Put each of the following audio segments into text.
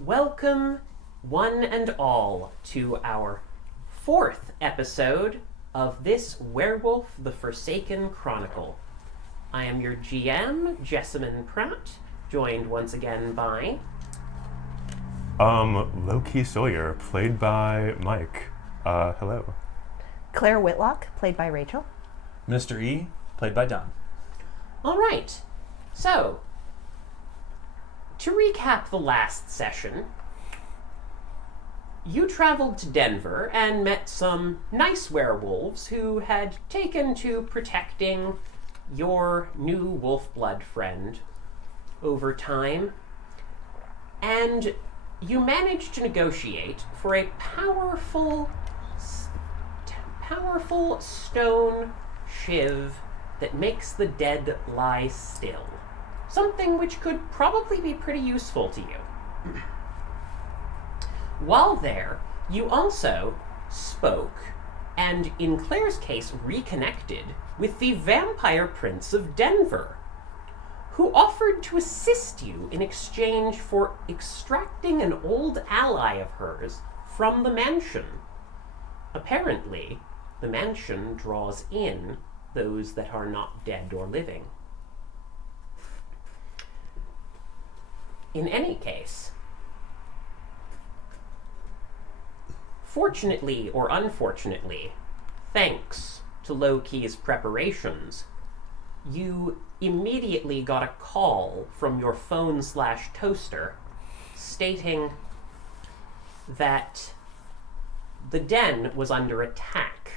Welcome, one and all, to our fourth episode of this Werewolf the Forsaken Chronicle. I am your GM, Jessamine Pratt, joined once again by... Low-key Sawyer, played by Mike. Hello. Claire Whitlock, played by Rachel. Mr. E, played by Don. All right, so... to recap the last session, you traveled to Denver and met some nice werewolves who had taken to protecting your new wolf-blood friend over time, and you managed to negotiate for a powerful stone shiv that makes the dead lie still. Something which could probably be pretty useful to you. While there, you also spoke, and in Claire's case, reconnected with the Vampire Prince of Denver, who offered to assist you in exchange for extracting an old ally of hers from the mansion. Apparently, the mansion draws in those that are not dead or living. In any case, fortunately or unfortunately, thanks to Low-Key's preparations, you immediately got a call from your phone/toaster stating that the den was under attack.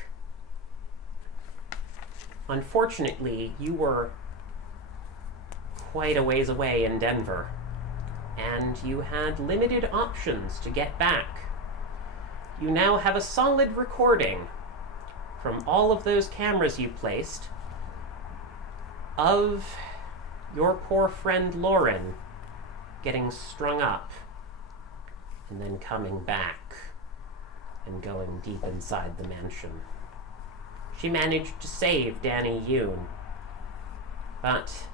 Unfortunately, you were quite a ways away in Denver, and you had limited options to get back. You now have a solid recording from all of those cameras you placed of your poor friend Lauren getting strung up and then coming back and going deep inside the mansion. She managed to save Danny Yoon, but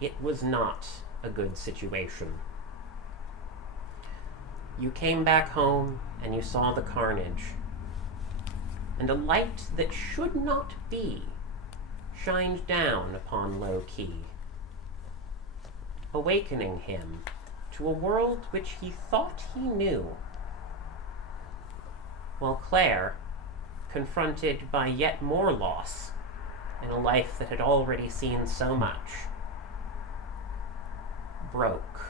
it was not a good situation. You came back home and you saw the carnage, and a light that should not be shined down upon Low-Key, awakening him to a world which he thought he knew, while Claire, confronted by yet more loss in a life that had already seen so much, broke.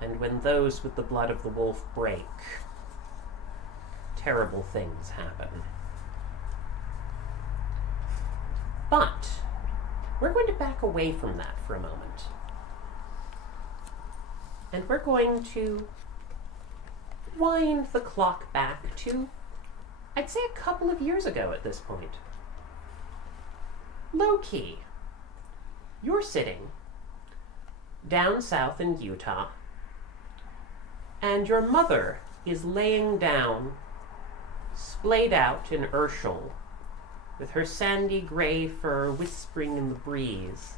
And when those with the blood of the wolf break, terrible things happen. But we're going to back away from that for a moment. And we're going to wind the clock back to, I'd say, a couple of years ago at this point. Low-Key, you're sitting down south in Utah, and your mother is laying down, splayed out in Urshel, with her sandy gray fur whispering in the breeze,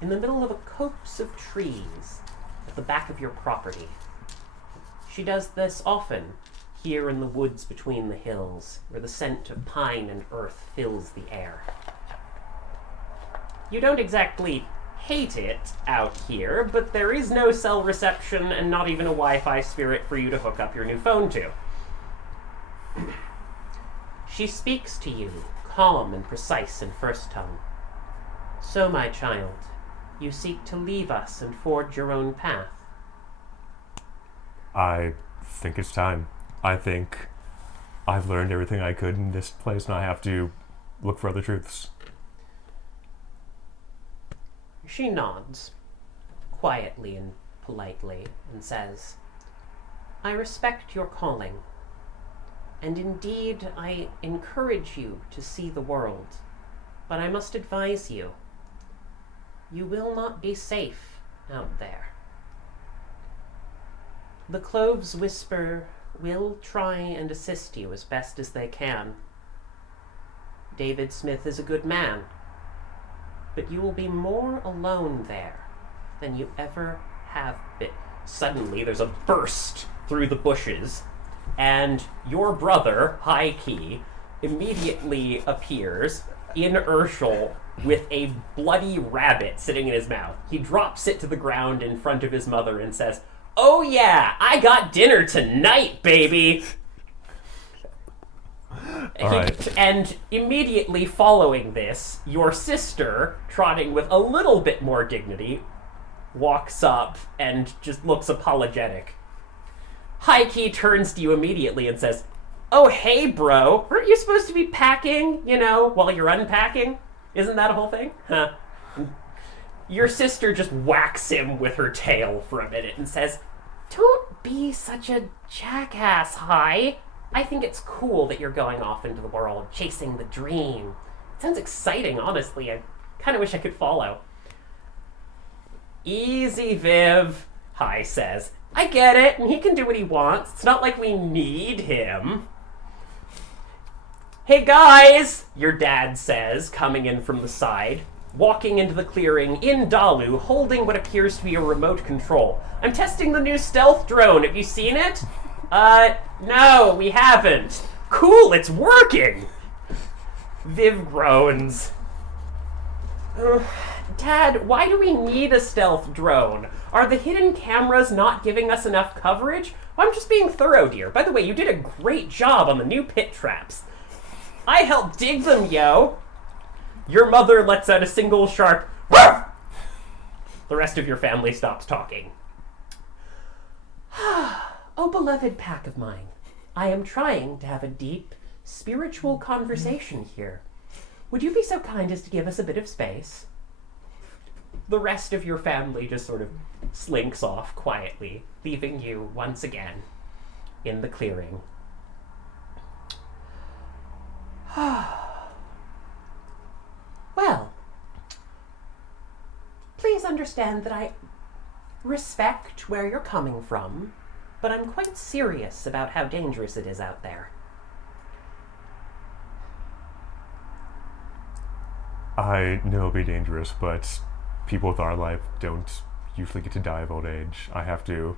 in the middle of a copse of trees at the back of your property. She does this often here in the woods between the hills, where the scent of pine and earth fills the air. You don't exactly hate it out here, but there is no cell reception and not even a Wi-Fi spirit for you to hook up your new phone to. She speaks to you, calm and precise in first tongue. So, my child, you seek to leave us and forge your own path. I think it's time. I think I've learned everything I could in this place, and I have to look for other truths. She nods, quietly and politely, and says, I respect your calling, and indeed I encourage you to see the world, but I must advise you, you will not be safe out there. The Cloves Whisper will try and assist you as best as they can. David Smith is a good man, but you will be more alone there than you ever have been. Suddenly, there's a burst through the bushes, and your brother, High Key, immediately appears in Urshel with a bloody rabbit sitting in his mouth. He drops it to the ground in front of his mother and says, "Oh yeah, I got dinner tonight, baby!" Right. And immediately following this, your sister, trotting with a little bit more dignity, walks up and just looks apologetic. High Key turns to you immediately and says, "Oh, hey, bro. Aren't you supposed to be packing, while you're unpacking? Isn't that a whole thing?" Huh. Your sister just whacks him with her tail for a minute and says, "Don't be such a jackass, High. I think it's cool that you're going off into the world, chasing the dream. It sounds exciting, honestly. I kind of wish I could follow." "Easy, Viv," High says. "I get it, and he can do what he wants. It's not like we need him." "Hey, guys," your dad says, coming in from the side, walking into the clearing in Dalu, holding what appears to be a remote control. "I'm testing the new stealth drone. Have you seen it?" No, we haven't." "Cool, it's working." Viv groans. "Dad, why do we need a stealth drone? Are the hidden cameras not giving us enough coverage?" "I'm just being thorough, dear. By the way, you did a great job on the new pit traps." "I helped dig them, yo." Your mother lets out a single sharp "Ruff!" The rest of your family stops talking. "Oh, beloved pack of mine, I am trying to have a deep, spiritual conversation here. Would you be so kind as to give us a bit of space?" The rest of your family just sort of slinks off quietly, leaving you once again in the clearing. Well, please understand that I respect where you're coming from, but I'm quite serious about how dangerous it is out there. I know it'll be dangerous, but people with our life don't usually get to die of old age. I have to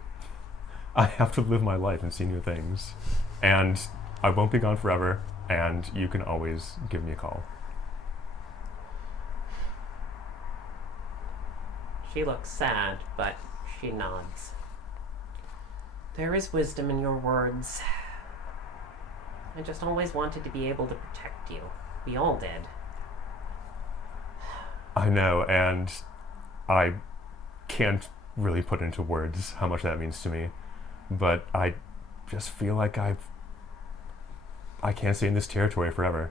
live my life and see new things. And I won't be gone forever, and you can always give me a call. She looks sad, but she nods. There is wisdom in your words. I just always wanted to be able to protect you. We all did. I know, and I can't really put into words how much that means to me, but I just feel like I can't stay in this territory forever.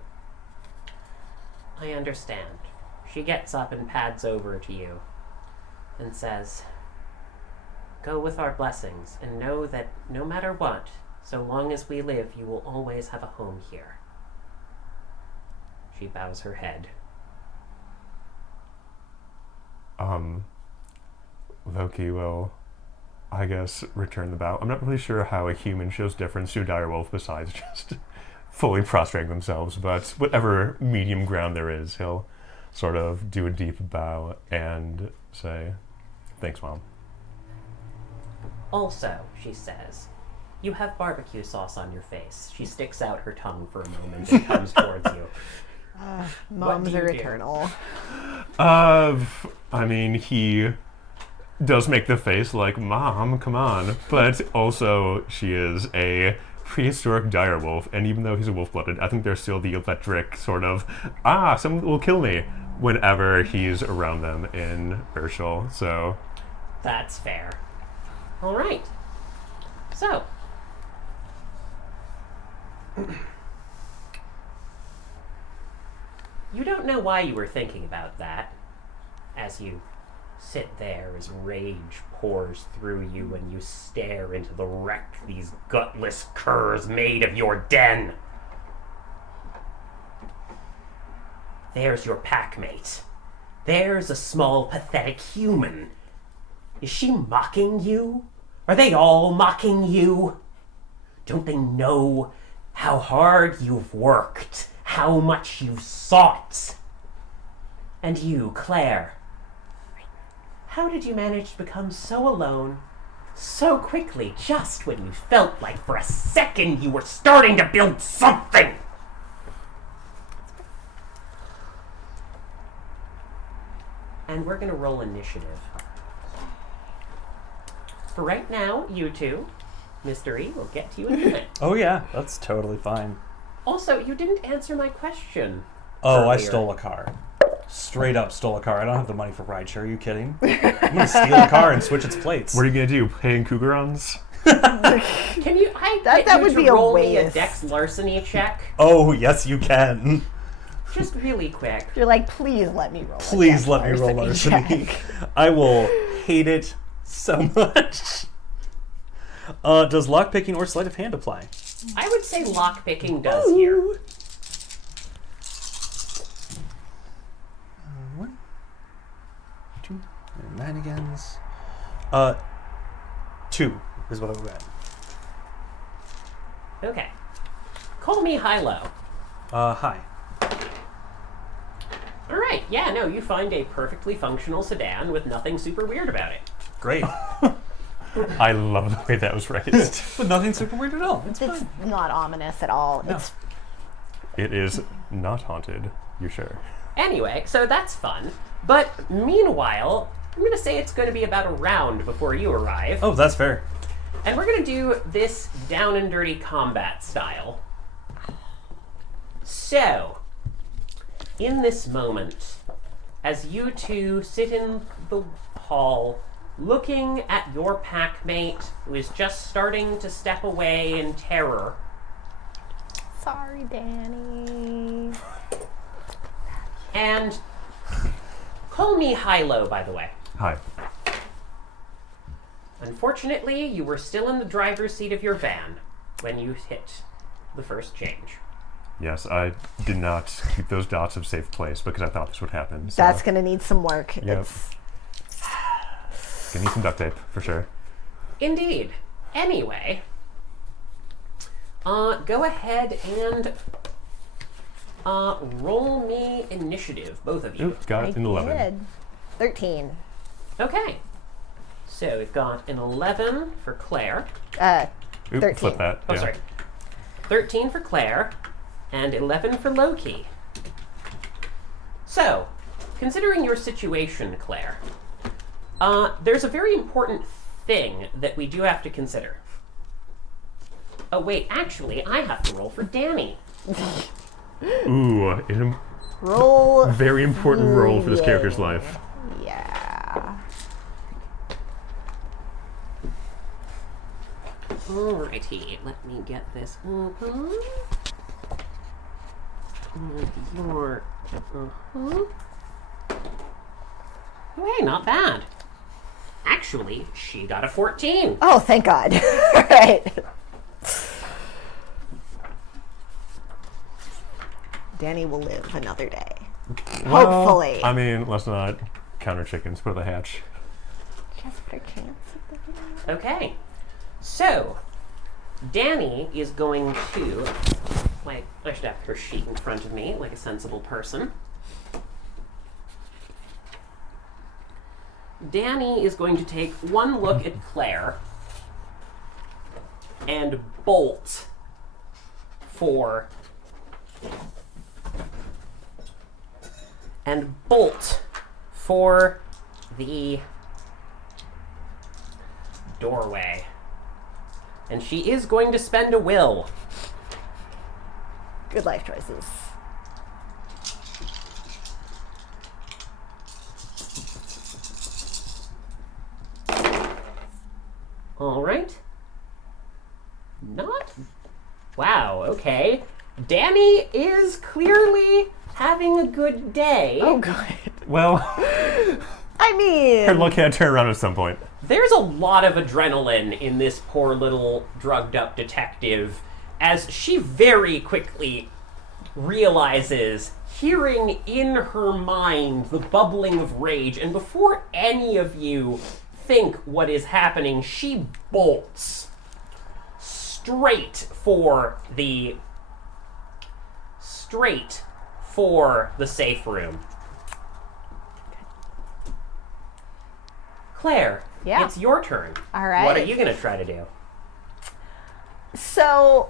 I understand. She gets up and pads over to you and says, "Go with our blessings, and know that no matter what, so long as we live, you will always have a home here." She bows her head. Loki will, I guess, return the bow. I'm not really sure how a human shows difference to a direwolf besides just fully prostrating themselves, but whatever medium ground there is, he'll sort of do a deep bow and say, "Thanks, Mom." "Also," she says, "you have barbecue sauce on your face." She sticks out her tongue for a moment and comes towards you. Moms are eternal. I mean, he does make the face like, "Mom, come on." But also, she is a prehistoric direwolf, and even though he's a wolf-blooded, I think there's still the electric sort of, someone will kill me whenever he's around them in Urshel, so... That's fair. All right. So, you don't know why you were thinking about that as you sit there as rage pours through you and you stare into the wreck these gutless curs made of your den. There's your packmate. There's a small, pathetic human. Is she mocking you? Are they all mocking you? Don't they know how hard you've worked, how much you've sought? And you, Claire, how did you manage to become so alone, so quickly, just when you felt like for a second you were starting to build something. And we're going to roll initiative. For right now, you two, Mr. E, will get to you in a minute. Oh yeah, that's totally fine. Also, you didn't answer my question. Oh, I earlier. stole a car. Straight up stole a car. I don't have the money for rideshare. Are you kidding? I'm gonna steal a car and switch its plates. What are you gonna do? Paying cougarons? Can you? That get you would to be a roll me a waste. Dex larceny check, Oh yes, you can. just really quick. You're like, please let me roll. Please let me roll larceny. I will hate it so much. Does lockpicking or sleight of hand apply? I would say lockpicking does here. 1, 2, and 9 agains. 2 is what I would add. Okay. Call me high-low. Hi. All right. Yeah. No. You find a perfectly functional sedan with nothing super weird about it. Great. I love the way that was raised. But nothing super weird at all. It's It's fine. not ominous at all. No. It's It is not haunted. You sure? Anyway, so that's fun. But meanwhile, I'm going to say it's going to be about a round before you arrive. Oh, that's fair. And we're going to do this down and dirty combat style. So, in this moment, as you two sit in the hall, looking at your packmate who is just starting to step away in terror, sorry, Danny. and call me high-low, by the way. Hi. Unfortunately, you were still in the driver's seat of your van when you hit the first change. Yes, I did not keep those dots of safe place because I thought this would happen. So That's gonna need some work. Yep. It's gonna need some duct tape for sure. Indeed. Anyway, go ahead and roll me initiative, both of you. Oop, got an 11. did. 13. Okay. So we've got an 11 for Claire. Oop, 13. flip that. Oh, yeah. sorry. 13 for Claire, and 11 for Loki. So, considering your situation, Claire, there's a very important thing that we do have to consider. Oh, wait, actually, I have to roll for Danny. Ooh, a Roll. very important role for this character's life. Yeah. Alrighty, let me get this open. Your, Oh, hey, not bad. Actually, she got a 14. Oh, thank God. All right. Danny will live another day. Well, Hopefully. I mean, let's not counter chickens. Put the hatch. Just for chance. Okay, so Danny is going to, like, I should have her sheet in front of me, like a sensible person. Danny is going to take one look at Claire and bolt for the doorway. And she is going to spend a will. Good life choices. All right. Not. Wow, okay. Danny is clearly having a good day. Oh, God. Well, I mean. her luck had to turn around at some point. There's a lot of adrenaline in this poor little drugged up detective as she very quickly realizes, hearing in her mind the bubbling of rage, and before any of you think what is happening, she bolts straight for the safe room. Claire, Yeah. It's your turn. All right. What are you going to try to do? So,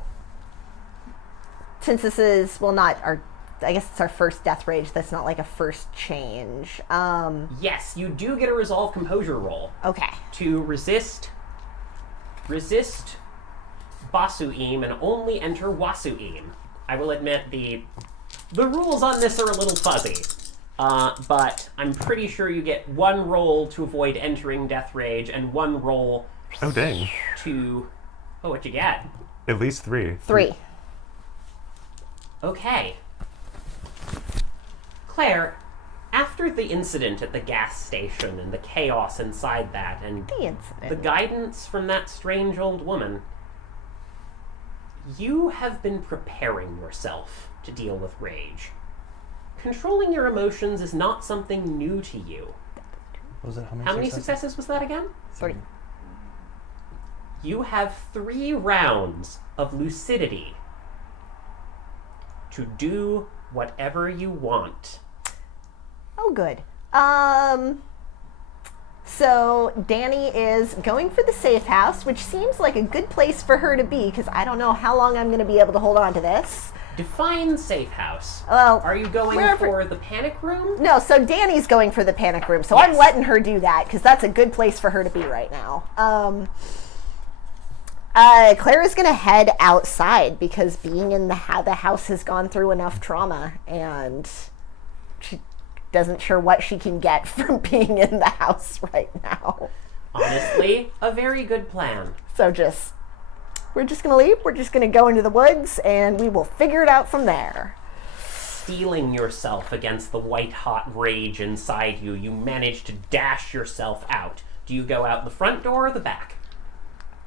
since this is, well, not our, I guess it's our first death rage, that's not like a first change. Yes, you do get a resolve composure roll Okay. to resist Basu'im and only enter Wasu'im. I will admit the rules on this are a little fuzzy, but I'm pretty sure you get one roll to avoid entering death rage and one roll Oh, dang. to... Oh, what you get? At least 3. 3. Okay. Claire, after the incident at the gas station and the chaos inside that and The incident. the guidance from that strange old woman, you have been preparing yourself to deal with rage. Controlling your emotions is not something new to you. What was it? How many successes was that again? 3. You have 3 rounds of lucidity to do whatever you want. Oh, good. So Danny is going for the safe house, which seems like a good place for her to be, because I don't know how long I'm going to be able to hold on to this. Define safe house. Well, Are you going wherever- for the panic room? No, so Danny's going for the panic room, so Yes. I'm letting her do that, because that's a good place for her to be right now. Claire is going to head outside, because being in the house has gone through enough trauma, and she doesn't sure what she can get from being in the house right now. Honestly, a very good plan. So we're just going to leave. We're just going to go into the woods, and we will figure it out from there. Steeling yourself against the white-hot rage inside you, you manage to dash yourself out. Do you go out the front door or the back?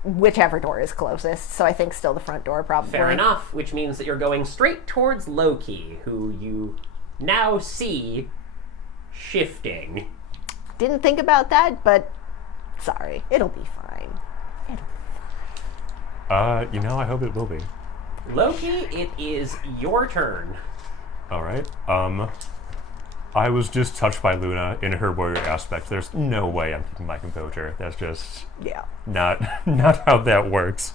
Whichever door is closest. So I think still the front door, probably. Fair enough, which means that you're going straight towards Loki, who you now see shifting. Didn't think about that, but sorry. It'll be fine. I hope it will be. Loki, it is your turn. All right. I was just touched by Luna in her warrior aspect. There's no way I'm keeping my composure. That's just Yeah. not how that works.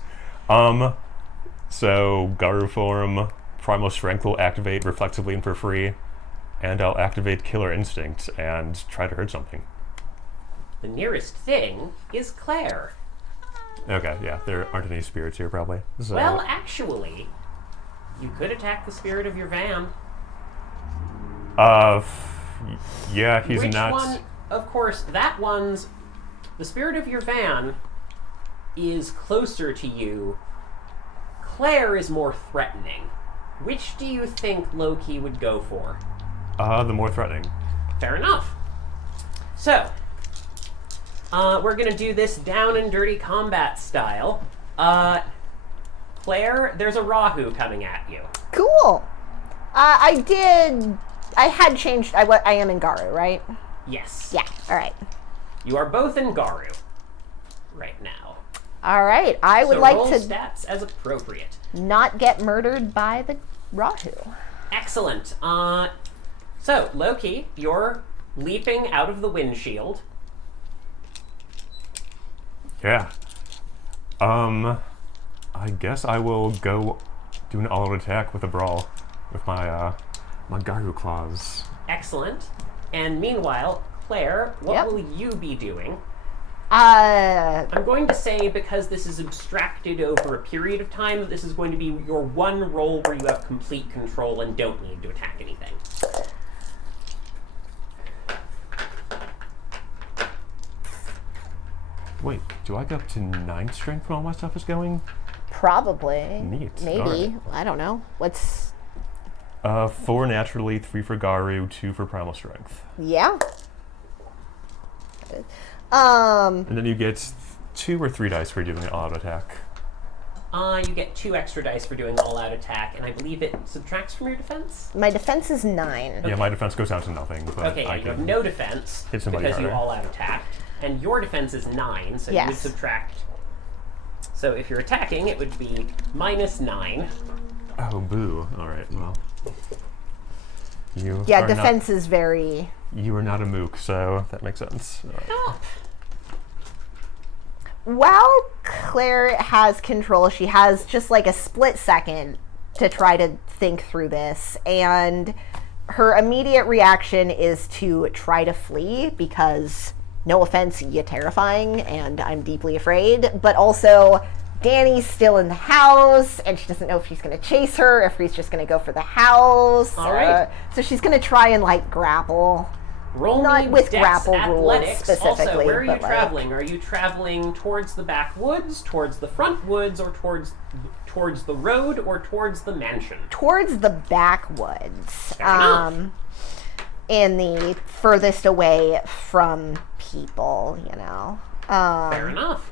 So Garu form, primal strength will activate reflexively and for free, and I'll activate killer instinct and try to hurt something. The nearest thing is Claire. Okay, yeah, there aren't any spirits here probably. So, Well, actually, you could attack the spirit of your van. yeah, he's Which not. one? Of course, the spirit of your van is closer to you. Claire is more threatening. Which do you think Loki would go for? The more threatening. Fair enough. So, we're gonna do this down and dirty combat style. Claire, there's a Rahu coming at you. Cool. I had changed. I am in Garu, right? Yes. Yeah. All right. You are both in Garu right now. All right. I would So like roll to stats as appropriate. not get murdered by the Rahu. Excellent. So, Loki, you're leaping out of the windshield. Yeah. I guess I will go do an all-out attack with a brawl with my my Garu claws. Excellent. And meanwhile, Claire, what Yep. will you be doing? Uh, I'm going to say, because this is abstracted over a period of time, this is going to be your one roll where you have complete control and don't need to attack anything. Wait, do I go up to 9 strength when all my stuff is going? probably. Neat. Maybe. Alright. I don't know. What's? 4 naturally, 3 for Garu, 2 for primal strength. Yeah. And then you get 2 or 3 dice for doing an all-out attack. You get 2 extra dice for doing all-out attack, and I believe it subtracts from your defense? My defense is 9. Yeah, my defense goes down to nothing, but Okay, I you have can no defense hit somebody because you harder. all-out attacked, and your defense is 9, so you would Yes. subtract. So if you're attacking, it would be -9. Oh, boo. Alright, well. You Yeah, are defense is very. Not, you are not a mook, so that makes sense. Alright. Stop. while Claire has control, she has just like a split second to try to think through this, and her immediate reaction is to try to flee because, no offense, you're terrifying and I'm deeply afraid, but also Danny's still in the house and she doesn't know if she's going to chase her, if he's just going to go for the house. All right. So she's going to try and like grapple. Roll Not me with Dex grapple rules athletics. specifically, Also, where are you but, like- traveling? Are you traveling towards the backwoods, towards the front woods, or towards the road, or towards the mansion? Towards the backwoods. Fair enough. In the furthest away from people, you know. Fair enough.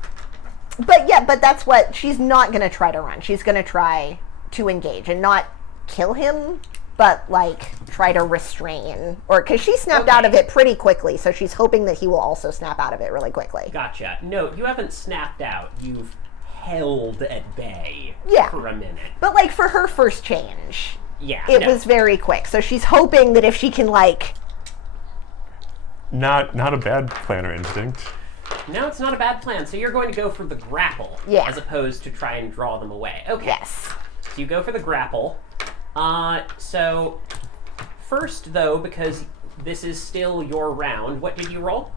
But that's what, she's not going to try to run. She's going to try to engage and not kill him, but like try to restrain, or because she snapped out of it pretty quickly, so she's hoping that he will also snap out of it really quickly. Gotcha. No, you haven't snapped out. You've held at bay for a minute. But like for her first change, it was very quick. So she's hoping that if she can like... Not a bad plan or instinct. No, it's not a bad plan. So you're going to go for the grapple as opposed to try and draw them away. Okay. Yes. So you go for the grapple. So first, though, because this is still your round, what did you roll?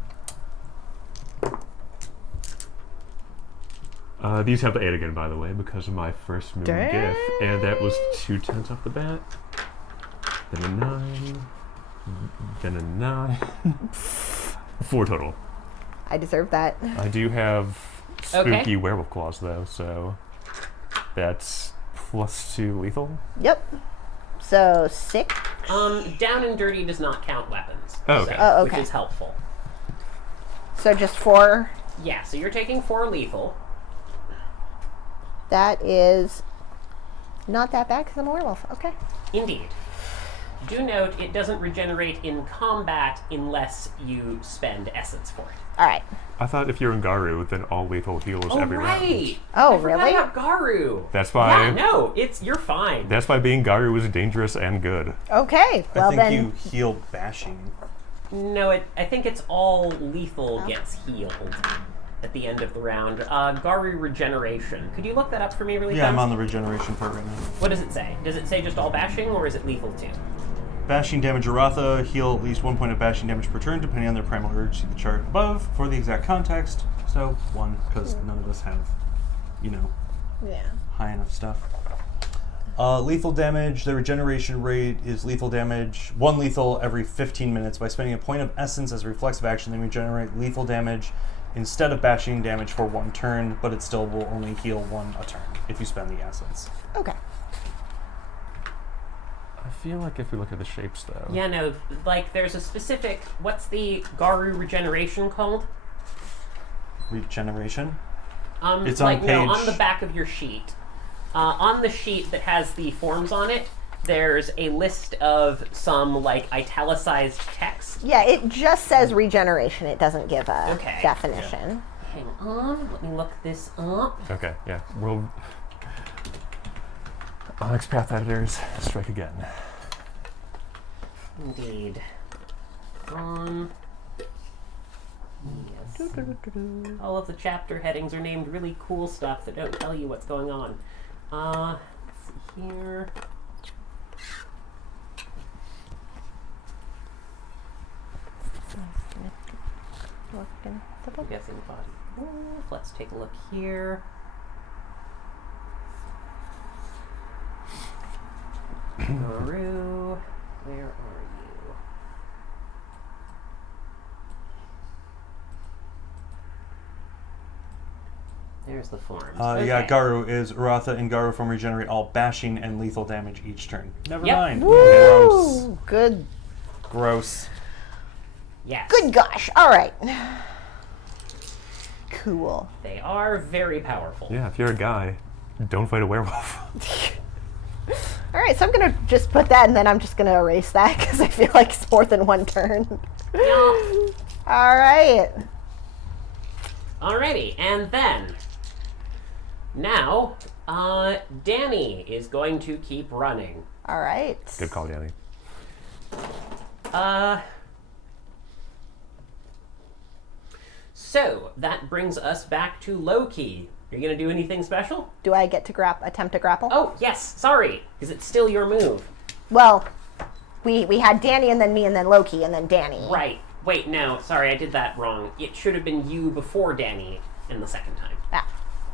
These have the 8 again, by the way, because of my first moon gift. And that was 2 10s off the bat. Then a 9. Then a 9. 4 total. I deserve that. I do have spooky werewolf claws, though, so that's +2 lethal. Yep. So 6. Down and dirty does not count weapons. Oh, okay. So, which is helpful. So just 4. Yeah, so you're taking 4 lethal. That is not that bad because I'm a werewolf. Okay. Indeed. Do note, it doesn't regenerate in combat unless you spend essence for it. All right. I thought if you're in Garu, then all lethal heals every round. Oh, I forgot really? about Garu. That's why. Yeah, no, you're fine. That's why being Garu is dangerous and good. Okay. Well, I think then. you heal bashing. No, I think it's all lethal gets healed at the end of the round. Garu regeneration. Could you look that up for me really Yeah, fast? I'm on the regeneration part right now. What does it say? Does it say just all bashing, or is it lethal too? Bashing damage Aratha, heal at least 1 point of bashing damage per turn, depending on their primal urge. See the chart above for the exact context. So, 1, because none of us have, high enough stuff. Lethal damage, the regeneration rate is lethal damage, 1 lethal every 15 minutes. By spending a point of essence as a reflexive action, they regenerate lethal damage instead of bashing damage for 1 turn, but it still will only heal 1 a turn if you spend the essence. Okay. I feel like if we look at the shapes, though. Yeah, no, like there's a specific, what's the Garu regeneration called? Regeneration? It's like, on no, page... on the back of your sheet. On the sheet that has the forms on it, there's a list of some, like, italicized text. Yeah, it just says regeneration. It doesn't give a Okay. definition. Hang on, let me look this up. Okay, yeah. We'll... Onyx Path Editors, strike again. Indeed. Yes. All of the chapter headings are named really cool stuff that don't tell you what's going on. Let's see here. I'm guessing body wolf. Let's take a look here. Garu, where are you? There's the forms. Yeah, Garu is Aratha and Garu form regenerate all bashing and lethal damage each turn. Never Yep. mind. Woo! Good. Gross. Yes. Good gosh. All right. Cool. They are very powerful. Yeah, if you're a guy, don't fight a werewolf. All right, so I'm going to just put that, and then I'm just going to erase that because I feel like it's more than 1 turn. Yeah. All right. Alrighty, and then now Danny is going to keep running. All right. Good call, Danny. So, that brings us back to Loki. Are you going to do anything special? Do I get to attempt to grapple? Oh, yes, sorry. Is it still your move? Well, we had Danny and then me and then Loki and then Danny. Right. Wait, no, sorry, I did that wrong. It should have been you before Danny in the second time. Ah,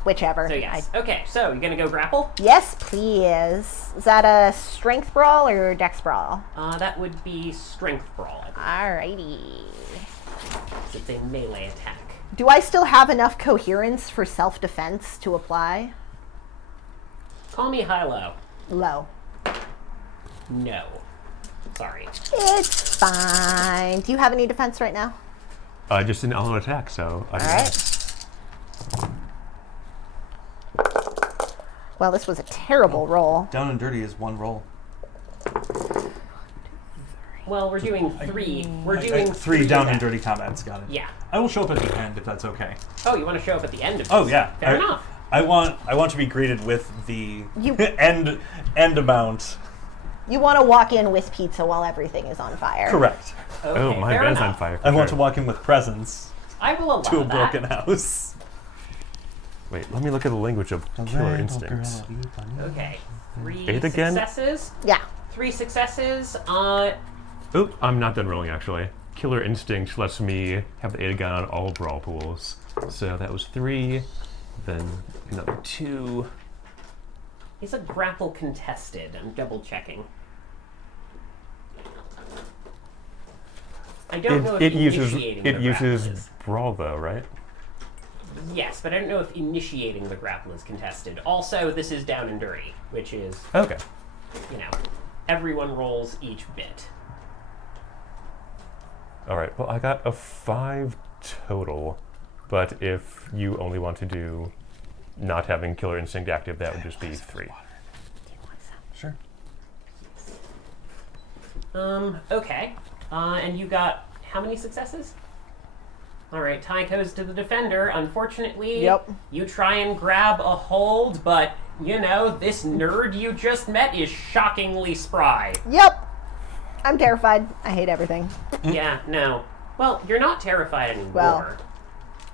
whichever. So, yes. Okay, so you're going to go grapple? Yes, please. Is that a strength brawl or dex brawl? That would be strength brawl, I believe. Alrighty. It's a melee attack. Do I still have enough coherence for self-defense to apply? Call me high-low. Low. No. Sorry. It's fine. Do you have any defense right now? Just an all attack, so. All right. Well, this was a terrible roll. Down and dirty is one roll. Well, we're doing three. We're doing three down and dirty combats. Got it. Yeah. I will show up at the end if that's okay. Oh, you want to show up at the end of this? Oh yeah. Fair enough. I want to be greeted with the You- end amount. You want to walk in with pizza while everything is on fire. Correct. Okay, Oh, my fair bed's enough. on fire. I want to walk in with presents I will allow to a that. broken house. Wait, let me look at the language of Killer Instincts. Okay. 3 8 again? successes. Yeah. 3 successes. Oop, I'm not done rolling actually. Killer Instinct lets me have the 8 again on all brawl pools. So that was 3, then another 2. Is a grapple contested? I'm double checking. I don't know if It initiating the grapple uses is. brawl though, right? Yes, but I don't know if initiating the grapple is contested. Also, this is down and dirty, which is, Okay. everyone rolls each bit. All right. Well, I got a 5 total, but if you only want to do not having Killer Instinct active, that would just be 3. Sure. Okay. And you got how many successes? All right, Ty goes to the defender. Unfortunately, Yep. you try and grab a hold, but, this nerd you just met is shockingly spry. Yep. I'm terrified. I hate everything. Yeah, no. Well, you're not terrified anymore. Well,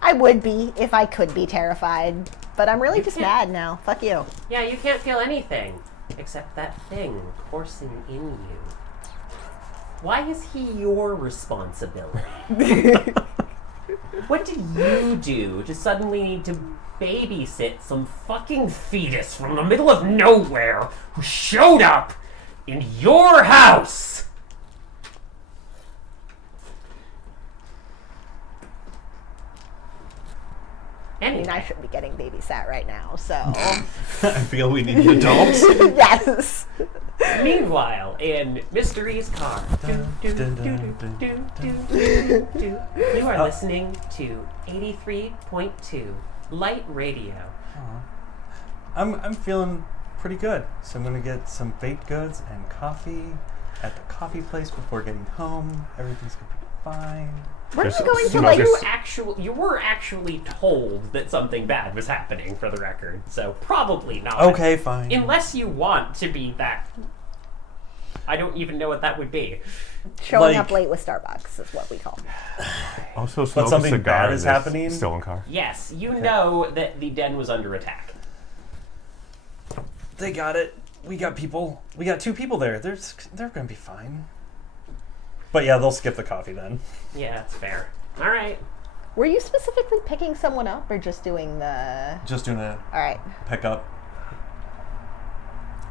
I would be if I could be terrified, but I'm really just can't- mad now. Fuck you. Yeah, you can't feel anything except that thing coursing in you. Why is he your responsibility? What did you do to suddenly need to babysit some fucking fetus from the middle of nowhere who showed up in your house? I mean, Anyway, I should be getting babysat right now, so. I feel we need an adult. Yes. meanwhile, in Mystery's car, you are listening to 83.2 Light Radio. I'm feeling pretty good, so I'm gonna get some baked goods and coffee at the coffee place before getting home. Everything's gonna be fine. We're There's not going to some like. August- You were actually told that something bad was happening, for the record, so probably not. Okay, fine. Unless you want to be that. I don't even know what that would be. Showing like- up late with Starbucks is what we call it. Also, smoke something a cigar bad in is this happening? stolen car. Yes, you know that the den was under attack. They got it. We got people. We got 2 people there. They're gonna be fine. But yeah, they'll skip the coffee then. Yeah, that's fair. All right. Were you specifically picking someone up or just doing the. Just doing a Alright. pickup,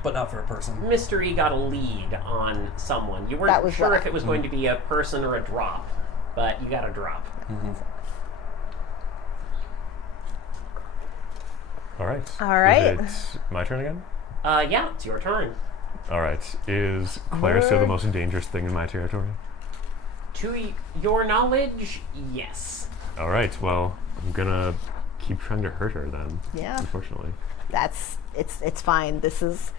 but not for a person. Mystery got a lead on someone. You That weren't was sure what if it was going to be a person or a drop, but you got a drop. All right. All right. Is it my turn again? Yeah, it's your turn. All right. Is Claire still the most dangerous thing in my territory? To your knowledge, yes. All right. Well, I'm gonna keep trying to hurt her then. Yeah. Unfortunately. It's fine. This is.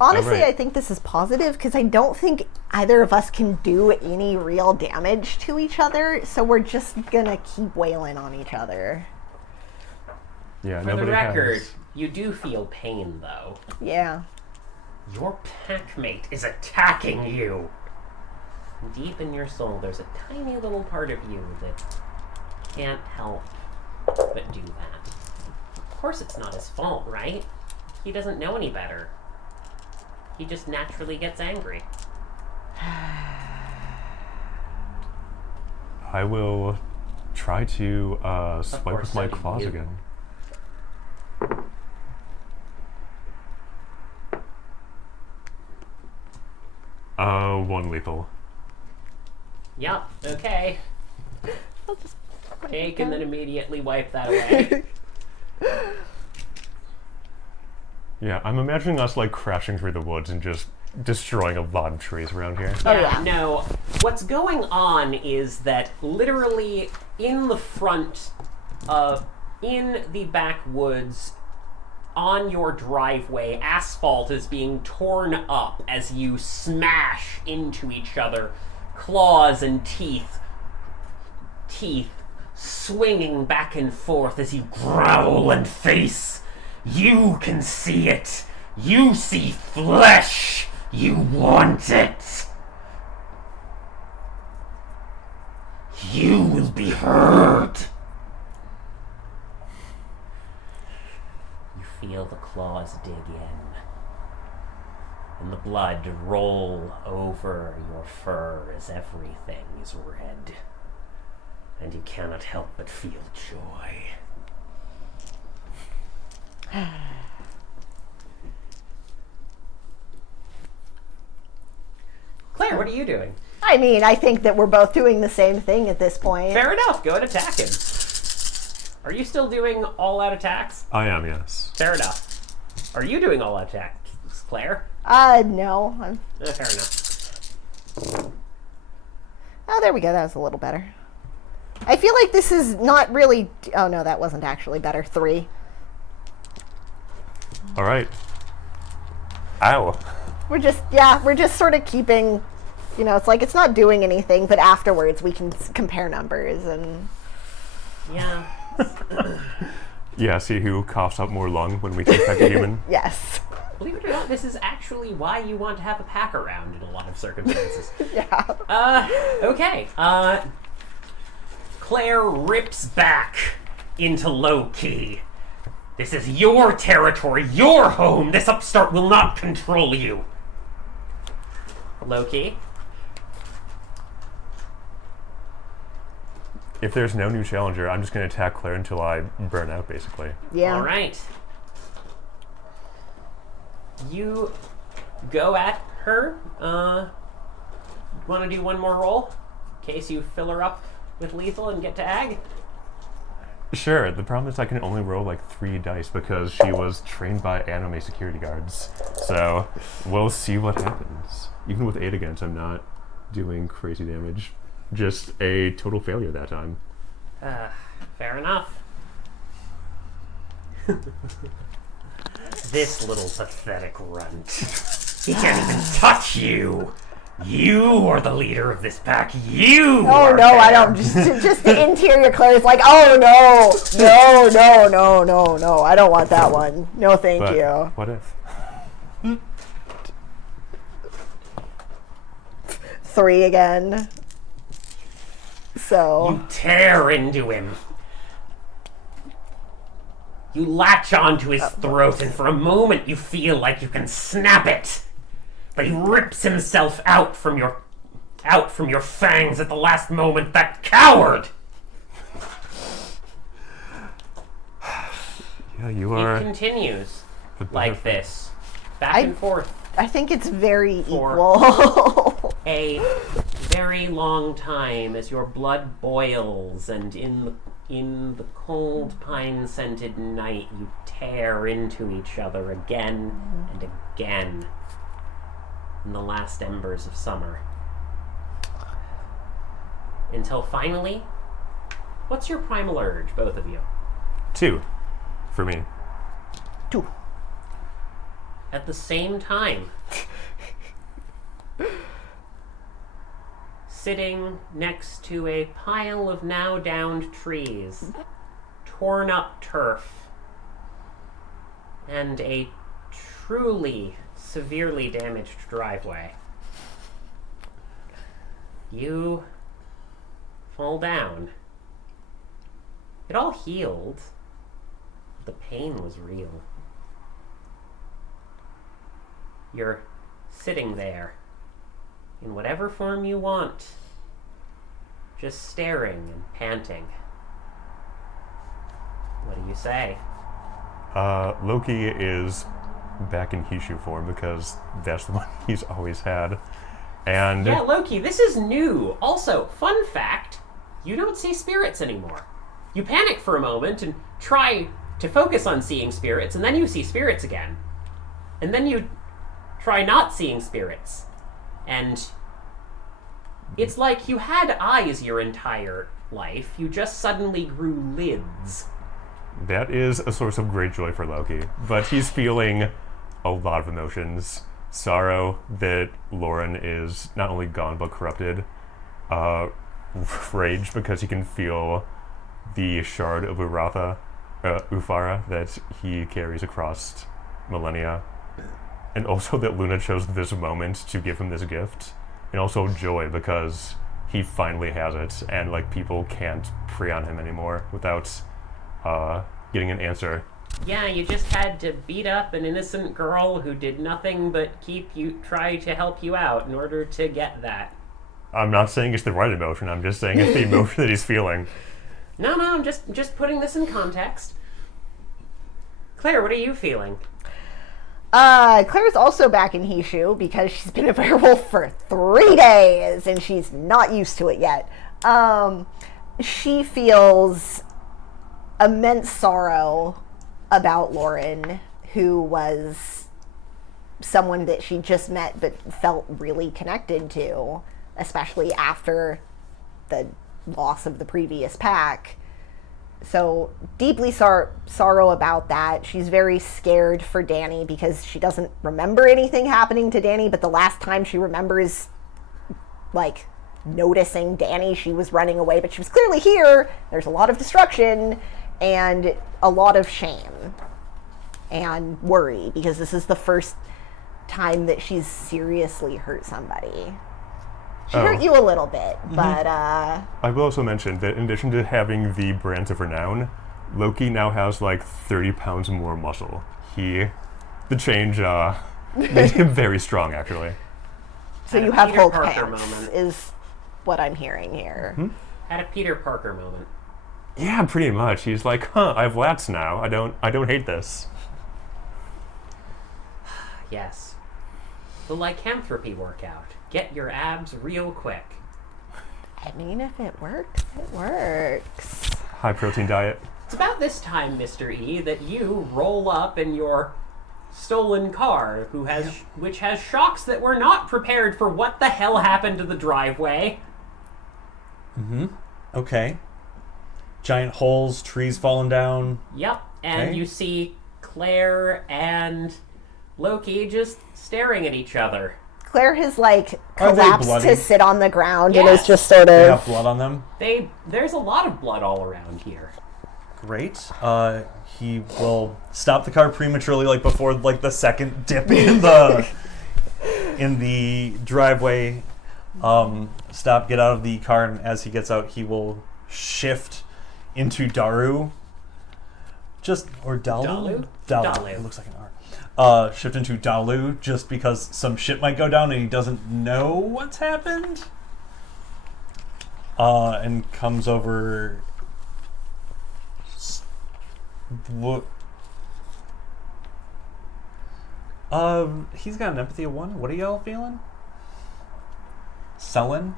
Honestly, Alright. I think this is positive because I don't think either of us can do any real damage to each other, so we're just gonna keep wailing on each other. Yeah. For the nobody record, has. you do feel pain, though. Yeah. Your packmate is attacking you. Deep in your soul, there's a tiny little part of you that can't help but do that. Of course it's not his fault, right? He doesn't know any better. He just naturally gets angry. I will try to swipe with my claws again. One lethal. Yup, okay. I'll just Take and then immediately wipe that away. Yeah, I'm imagining us like crashing through the woods and just destroying a lot of trees around here. Oh, yeah. No, what's going on is that literally in the front, in the backwoods, on your driveway, asphalt is being torn up as you smash into each other. Claws and teeth swinging back and forth as you growl and face. You can see it. You see flesh. You want it. You will be heard. You feel the claws dig in, and the blood roll over your fur as everything is red, and you cannot help but feel joy. Claire, what are you doing? I mean, I think that we're both doing the same thing at this point. Fair enough, go and attack him. Are you still doing all-out attacks? I am, yes. Fair enough. Are you doing all-out attacks, Claire? No. Fair enough. Oh, there we go. That was a little better. I feel like this is not really... Oh, no, that wasn't actually better. 3. All right. Ow. We're just sort of keeping... You know, it's like it's not doing anything, but afterwards we can compare numbers and... Yeah. Yeah, see who coughs up more lung when we take back a human. Yes. Believe it or not, this is actually why you want to have a pack around in a lot of circumstances. Yeah. Okay. Claire rips back into low key. This is your territory, your home. This upstart will not control you. Low key. If there's no new challenger, I'm just going to attack Claire until I burn out, basically. Yeah. All right. You go at her. Want to do one more roll? In case you fill her up with lethal and get to ag? Sure, the problem is I can only roll like 3 dice because she was trained by anime security guards. So, we'll see what happens. Even with 8 against, I'm not doing crazy damage. Just a total failure that time. Fair enough. This little pathetic runt. He can't even touch you! You are the leader of this pack. You Oh are no, fair. I don't. Just the interior Claire is like, oh no, I don't want that one. No, thank But you. what if? 3 again. So You tear into him. You latch onto his throat, and for a moment you feel like you can snap it. But he rips himself out from your fangs at the last moment. That coward! Yeah, you He are. continues the better like for- this, back and forth, I think it's very Four. equal. a very long time as your blood boils, and in the cold pine-scented night you tear into each other again and again in the last embers of summer. Until finally, what's your primal urge, both of you? 2 for me. 2. At the same time, sitting next to a pile of now downed trees, torn up turf, and a truly severely damaged driveway, you fall down It all healed. The pain was real. You're sitting there, in whatever form you want, just staring and panting. What do you say? Loki is back in Hishu form because that's the one he's always had. And Yeah, Loki, this is new. Also, fun fact, you don't see spirits anymore. You panic for a moment and try to focus on seeing spirits, and then you see spirits again. And then you try not seeing spirits. And it's like you had eyes your entire life, you just suddenly grew lids. that is a source of great joy for Loki. But he's feeling a lot of emotions. Sorrow that Lauren is not only gone but corrupted. Rage because he can feel the shard of Ufara that he carries across millennia. And also that Luna chose this moment to give him this gift. And also joy because he finally has it and like people can't prey on him anymore without getting an answer. Yeah, you just had to beat up an innocent girl who did nothing but try to help you out in order to get that. I'm not saying it's the right emotion, I'm just saying it's the emotion that he's feeling. No, I'm just putting this in context. Claire, what are you feeling? Claire's also back in Hishu because she's been a werewolf for 3 days and she's not used to it yet. She feels immense sorrow about Lauren, who was someone that she just met but felt really connected to, especially after the loss of the previous pack. So deeply sorrow about that. She's very scared for Danny because she doesn't remember anything happening to Danny, but the last time she remembers, like, noticing Danny, she was running away, but she was clearly here. There's a lot of destruction and a lot of shame and worry because this is the first time that she's seriously hurt somebody. She hurt you a little bit, but I will also mention that in addition to having the brands of renown, Loki now has like 30 pounds more muscle. The change made him very strong, actually. so Had you a have Peter Hulk Parker pants, moment. is what I'm hearing here. Had a Peter Parker moment. Yeah, pretty much. He's like, I have lats now. I don't hate this. Yes. The lycanthropy workout. Get your abs real quick. I mean, if it works, it works. High protein diet. It's about this time, Mr. E, that you roll up in your stolen car, which has shocks that were not prepared for what the hell happened to the driveway. Okay. Giant holes, trees falling down. Yep, and Okay. you see Claire and Loki just staring at each other. Claire has, like, Are they collapsed bloody? to sit on the ground and Yes. is just sort They of... have blood on them. There's a lot of blood all around here. Great. He will stop the car prematurely, like before, like the second dip in the driveway. Stop, get out of the car, and as he gets out, he will shift into Daru. Or Dalu? Dalu. It looks like an R. Shift into Dalu just because some shit might go down and he doesn't know what's happened. And comes over. What? He's got an empathy of 1. What are y'all feeling? Sullen?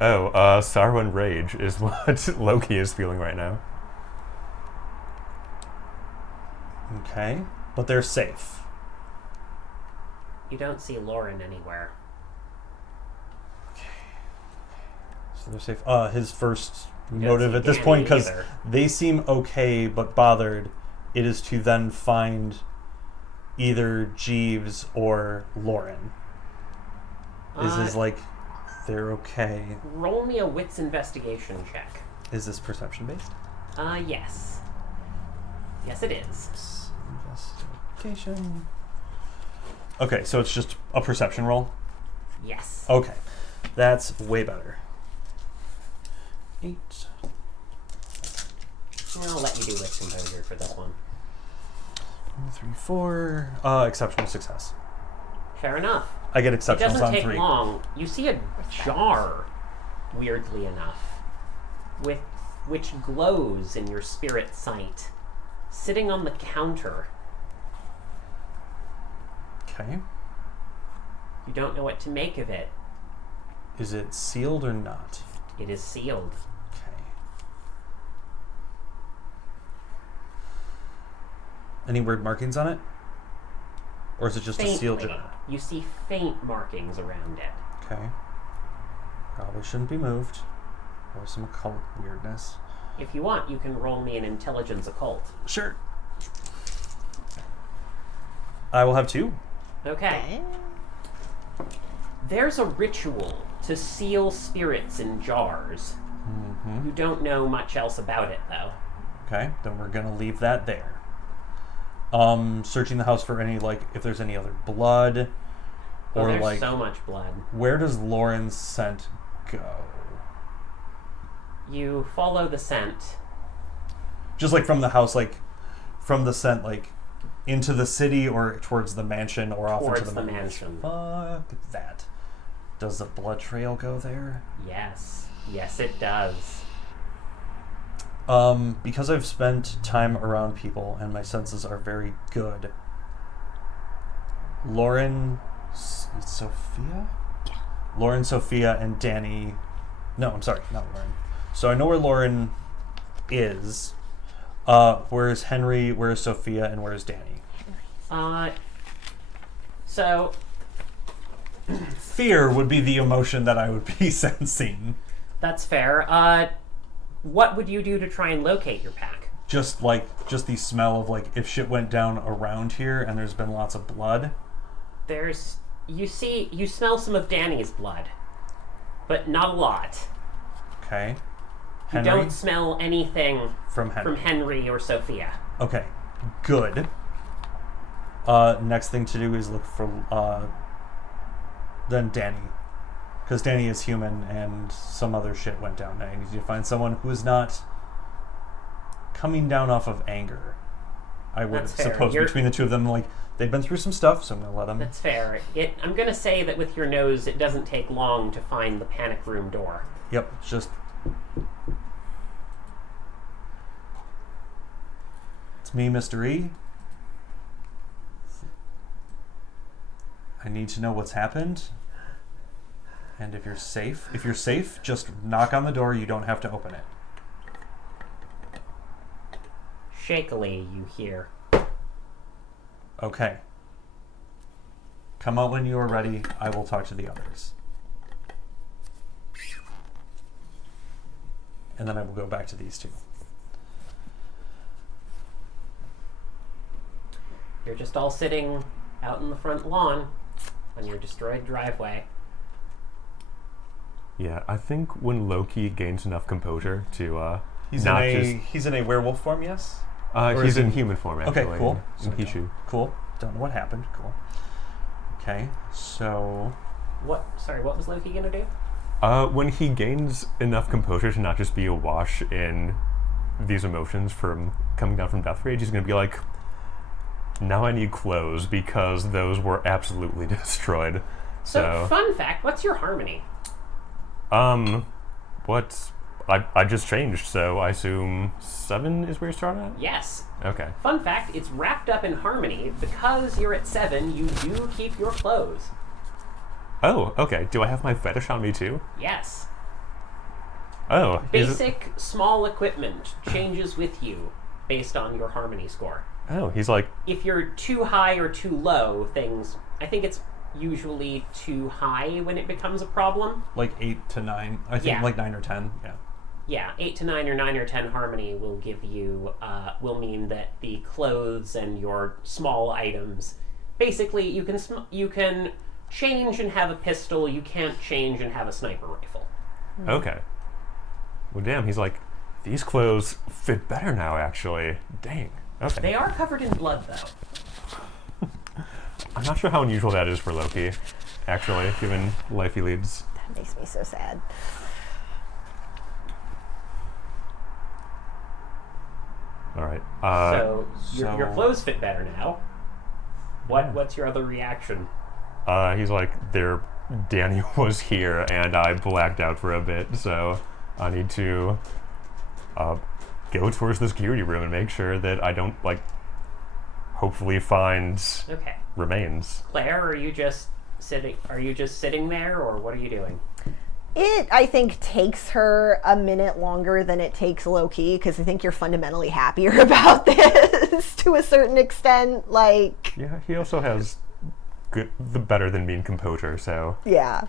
Sorrow and rage is what Loki is feeling right now. Okay. But they're safe. You don't see Lauren anywhere. So they're safe. His first don't motive see at this Danny point, because either. they seem okay but bothered, it is to then find either Jeeves or Lauren. Is like, they're okay. Roll me a wits investigation check. Is this perception based? Yes. Yes, it is. Investigation. Okay, so it's just a perception roll? Yes. Okay. That's way better. 8. I'll let you do with composure for this one. 1, 3, 4. Exceptional success. Fair enough. I get It exceptionals doesn't on take 3. long. You see a jar, weirdly enough, which glows in your spirit sight, sitting on the counter. Okay. You don't know what to make of it. Is it sealed or not? It is sealed. Okay. Any weird markings on it? Or is it just a sealed Faintly. jar? You see faint markings around it. Okay. Probably shouldn't be moved. Or some occult weirdness. If you want, you can roll me an intelligence occult. Sure. I will have 2. Okay. There's a ritual to seal spirits in jars. Mm-hmm. You don't know much else about it, though. Okay, then we're gonna leave that there. Searching the house for any, like, if there's any other blood, or There's like, so much blood. where does Lauren's scent go? You follow the scent. Just like from the house, like from the scent, like into the city or towards the mansion or off into Towards the mansion. Fuck that. Does the blood trail go there? Yes. Yes, it does. Because I've spent time around people and my senses are very good. Lauren, Sophia? Yeah. Lauren, Sophia, and Danny. No, I'm sorry, not Lauren. So I know where Lauren is. Where is Henry? Where is Sophia? And where is Danny? So Fear would be the emotion that I would be sensing. that's fair. What would you do to try and locate your pack? Just the smell of like if shit went down around here and there's been lots of blood. You smell some of Danny's blood, but not a lot. Okay. You Henry? don't smell anything From Henry. or Sophia. Okay. Good. Next thing to do is look for then Danny. Because Danny is human and some other shit went down. I need to find someone who is not coming down off of anger. I would That's fair. suppose between the two of them, like, they've been through some stuff, so I'm going to let them. That's fair. I'm going to say that with your nose, it doesn't take long to find the panic room door. Yep, it's just... It's me, Mr. E. I need to know what's happened. And if you're safe, just knock on the door. You don't have to open it. Shakily, you hear. Okay. Come out when you are ready. I will talk to the others. And then I will go back to these two. You're just all sitting out in the front lawn on your destroyed driveway. Yeah, I think when Loki gains enough composure to He's in a werewolf form, yes? Or he's is in he- human form, actually. Okay, cool. In Hishu. Cool. Don't know what happened. Cool. Okay, so... What was Loki gonna do? When he gains enough composure to not just be awash in these emotions from coming down from Death Rage, he's going to be like, now I need clothes because those were absolutely destroyed. So, fun fact, what's your harmony? I just changed, so I assume 7 is where you start at? Yes. Okay. Fun fact, it's wrapped up in harmony. Because you're at 7, you do keep your clothes. Oh, okay. Do I have my fetish on me too? Yes. Oh. Basic small equipment changes with you based on your harmony score. Oh, he's like, If you're too high or too low, I think it's usually too high when it becomes a problem. Like 8 to 9. I think Yeah. like 9 or 10. Yeah. Yeah, 8 to 9 or 9 or 10 harmony will give you, will mean that the clothes and your small items, basically you can change and have a pistol, you can't change and have a sniper rifle. okay. Well, damn, he's like, these clothes fit better now, actually. Dang. Okay. They are covered in blood, though. I'm not sure how unusual that is for Loki, actually, given life he leads. That makes me so sad. All right. So your so- clothes fit better now. What's your other reaction? He's like, Danny was here, and I blacked out for a bit, so I need to go towards the security room and make sure that I don't, like, hopefully find Okay. remains. Claire, are you just sitting there, or what are you doing? It, I think, takes her a minute longer than it takes Loki, because I think you're fundamentally happier about this to a certain extent. Like, Yeah, he also has the better than mean composure, so. yeah.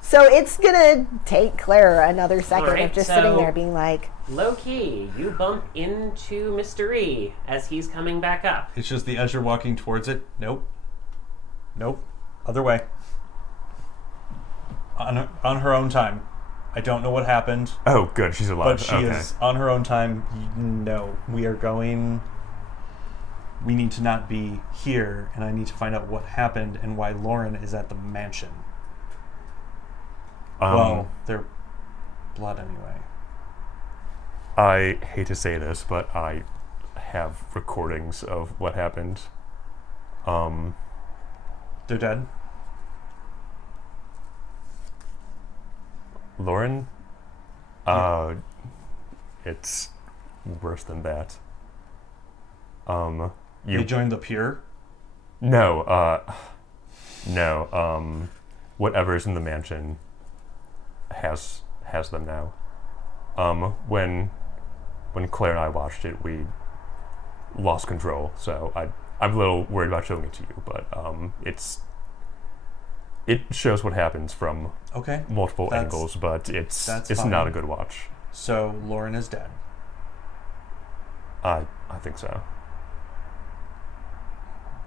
So it's gonna take Claire another second Alright, of just so- sitting there being like, Low-key, you bump into Mr. E as he's coming back up. It's just the as you're walking towards it. Nope. Other way. On her own time. I don't know what happened, Oh, good, she's alive. but she okay. is on her own time. No, we are going. We need to not be here, and I need to find out what happened and why Lauren is at the mansion. Well, they're blood anyway. I hate to say this, but I have recordings of what happened. They're dead. Lauren? It's worse than that. They joined the pier. No, whatever's in the mansion has them now. When Claire and I watched it, we lost control, so I'm a little worried about showing it to you, but it shows what happens from Okay. multiple That's- angles, but it's fine. not a good watch. So Lauren is dead. I think so.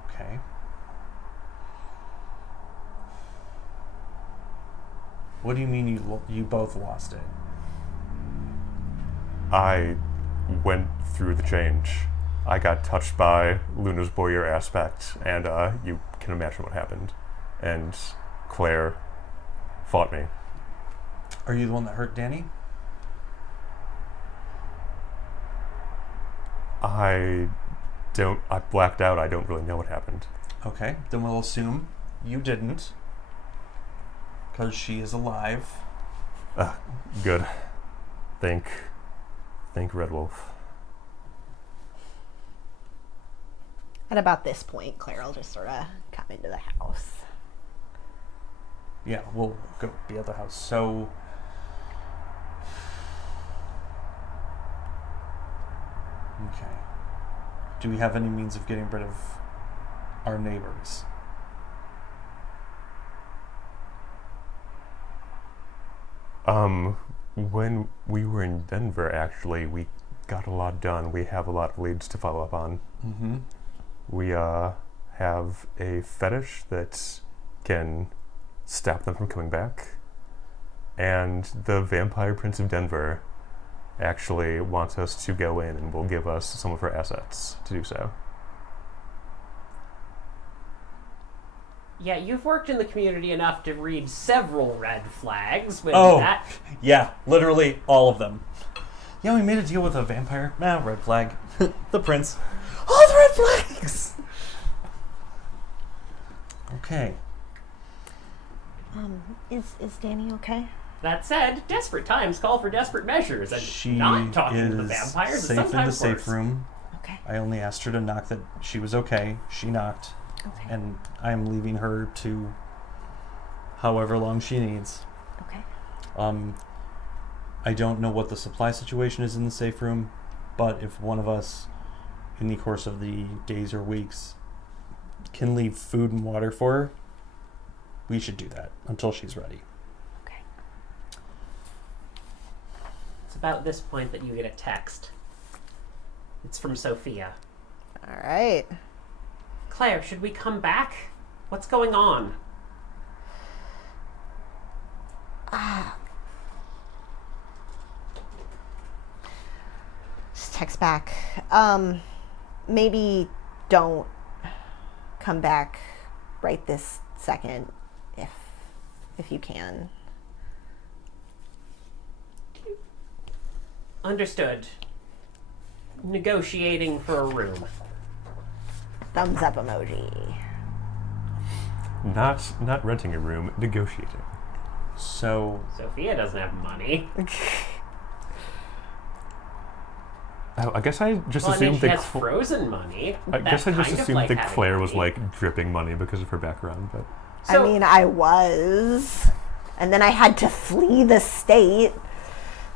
Okay. What do you mean you both lost it? I went through the change. I got touched by Luna's Boyer aspect, and you can imagine what happened. And Claire fought me. Are you the one that hurt Danny? I blacked out. I don't really know what happened. Okay, then we'll assume you didn't. Because she is alive. Good. Thank Werewolf. at about this point, Claire will just sort of come into the house. Yeah, we'll go be at the house. So, okay. Do we have any means of getting rid of our neighbors? When we were in Denver, actually, we got a lot done. We have a lot of leads to follow up on. Mm-hmm. We have a fetish that can stop them from coming back. And the Vampire Prince of Denver actually wants us to go in and will give us some of her assets to do so. Yeah, you've worked in the community enough to read several red flags with Oh. that. Yeah, literally all of them. Yeah, we made a deal with a vampire. Nah, red flag. The prince. All the red flags! Okay. Is Danny okay? That said, desperate times call for desperate measures, and She not talking to the is vampires is safe in the sometimes safe worse. room. Okay. I only asked her to knock that she was okay. She knocked. Okay. And I'm leaving her to however long she needs. Okay. I don't know what the supply situation is in the safe room, but if one of us in the course of the days or weeks can leave food and water for her, we should do that until she's ready. Okay. It's about this point that you get a text. It's from Sophia. All right. Claire, should we come back? What's going on? Just text back. Maybe don't come back right this second, if you can. Understood. negotiating for a room. Thumbs up emoji. Not renting a room, negotiating. So, Sophia doesn't have money. Oh, I guess I just Well, I mean, assumed she that has frozen money. I guess I just That's kind of assumed like that having Claire was money. like dripping money because of her background, but So, I mean, I was. And then I had to flee the state.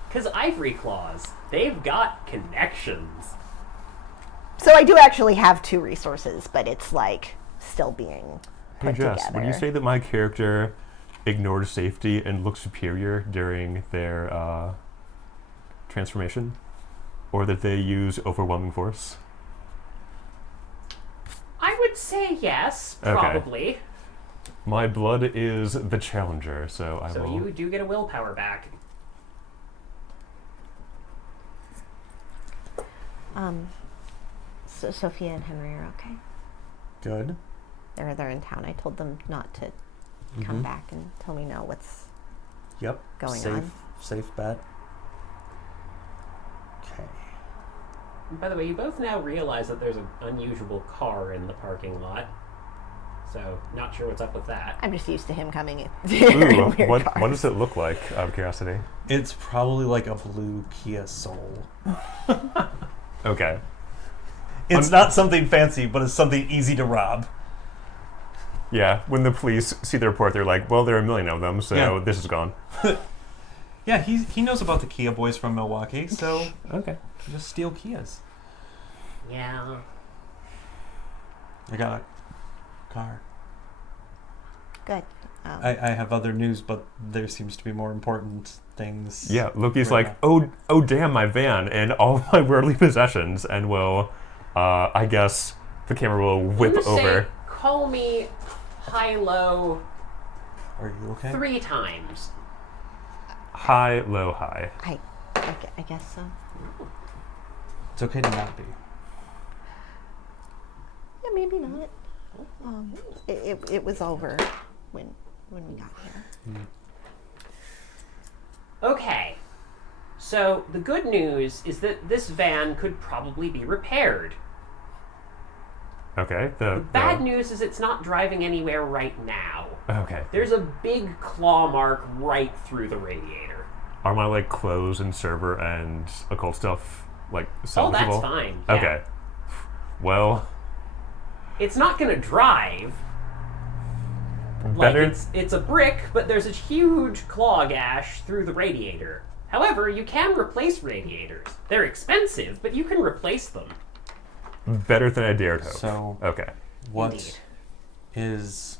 because Ivory Claws, they've got connections. So I do actually have 2 resources, but it's like still being hey put Jess, together. would you say that my character ignored safety and looked superior during their transformation? Or that they use overwhelming force? I would say yes, Okay. probably. My blood is the challenger, so I So will... you do get a willpower back. So Sophia and Henry are okay. good. They're in town. I told them not to come back until we know what's Yep. going safe, on. Safe bet. Okay. By the way, you both now realize that there's an unusual car in the parking lot. So, not sure what's up with that. I'm just used to him coming in. Ooh, weird what cars. does it look like, out of curiosity? It's probably like a blue Kia Soul. Okay. It's not something fancy, but it's something easy to rob. Yeah, when the police see the report, they're like, well, there are a million of them, so Yeah. this is gone. Yeah, he knows about the Kia boys from Milwaukee, so Okay. just steal Kias. Yeah. I got a car. Good. I have other news, but there seems to be more important things. Yeah, Loki's right like, now. oh damn, my van and all my worldly possessions, and will, I guess the camera will whip I'm gonna over. say, call me high-low Are you okay? 3 times. High, low, high. I guess so. It's okay to not be. Yeah, maybe not. It was over when we got here. Okay. So, the good news is that this van could probably be repaired. Okay. The bad news is it's not driving anywhere right now. Okay. There's a big claw mark right through the radiator. Are my like clothes and server and occult stuff like salvageable? Oh, that's fine. Yeah. Okay. Well, It's not going to drive. better. Like, it's a brick, but there's a huge claw gash through the radiator. However, you can replace radiators. They're expensive, but you can replace them. Better than I dared hope. So, Okay. what Indeed. is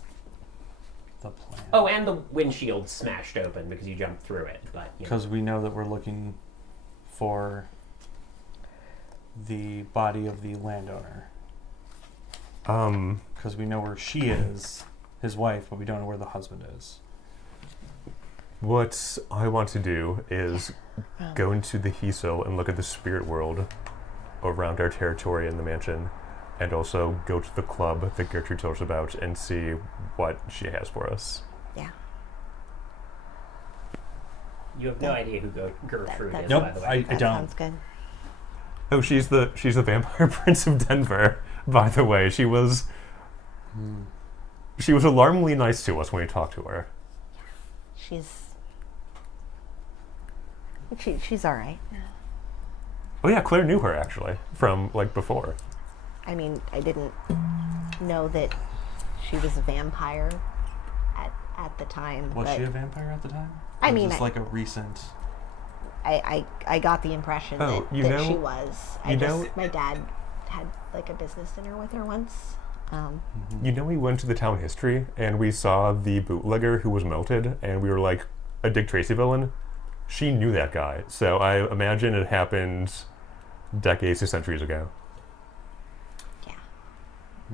the plan? Oh, and the windshield smashed open because you jumped through it. But you know. Because we know that we're looking for the body of the landowner. Because we know where she is, his wife, but we don't know where the husband is. What I want to do is go into the Hiso and look at the spirit world around our territory in the mansion, and also go to the club that Gertrude told us about and see what she has for us. Yeah. You have no idea who Gertrude That- is, Nope, by the way. I That don't. sounds good. Oh, she's the vampire prince of Denver. By the way, she was alarmingly nice to us when we talked to her. She's all right. Oh yeah, Claire knew her actually from like before. I mean, I didn't know that she was a vampire at the time. Was but she a vampire at the time? I Or was mean, this like a recent. I got the impression Oh, that, you that know- she was. you know- My dad had like a business dinner with her once. You know, we went to the town history and we saw the bootlegger who was melted, and we were like, a Dick Tracy villain. She knew that guy, so I imagine it happened decades to centuries ago. Yeah,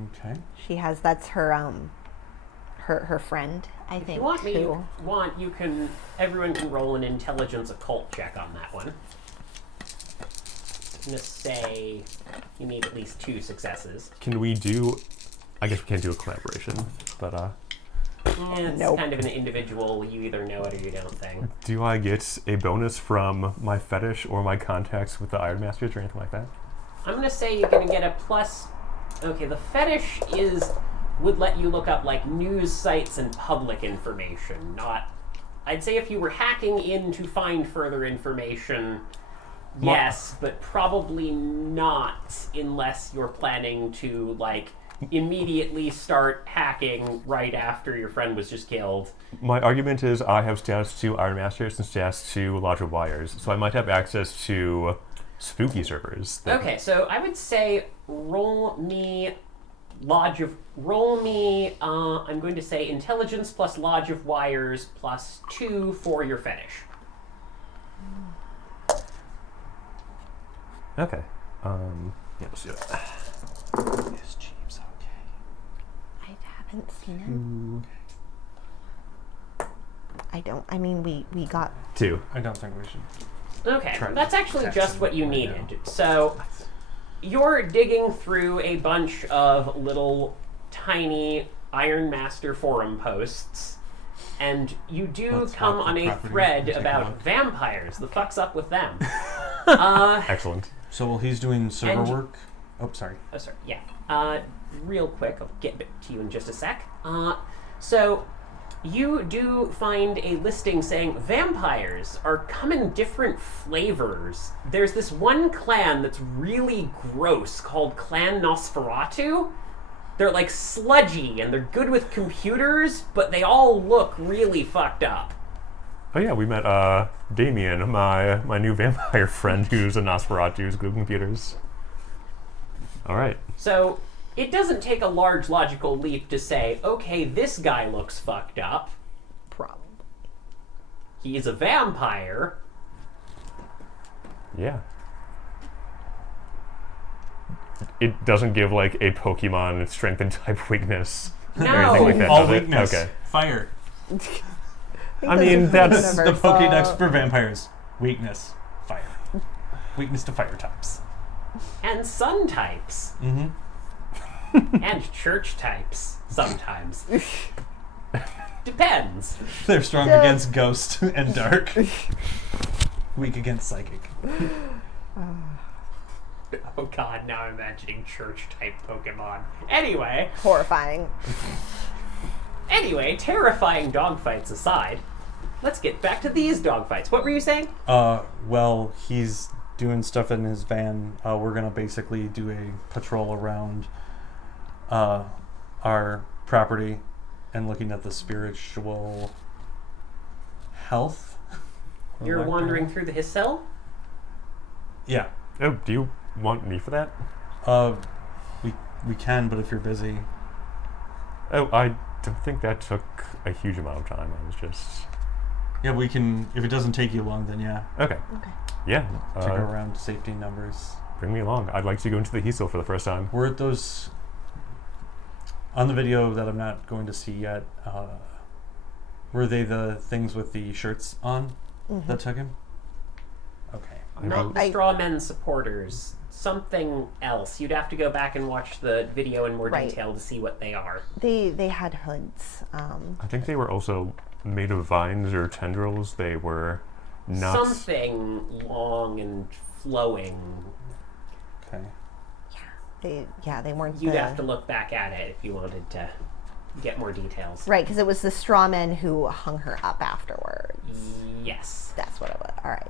Okay. she has. That's her her friend. I If think. you want me, who- you can. Everyone can roll an intelligence occult check on that one. I'm gonna say you need at least 2 successes. Can we do? I guess we can't do a collaboration, but It's Nope. kind of an individual. You either know it or you don't thing. do I get a bonus from my fetish or my contacts with the Iron Masters or anything like that? I'm going to say you're going to get a plus. Okay, the fetish would let you look up like news sites and public information, not. I'd say if you were hacking in to find further information, yes, but probably not unless you're planning to like immediately start hacking right after your friend was just killed. My argument is I have stats to Iron Masters and stats to Lodge of Wires, so I might have access to spooky servers. Okay, so I would say roll me, I'm going to say intelligence plus Lodge of Wires plus 2 for your fetish. Okay. Yeah, let's do it. Is Jeeves okay? I haven't seen him. I mean, we got 2. I don't think we should. Okay, Try to that's actually text just him what you right needed. now. So you're digging through a bunch of little tiny Iron Master forum posts, and you do Let's come walk on the a property thread and take a about look. vampires. The fuck's up with them? Excellent. So while he's doing server And- work. Oh, sorry. Oh, sorry. Yeah. Real quick, I'll get to you in just a sec. So, you do find a listing saying vampires are come in different flavors. There's this one clan that's really gross called Clan Nosferatu. They're like sludgy and they're good with computers, but they all look really fucked up. Oh yeah, we met Damien, my new vampire friend who's a Nosferatu who's good with computers. Alright. So, it doesn't take a large logical leap to say, okay, this guy looks fucked up. problem. He's a vampire. Yeah. It doesn't give like a Pokemon strength and type weakness or anything like that, All does it? weakness. Okay. Fire. I mean, that's The Pokédex for vampires. Weakness. Fire. Weakness to fire types. And sun types. Mm-hmm. And church types, sometimes. Depends. They're strong Yeah. against ghost and dark. Weak against psychic. Oh god, now I'm imagining church type Pokemon. Anyway, Horrifying. terrifying dogfights aside, let's get back to these dogfights. What were you saying? Well, he's doing stuff in his van. We're gonna basically do a patrol around our property and looking at the spiritual health. You're wandering through the Hissel? Yeah. Oh, do you want me for that? We can, but if you're busy. Oh, I don't think that took a huge amount of time. I was just... Yeah, we can. If it doesn't take you long, then yeah. Okay. Okay. Yeah. To go around safety numbers. Bring me along. I'd like to go into the Hiesel for the first time. Were it those on the video that I'm not going to see yet? Were they the things with the shirts on that took him? Okay. Not the straw men supporters. Something else. You'd have to go back and watch the video in more Right. detail to see what they are. They had hoods. I think they were also made of vines or tendrils. They were not... Something long and flowing. Okay. They weren't. You'd have to look back at it if you wanted to get more details. Right, because it was the straw men who hung her up afterwards. Yes. That's what it was. All right.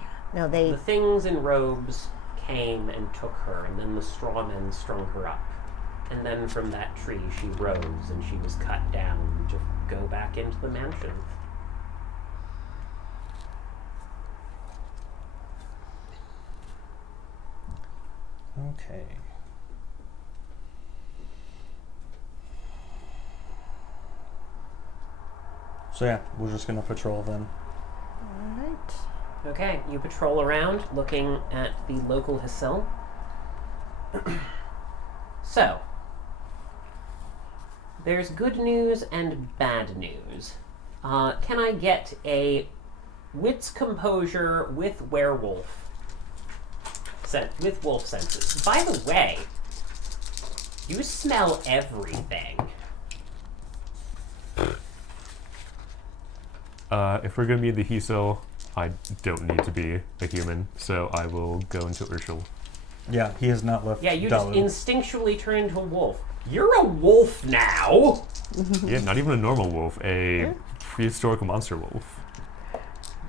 Yeah. No, they. The things in robes came and took her, and then the straw men strung her up. And then from that tree she rose, and she was cut down to go back into the mansion. Okay. So yeah, we're just gonna patrol then. All right. Okay, you patrol around looking at the local Hissel. So, there's good news and bad news. Can I get a wits composure with werewolf? With wolf senses. By the way, you smell everything. If we're going to be in the Hiesel, I don't need to be a human, so I will go into Urshel. Yeah, he has not left. Yeah, you Dalu. just instinctually turn into a wolf. You're a wolf now. Yeah, not even a normal wolf, a prehistoric monster wolf.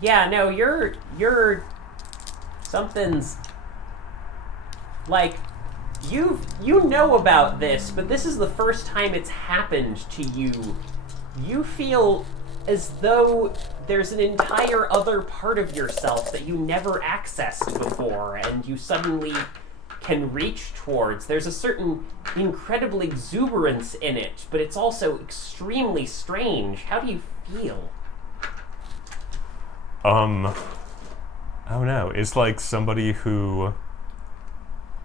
Yeah, no, you're something's like you know about this, but this is the first time it's happened to you. You feel as though there's an entire other part of yourself that you never accessed before, and you suddenly can reach towards. There's a certain incredible exuberance in it, but it's also extremely strange. How do you feel? I don't know. It's like somebody who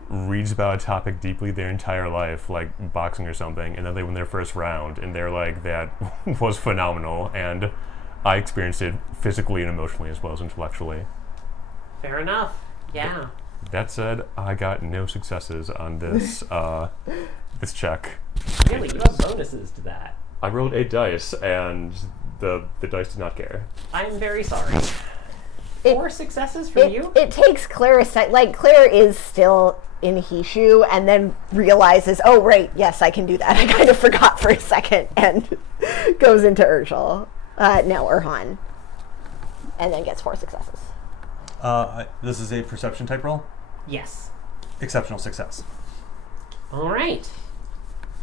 reads about a topic deeply their entire life, like boxing or something, and then they win their first round, and they're like, that was phenomenal, and I experienced it physically and emotionally as well as intellectually. Fair enough. Yeah. That said, I got no successes on this this check. Really, you have bonuses to that. I rolled 8 dice, and the dice did not care. I'm very sorry. 4 successes from you? It takes Claire a sec. Like, Claire is still in Hishu and then realizes, oh, right, yes, I can do that. I kind of forgot for a second and goes into Urshel. No, Urhan. And then gets 4 successes. This is a perception type roll. Yes. Exceptional success. All right.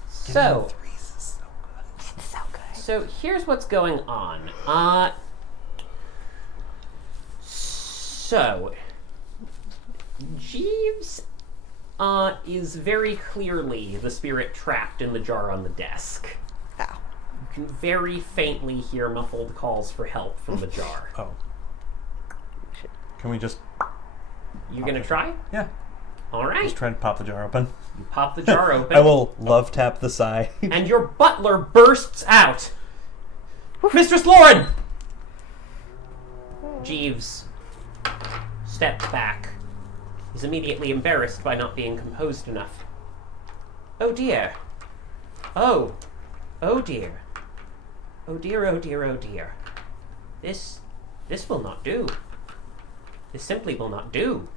So, Threes is so good. It's so good. so here's what's going on. So, Jeeves is very clearly the spirit trapped in the jar on the desk. Oh. You can very faintly hear muffled calls for help from the jar. Oh. Can we just... You gonna try? Yeah. All right. Just try to pop the jar open. You pop the jar open. I will love tap the side. And your butler bursts out. Mistress Lauren! Jeeves steps back. He's immediately embarrassed by not being composed enough. Oh dear. Oh. Oh dear. Oh dear, oh dear, oh dear. This will not do. This simply will not do.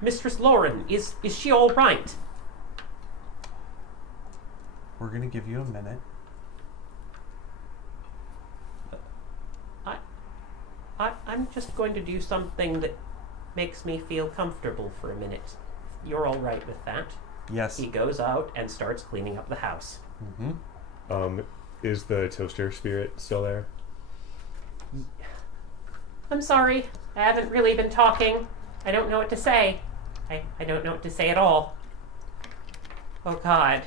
Mistress Lauren, is she all right? We're going to give you a minute. I'm just going to do something that makes me feel comfortable for a minute. You're all right with that? Yes. He goes out and starts cleaning up the house. Mm-hmm. Is the toaster spirit still there? I'm sorry. I haven't really been talking. I don't know what to say. I don't know what to say at all. Oh, God.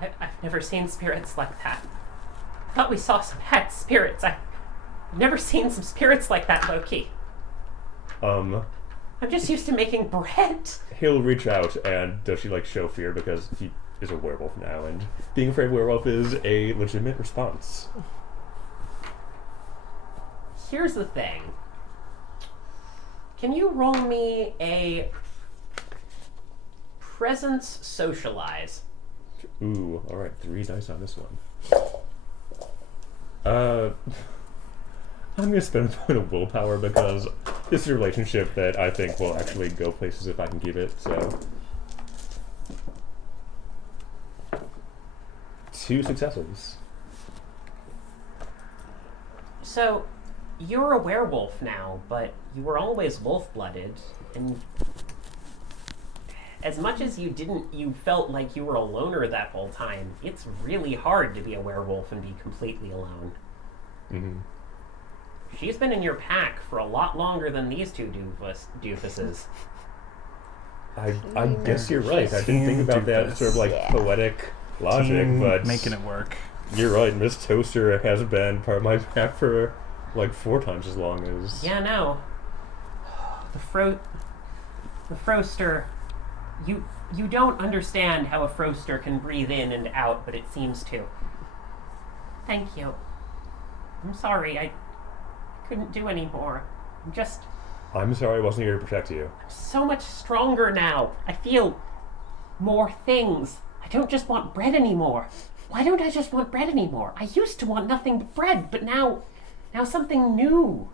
I've never seen spirits like that. I thought we saw some bad spirits. I've never seen some spirits like that, Loki. I'm just used to making bread. He'll reach out, and does she show fear because he is a werewolf now, and being afraid of werewolf is a legitimate response. Here's the thing. Can you roll me a presence socialize? Ooh, alright, 3 dice on this one. I'm gonna spend a point of willpower because this is a relationship that I think will actually go places if I can keep it, so. 2 successes. So, you're a werewolf now, but you were always wolf-blooded, and as much as you felt like you were a loner that whole time, it's really hard to be a werewolf and be completely alone. Mm-hmm. She's been in your pack for a lot longer than these two doofuses. I guess you're right. I didn't think about that sort of poetic logic, but making it work. You're right. Miss Toaster has been part of my pack for 4 times as long as. Yeah, no. The Froster. You don't understand how a Froster can breathe in and out, but it seems to. Thank you. I'm sorry, I couldn't do any more. I'm sorry I wasn't here to protect you. I'm so much stronger now. I feel more things. I don't just want bread anymore. Why don't I just want bread anymore? I used to want nothing but bread, but now Now something new.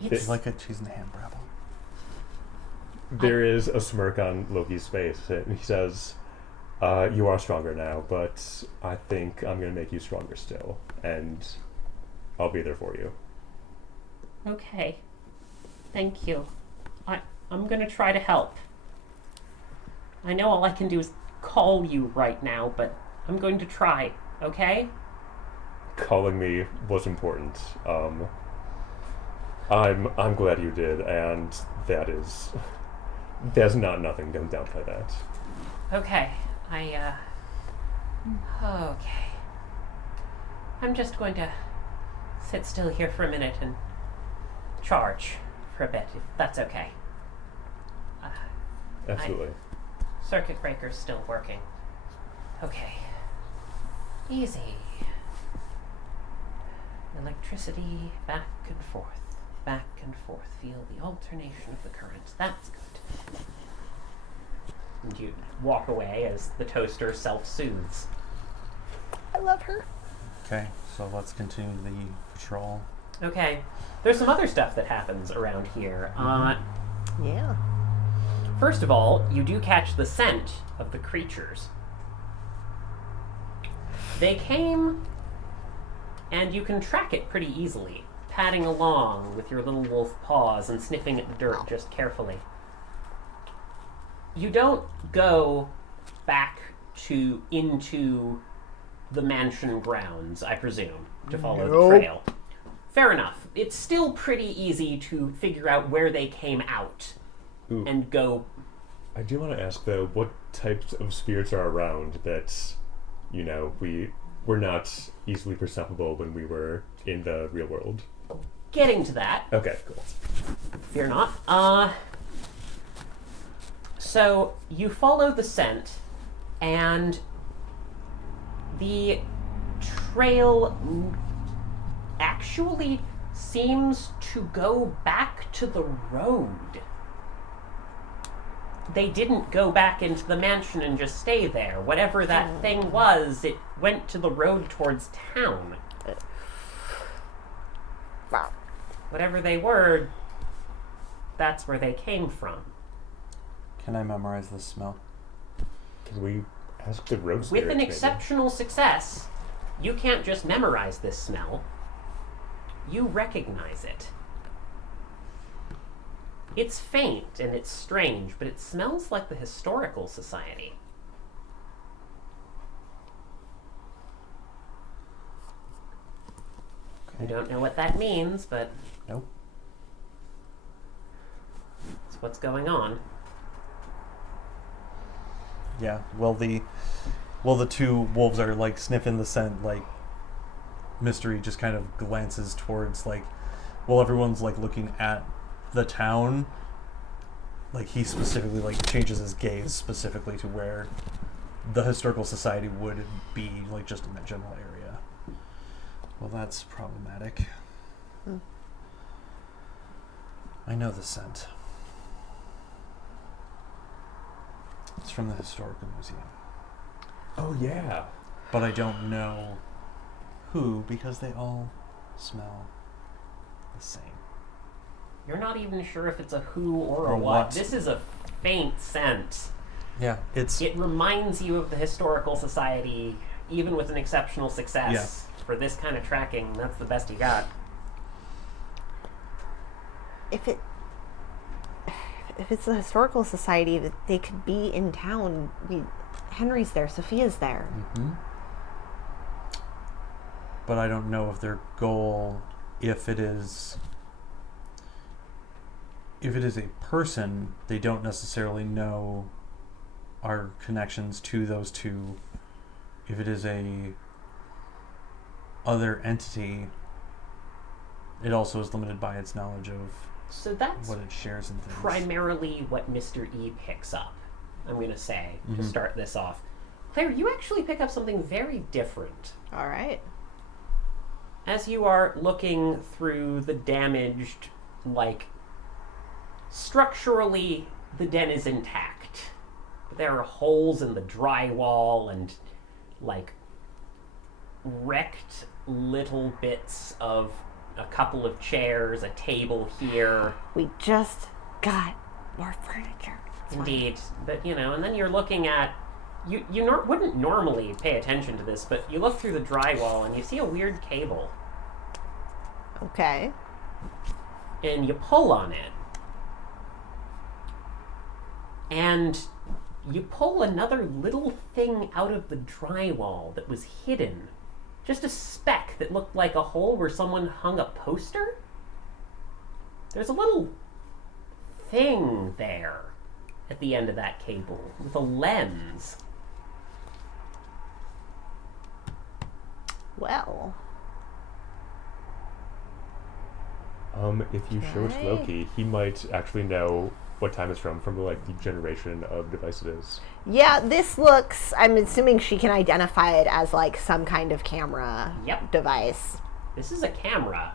It's like a cheese and ham bravo. There is a smirk on Loki's face, and he says, you are stronger now, but I think I'm going to make you stronger still, and I'll be there for you. Okay. Thank you. I'm gonna try to help. I know all I can do is call you right now, but I'm going to try, okay? Calling me was important. I'm glad you did, and there's not nothing. Don't downplay that. Okay. Okay. I'm just going to sit still here for a minute and charge for a bit, if that's okay. Absolutely. Circuit breaker's still working. Okay. Easy. Electricity back and forth. Back and forth. Feel the alternation of the currents. That's good. And you walk away as the toaster self-soothes. I love her. Okay, so let's continue the patrol. Okay. There's some other stuff that happens around here. Yeah. First of all, you do catch the scent of the creatures. They came, and you can track it pretty easily, padding along with your little wolf paws and sniffing at the dirt just carefully. You don't go back into the mansion grounds, I presume, to follow the trail. Fair enough. It's still pretty easy to figure out where they came out. Ooh. And go. I do want to ask, though, what types of spirits are around that, we're not easily perceptible when we were in the real world? Getting to that. Okay, cool. Fear not. So you follow the scent, and the trail actually seems to go back to the road. They didn't go back into the mansion and just stay there. Whatever that thing was, it went to the road towards town. Wow. Whatever they were, that's where they came from. Can I memorize this smell? Can we ask the road With spirits, an maybe? exceptional success, you can't just memorize this smell. You recognize it. It's faint and it's strange, but it smells like the Historical Society. Okay. You don't know what that means, but Nope. it's what's going on. Yeah. Well, the two wolves are like sniffing the scent. Like, Mystery just kind of glances towards everyone's like looking at the town. Like, he specifically changes his gaze specifically to where the Historical Society would be, just in that general area. Well, that's problematic. I know the scent. It's from the Historical Museum. Oh, yeah. But I don't know who, because they all smell the same. You're not even sure if it's a who or a Or what. what. This is a faint scent. Yeah, It reminds you of the Historical Society, even with an exceptional success. For this kind of tracking, that's the best you got. If it's the Historical Society, that they could be in town. Henry's there, Sophia's there. Mm-hmm. But I don't know if their goal, if it is a person, they don't necessarily know our connections to those two. If it is a other entity, it also is limited by its knowledge of So that's what it shares and things. primarily what Mr. E picks up, I'm going to say, to Mhm. start this off. Claire, you actually pick up something very different. All right. As you are looking through the damaged, structurally, the den is intact. But there are holes in the drywall and, wrecked little bits of a couple of chairs, a table here. We just got more furniture. It's fine. Indeed. But, and then you're looking at... You wouldn't normally pay attention to this, but you look through the drywall and you see a weird cable. Okay. And you pull on it. And you pull another little thing out of the drywall that was hidden. Just a speck that looked like a hole where someone hung a poster. There's a little thing there at the end of that cable with a lens. Well. If you show it to Okay. Loki, he might actually know what time it's from the generation of device it is. Yeah, this looks... I'm assuming she can identify it as, some kind of camera Yep. device. This is a camera.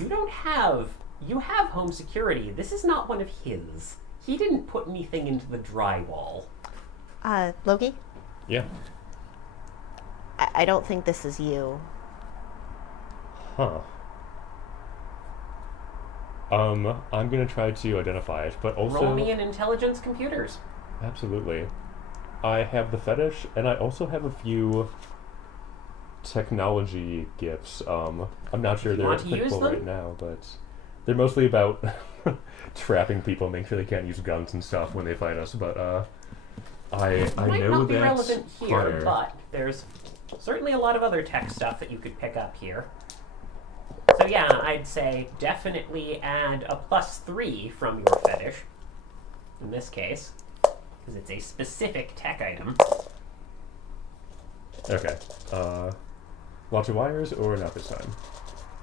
You have home security. This is not one of his. He didn't put anything into the drywall. Loki? Yeah. I don't think this is you. Huh. I'm gonna try to identify it, but also... Roll me in intelligence computers. Absolutely. I have the fetish, and I also have a few technology gifts. I'm not sure You they're want to use applicable them? right now, but they're mostly about trapping people, making sure they can't use guns and stuff when they find us. But I Might know not be that relevant here, fire- but there's certainly a lot of other tech stuff that you could pick up here. So yeah, I'd say definitely add a +3 from your fetish, in this case, because it's a specific tech item. Okay. Lots of wires, or not this time?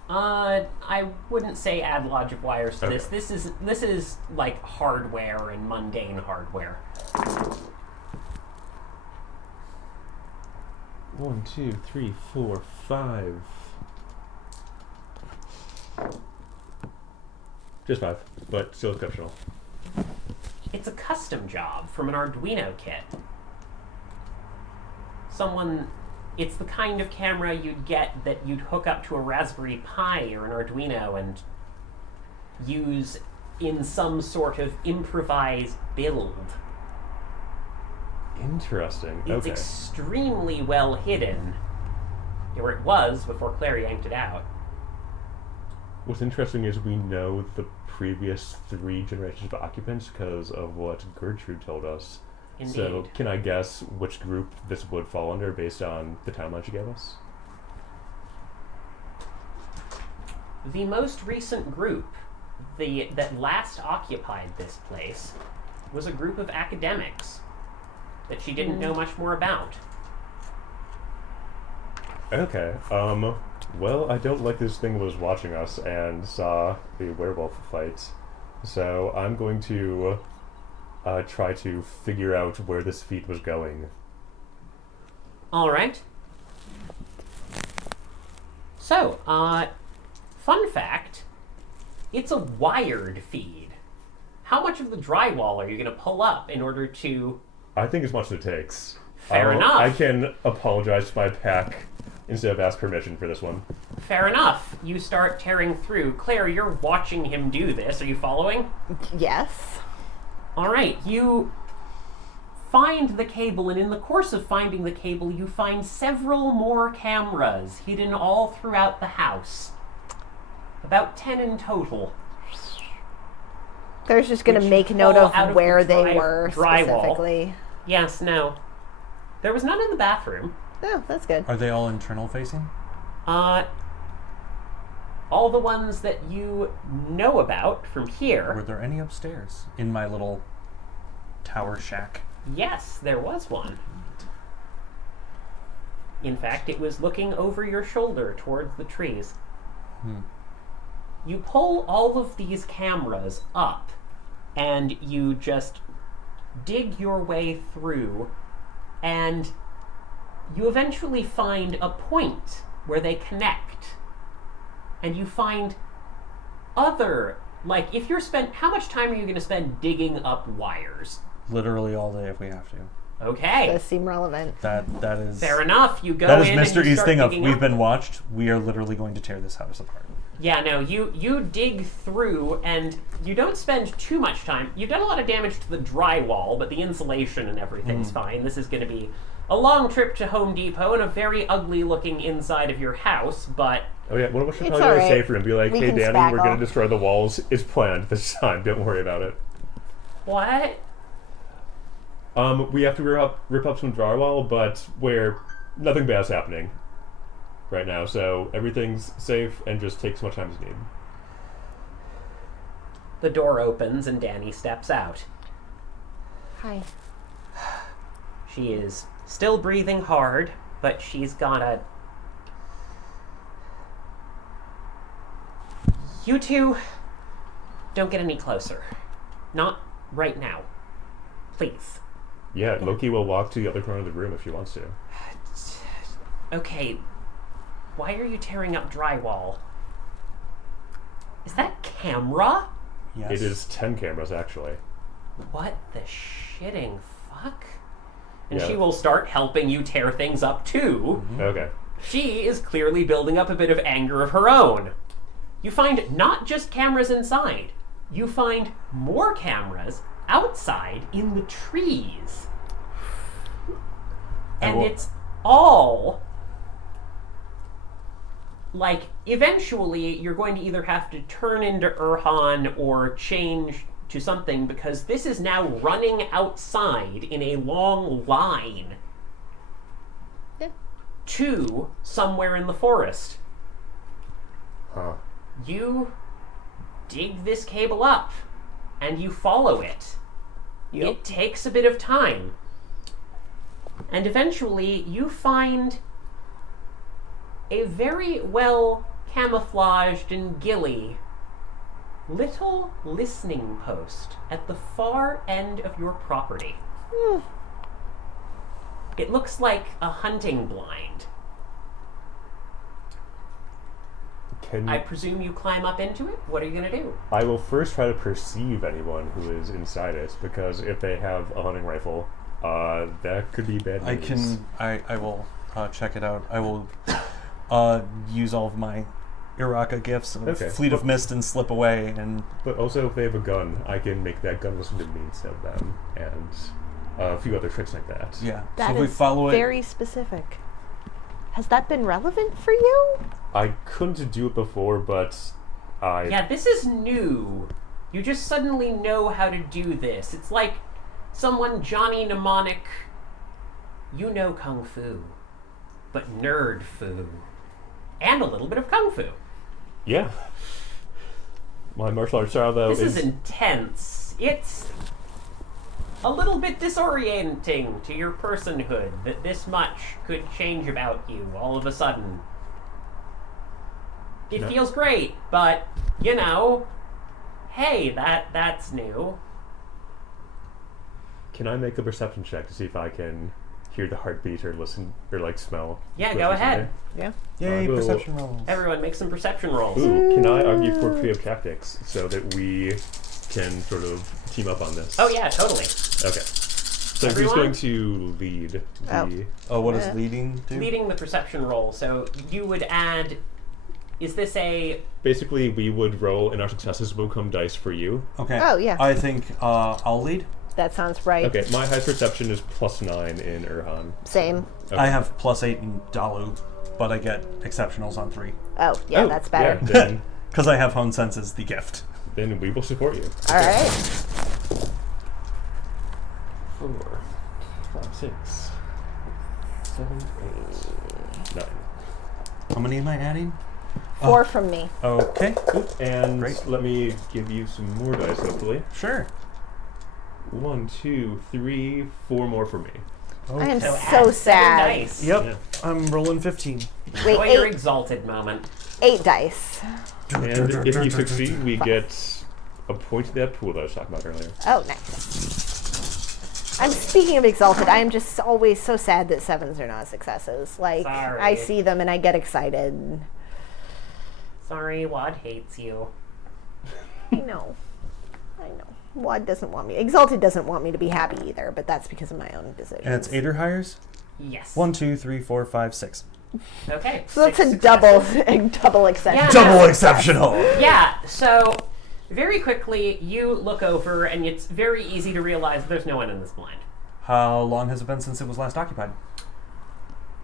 I wouldn't say add logic wires to Okay. this. This is like hardware and mundane hardware. 1, 2, 3, 4, 5. Just 5, but still exceptional. It's a custom job from an Arduino kit. It's the kind of camera you'd get that you'd hook up to a Raspberry Pi or an Arduino and use in some sort of improvised build. Interesting. It's Okay. extremely well hidden, or it was before Claire yanked it out. What's interesting is we know the previous 3 generations of occupants because of what Gertrude told us. Indeed. So can I guess which group this would fall under based on the timeline she gave us? The most recent group that last occupied this place was a group of academics that she didn't know much more about. Okay. Well, I don't like this thing was watching us and saw the werewolf fight. So I'm going to try to figure out where this feed was going. All right. So, fun fact, it's a wired feed. How much of the drywall are you going to pull up in order to... I think as much as it takes. Fair enough. I can apologize to my pack instead of ask permission for this one. Fair enough. You start tearing through. Claire, you're watching him do this. Are you following? Yes. All right. You find the cable, and in the course of finding the cable, you find several more cameras hidden all throughout the house. About 10 in total. Claire's just going to Which make note fall of out of where the they were drywall. specifically. Yes, no. There was none in the bathroom. Oh, that's good. Are they all internal facing? All the ones that you know about from Were here, there any upstairs in my little tower shack? yes, there was one. In fact, it was looking over your shoulder towards the trees. You pull all of these cameras up, and you just dig your way through, and you eventually find a point where they connect. And you find other, like, if you're how much time are you going to spend digging up wires? Literally all day if we have to. Okay. Does seem relevant. That is Fair enough. You go That is in and Mr. you E's start thing of digging we've up. been watched. We are literally going to tear this house apart. Yeah, no, you dig through, and you don't spend too much time. You've done a lot of damage to the drywall, but the insulation and everything's fine. This is going to be a long trip to Home Depot and a very ugly-looking inside of your house, but... Oh yeah, one of us should It's probably go to alright. safer and be like, We hey can Danny, we're spackle. gonna destroy the walls. It's planned this time, don't worry about it. What? We have to rip up some drywall, but where nothing bad's happening right now, so everything's safe and just take as much time as you need. The door opens and Danny steps out. Hi. She is still breathing hard, but she's got a... You two, don't get any closer. Not right now. Please. Yeah, Loki will walk to the other corner of the room if he wants to. Okay, why are you tearing up drywall? Is that camera? Yes. It is 10 cameras, actually. What the shitting fuck? And Yeah. she will start helping you tear things up too. Okay. She is clearly building up a bit of anger of her own. You find not just cameras inside, you find more cameras outside in the trees. And it's all like, eventually you're going to either have to turn into Urhan or change to something, because this is now running outside in a long line Yeah. to somewhere in the forest. Huh. You dig this cable up and you follow it. Yep. It takes a bit of time. And eventually you find a very well camouflaged and gilly little listening post at the far end of your property. It looks like a hunting blind. I presume you climb up into it? What are you going to do? I will first try to perceive anyone who is inside it, because if they have a hunting rifle, that could be bad news. I will check it out. I will use all of my Iraka gifts of Okay. Fleet of Mist and slip away and But also, if they have a gun, I can make that gun listen to me instead of them, and a few other tricks like that. yeah. That so if we is follow it, very specific. Has that been relevant for you? I couldn't do it before, but Yeah, this is new. You just suddenly know how to do this. It's like someone Johnny Mnemonic, you know Kung Fu, but nerd fu. And a little bit of Kung Fu. yeah. My martial arts style, though, This is intense. It's a little bit disorienting to your personhood that this much could change about you all of a sudden. It No. feels great, but, you know, hey, that's new. Can I make a perception check to see if I can hear the heartbeat or listen or like smell? Yeah, what's go listening ahead. Yeah. yay, I will- perception rolls. Everyone make some perception rolls. Ooh, can I argue for creative tactics so that we can sort of team up on this? Oh yeah, totally. Okay. So who's Everyone? going to lead the... Oh. Oh, what Yeah. does leading do? Leading the perception roll, so you would add, is this a, Basically, we would roll, and our successes will come dice for you. Okay. Oh, yeah. I think I'll lead. That sounds right. Okay, my highest perception is +9 in Urhan. Same. Okay. I have +8 in Dalu, but I get exceptionals on 3. Oh, yeah, Oh, that's better. Yeah, Because I have Hone Sense as the gift. then we will support you. All right. 4, 5, 6, 7, 8, 9. How many am I adding? 4 from me. Okay. Oop, and Great. let me give you some more dice, hopefully. Sure. 1, 2, 3, 4 more for me. I am so so add 7 sad. dice. Yep. Yeah. I'm rolling 15. Wait, Enjoy your 8, exalted moment. 8 dice. And if you succeed, we get a point to that pool that I was talking about earlier. Oh, nice. I'm speaking of exalted. I am just always so sad that 7s are not successes. Like, Sorry. I see them and I get excited. Sorry, Wad hates you. I know. I know. Wad doesn't want me. Exalted doesn't want me to be happy either, but that's because of my own decisions. And it's 8 or hires? Yes. 1, 2, 3, 4, 5, 6. Okay. So that's 6 a double successes. exception. Yeah. Double exceptional! Yeah, so very quickly you look over and it's very easy to realize there's no one in this blind. How long has it been since it was last occupied?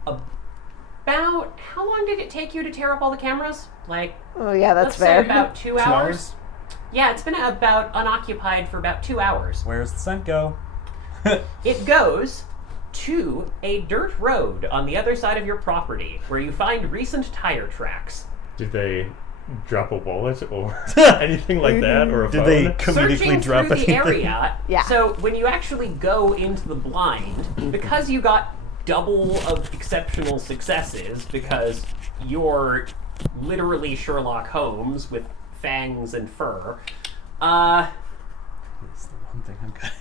About, how long did it take you to tear up all the cameras? Like, Oh yeah, that's let's fair. say about 2 2 hours? hours? Yeah, it's been about unoccupied for about 2 hours. Where's the scent go? It goes to a dirt road on the other side of your property where you find recent tire tracks. Did they drop a wallet or anything like that, or a Did phone? they comedically Searching drop through anything? the area, Yeah. so when you actually go into the blind, because you got double of exceptional successes, because you're literally Sherlock Holmes with fangs and fur, That's the one thing I'm good at.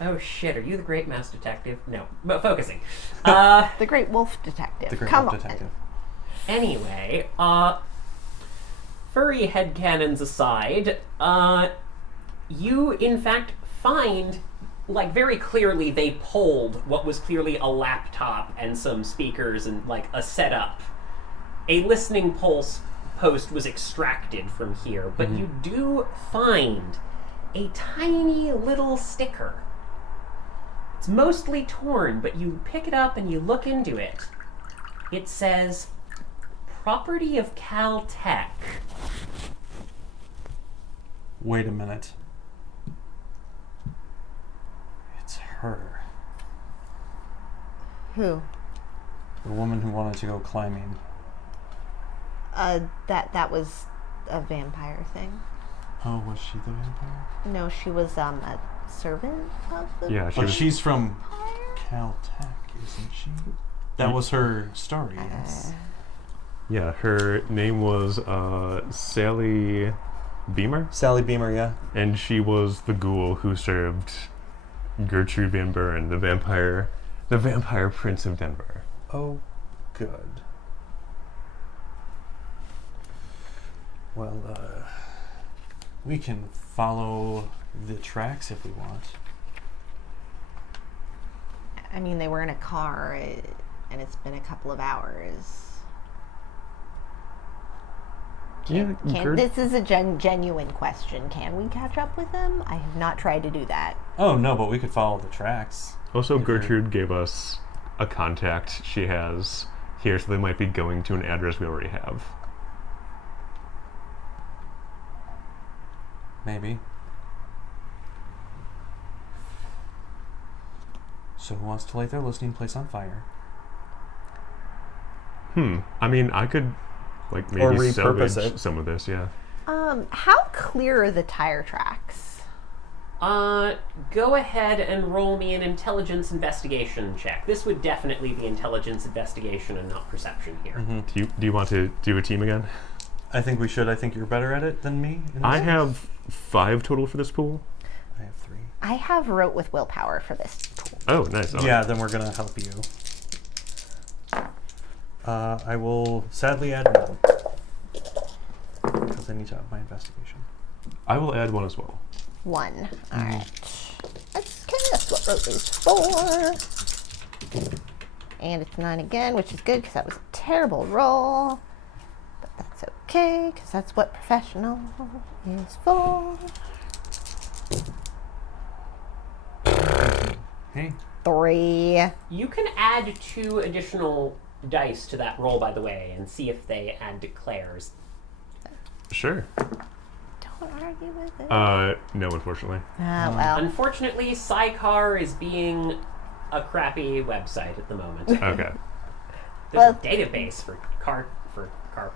oh shit, are you the great mouse detective? No, but focusing. The Great Wolf Detective. The Great Come Wolf on. Detective. Anyway, furry headcanons aside, you in fact find, like, very clearly they pulled what was clearly a laptop and some speakers and, like, a setup. A listening pulse post was extracted from here, but you do find a tiny little sticker. It's mostly torn, but you pick it up and you look into it. It says, property of Caltech. Wait a minute. It's her. Who? The woman who wanted to go climbing. That was a vampire thing. Oh, was she the vampire? No, she was a servant of the Yeah, she But was. she's from vampire. Caltech, isn't she? That was her story, yes. Yeah, her name was Sally Beamer, Sally Beamer, yeah. and she was the ghoul who served Gertrude Van Buren, the vampire prince of Denver. Oh, good. Well, we can follow the tracks if we want. I mean, they were in a car, and it's been a couple of hours. This is a genuine question. Can we catch up with them? I have not tried to do that. Oh, no, but we could follow the tracks. Also, If they're- Gertrude gave us a contact she has here, so they might be going to an address we already have. Maybe. So who wants to light their listening place on fire? I mean, I could, like, Or maybe repurpose salvage it. some of this, yeah. How clear are the tire tracks? Go ahead and roll me an intelligence investigation check. This would definitely be intelligence investigation and not perception here. Do you want to do a team again? I think we should. I think you're better at it than me. in I this. have 5 total for this pool. I have 3. I have wrote with willpower for this tool. Oh, nice. All Yeah, right. then we're gonna help you. I will sadly add 1. Because I need to up my investigation. I will add 1 as well. 1. All right. Let's guess what rote is 4. And it's 9 again, which is good because that was a terrible roll. But that's okay because that's what professional is for. Hey. 3. You can add 2 additional dice to that roll, by the way, and see if they add to Claire's. Sure. Don't argue with it. No, unfortunately. Well. Unfortunately, Psycar is being a crappy website at the moment. Okay. There's Well- a database for car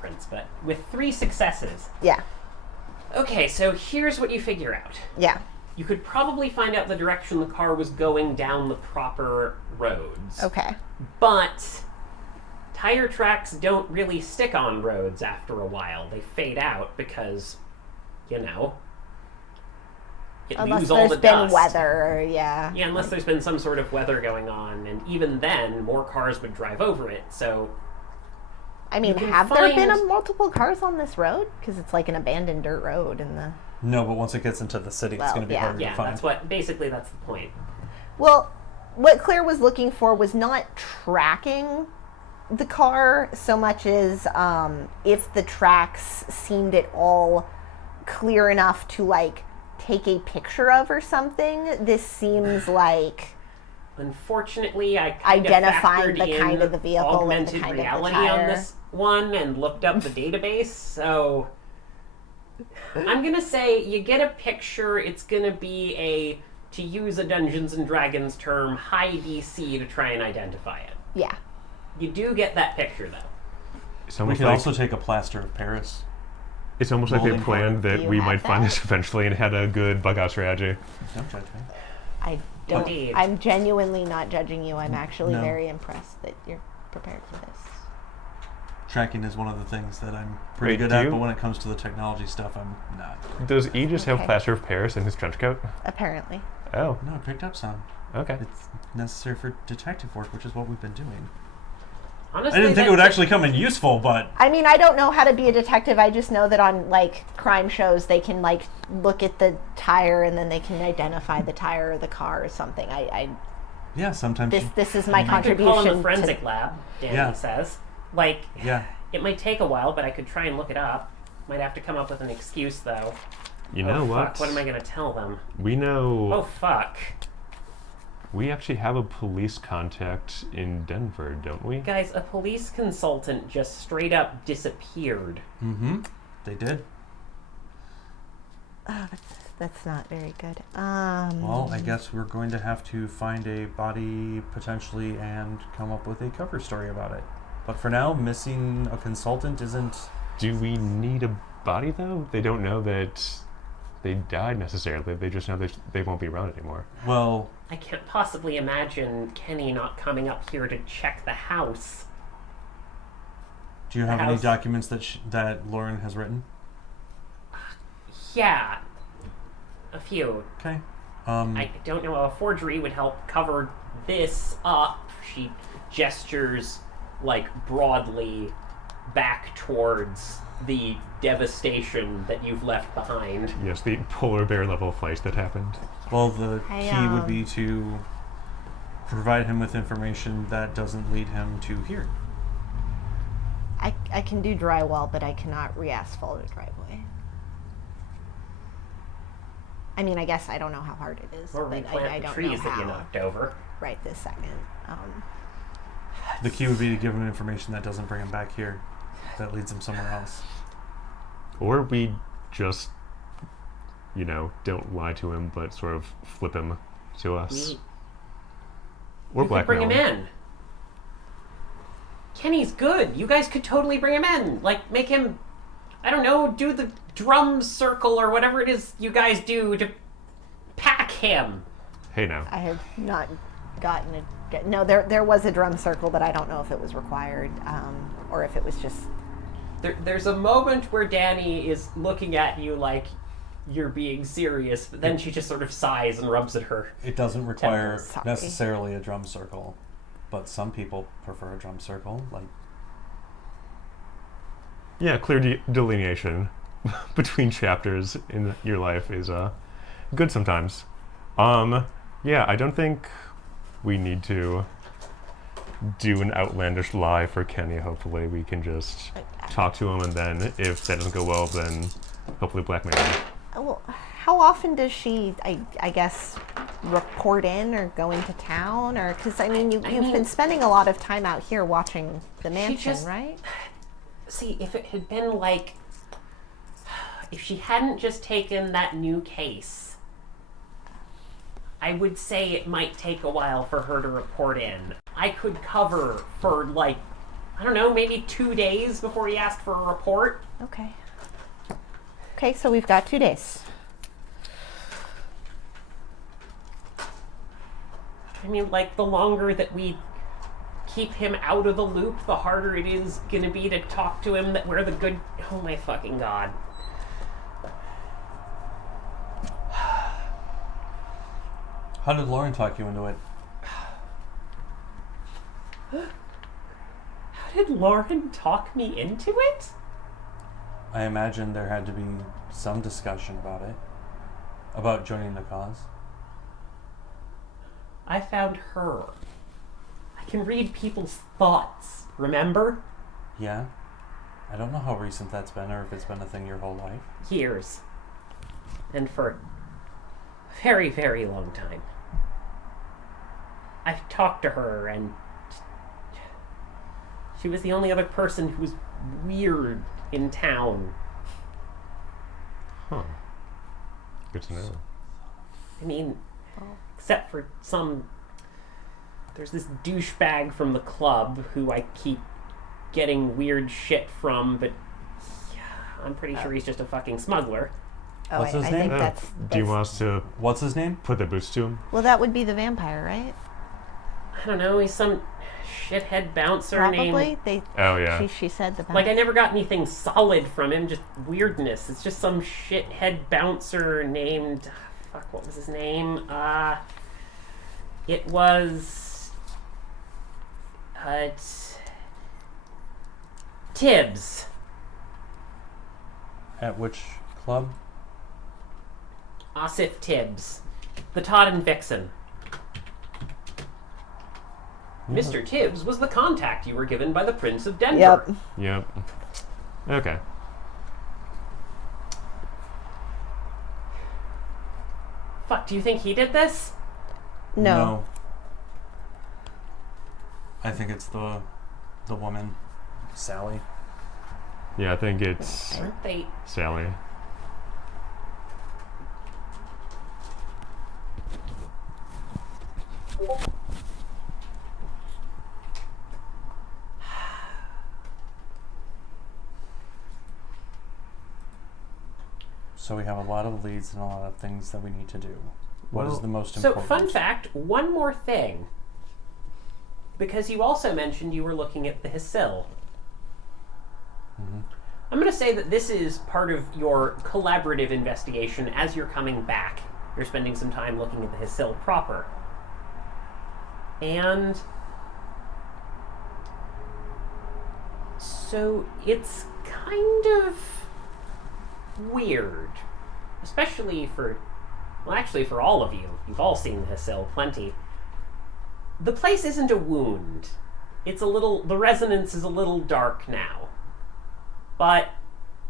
prints, but with 3 successes. Yeah. Okay, so here's what you figure out. Yeah. You could probably find out the direction the car was going down the proper roads. Okay. But tire tracks don't really stick on roads after a while. They fade out because, you know, it Unless lose all there's the been dust. weather, yeah. Yeah, unless there's been some sort of weather going on, and even then, more cars would drive over it, so I mean, can have there been find- multiple cars on this road? Because it's like an abandoned dirt road in the... No, but once it gets into the city, it's Well, going to be yeah. harder Yeah, to find. that's the point. Well, what Claire was looking for was not tracking the car so much as if the tracks seemed at all clear enough to like take a picture of or something. This seems like Unfortunately, I kind identifying of the factored kind in of the vehicle and the augmented kind of the reality tire. on this one and looked up the database, so I'm gonna say you get a picture. It's gonna be a, to use a Dungeons and Dragons term, high DC to try and identify it. yeah. You do get that picture though. It's We almost could like also take a plaster of Paris. it's almost like they molding planned Do that you we have might find that? this eventually and had a good bug out strategy. Don't judge me. I don't. Indeed. I'm genuinely not judging you. I'm actually No. very impressed that you're prepared for this. Tracking is one of the things that I'm pretty Wait, good do at, you- but when it comes to the technology stuff, I'm not. Does E just have Okay. plaster of Paris in his trench coat? Apparently. Oh, No, I picked up some. okay. It's necessary for detective work, which is what we've been doing. Honestly, I didn't think it would actually come in useful, but I mean, I don't know how to be a detective. I just know that on like crime shows, they can like look at the tire and then they can identify the tire or the car or something. yeah, sometimes. This is my I could contribution. call in the forensic lab, Danny Yeah. says. Like, Yeah. it might take a while, but I could try and look it up. Might have to come up with an excuse though. You know Oh, what? fuck, what am I gonna tell them? We know Oh fuck. we actually have a police contact in Denver, don't we? Guys, a police consultant just straight up disappeared. Mm-hmm. They did. Oh, that's not very good. Well, I guess we're going to have to find a body potentially and come up with a cover story about it. But for now, missing a consultant isn't. Do we need a body though? They don't know that they died necessarily. They just know that they won't be around anymore. Well, I can't possibly imagine Kenny not coming up here to check the house. do you have The any house. documents that Lauren has written? Yeah. A few. Okay. I don't know, a forgery would help cover this up. She gestures, like, broadly back towards the devastation that you've left behind. Yes, the polar bear level fight that happened. Well, the I, key would be to provide him with information that doesn't lead him to here. I can do drywall, but I cannot re-asphalt a driveway. I mean, I guess I don't know how hard it is, Or but replant I the don't trees know that you how knocked over. right this second. The key would be to give him information that doesn't bring him back here, that leads him somewhere else. Or we just, don't lie to him, but sort of flip him to us. Or You could bring blackmail him in. Kenny's good. You guys could totally bring him in. Like, make him, I don't know, do the drum circle or whatever it is you guys do to pack him. Hey now. I have not gotten a. No, there was a drum circle, but I don't know if it was required or if it was just. There's a moment where Danny is looking at you like you're being serious, but then she just sort of sighs and rubs at her. It doesn't require Sorry. necessarily a drum circle, but some people prefer a drum circle. Like, Yeah, clear delineation between chapters in your life is good sometimes. Yeah, I don't think we need to do an outlandish lie for Kenny. Hopefully we can just talk to him, and then if that doesn't go well, then hopefully blackmail him. Well, how often does she, I guess, report in or go into town? Or because I mean, you've been spending a lot of time out here watching the mansion, just- right? See, if it had been like, if she hadn't just taken that new case, I would say it might take a while for her to report in. I could cover for like, I don't know, maybe 2 days before he asked for a report. Okay. Okay, so we've got 2 days. I mean, like, the longer that we keep him out of the loop, the harder it is gonna be to talk to him that we're the good. Oh my fucking god. how did Lauren talk you into it? How did Lauren talk me into it? I imagine there had to be some discussion about it. About joining the cause. I found her. I can read people's thoughts, remember? Yeah? I don't know how recent that's been, or if it's been a thing your whole life. Years. And for a very, very long time. I've talked to her, and she was the only other person who was weird in town. Huh. Good to know. I mean, except for there's this douchebag from the club who I keep getting weird shit from, but yeah, I'm pretty sure he's just a fucking smuggler. Oh, What's his I name? think that's Do you want us to What's his name? put the boots to him? well, that would be the vampire, right? I don't know, he's some shithead bouncer Probably. named... They. Oh, yeah. She said the. Like, I never got anything solid from him, just weirdness. It's just some shithead bouncer named... Fuck, what was his name? It was... Tibbs. At which club? Osif Tibbs. The Todd and Vixen. Mr. Tibbs was the contact you were given by the Prince of Denver. Yep. Yep. Okay. Fuck, do you think he did this? No. I think it's the woman, Sally. Yeah, I think it's Aren't they... Sally. So we have a lot of leads and a lot of things that we need to do. What is Well, the most So, important? fun fact, one more thing. Because you also mentioned you were looking at the Hysil. Mhm. I'm going to say that this is part of your collaborative investigation as you're coming back. You're spending some time looking at the Hysil proper. And so it's kind of weird. Especially for, well, actually for all of you. You've all seen the Hysil plenty. The place isn't a wound. It's a little, the resonance is a little dark now. But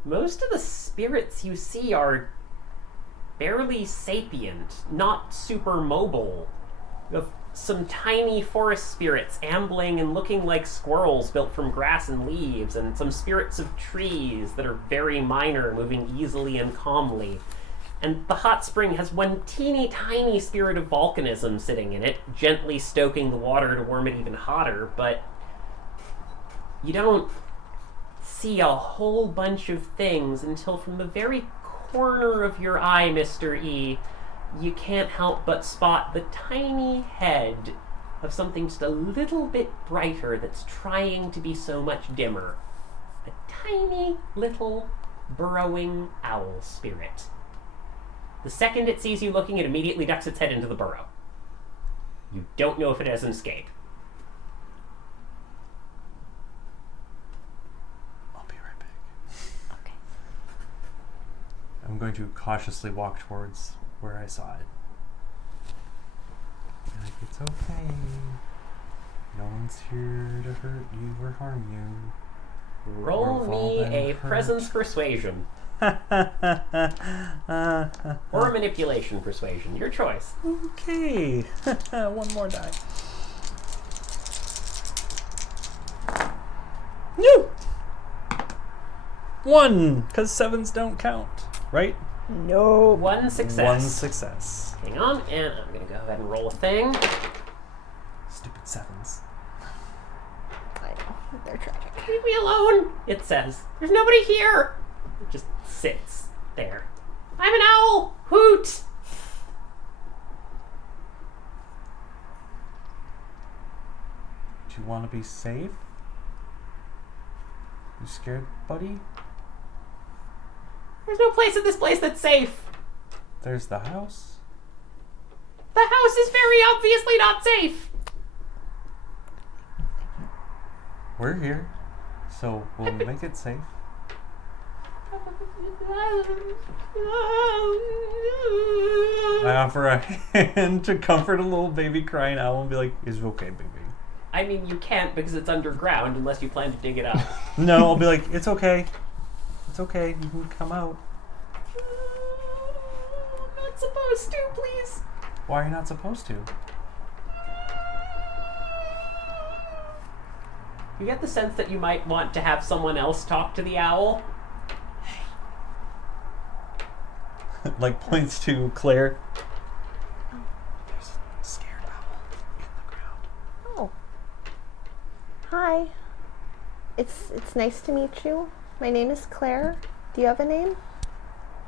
most of the spirits you see are barely sapient, not super mobile. You have some tiny forest spirits ambling and looking like squirrels built from grass and leaves, and some spirits of trees that are very minor, moving easily and calmly. And the hot spring has one teeny tiny spirit of volcanism sitting in it, gently stoking the water to warm it even hotter, but you don't see a whole bunch of things until from the very corner of your eye, Mr. E, you can't help but spot the tiny head of something just a little bit brighter that's trying to be so much dimmer. A tiny little burrowing owl spirit. The second it sees you looking, it immediately ducks its head into the burrow. You don't know if it has an escape. I'll be right back. Okay. I'm going to cautiously walk towards where I saw it. Like, it's okay. No one's here to hurt you or harm you. Roll We've all me been a hurt. presence persuasion. Or a manipulation persuasion. Your choice. Okay. One more die. No! 1, because 7s don't count, right? No. One success. 1 success. Hang on, and I'm going to go ahead and roll a thing. Stupid 7s. I know. They're tragic. Leave me alone, it says. There's nobody here. It just sits there. I'm an owl! Hoot! Do you want to be safe? You scared, buddy? There's no place in this place that's safe. There's the house. The house is very obviously not safe. We're here, so we'll make it safe. I offer a hand to comfort a little baby crying owl and be like, "It's okay, baby." I mean, you can't because it's underground unless you plan to dig it up. No, I'll be like, "It's okay. It's okay. You can come out." I'm not supposed to, please. Why are you not supposed to? You get the sense that you might want to have someone else talk to the owl. Like points to Claire. There's a scared owl in the ground. Oh. Hi. It's nice to meet you. My name is Claire. Do you have a name?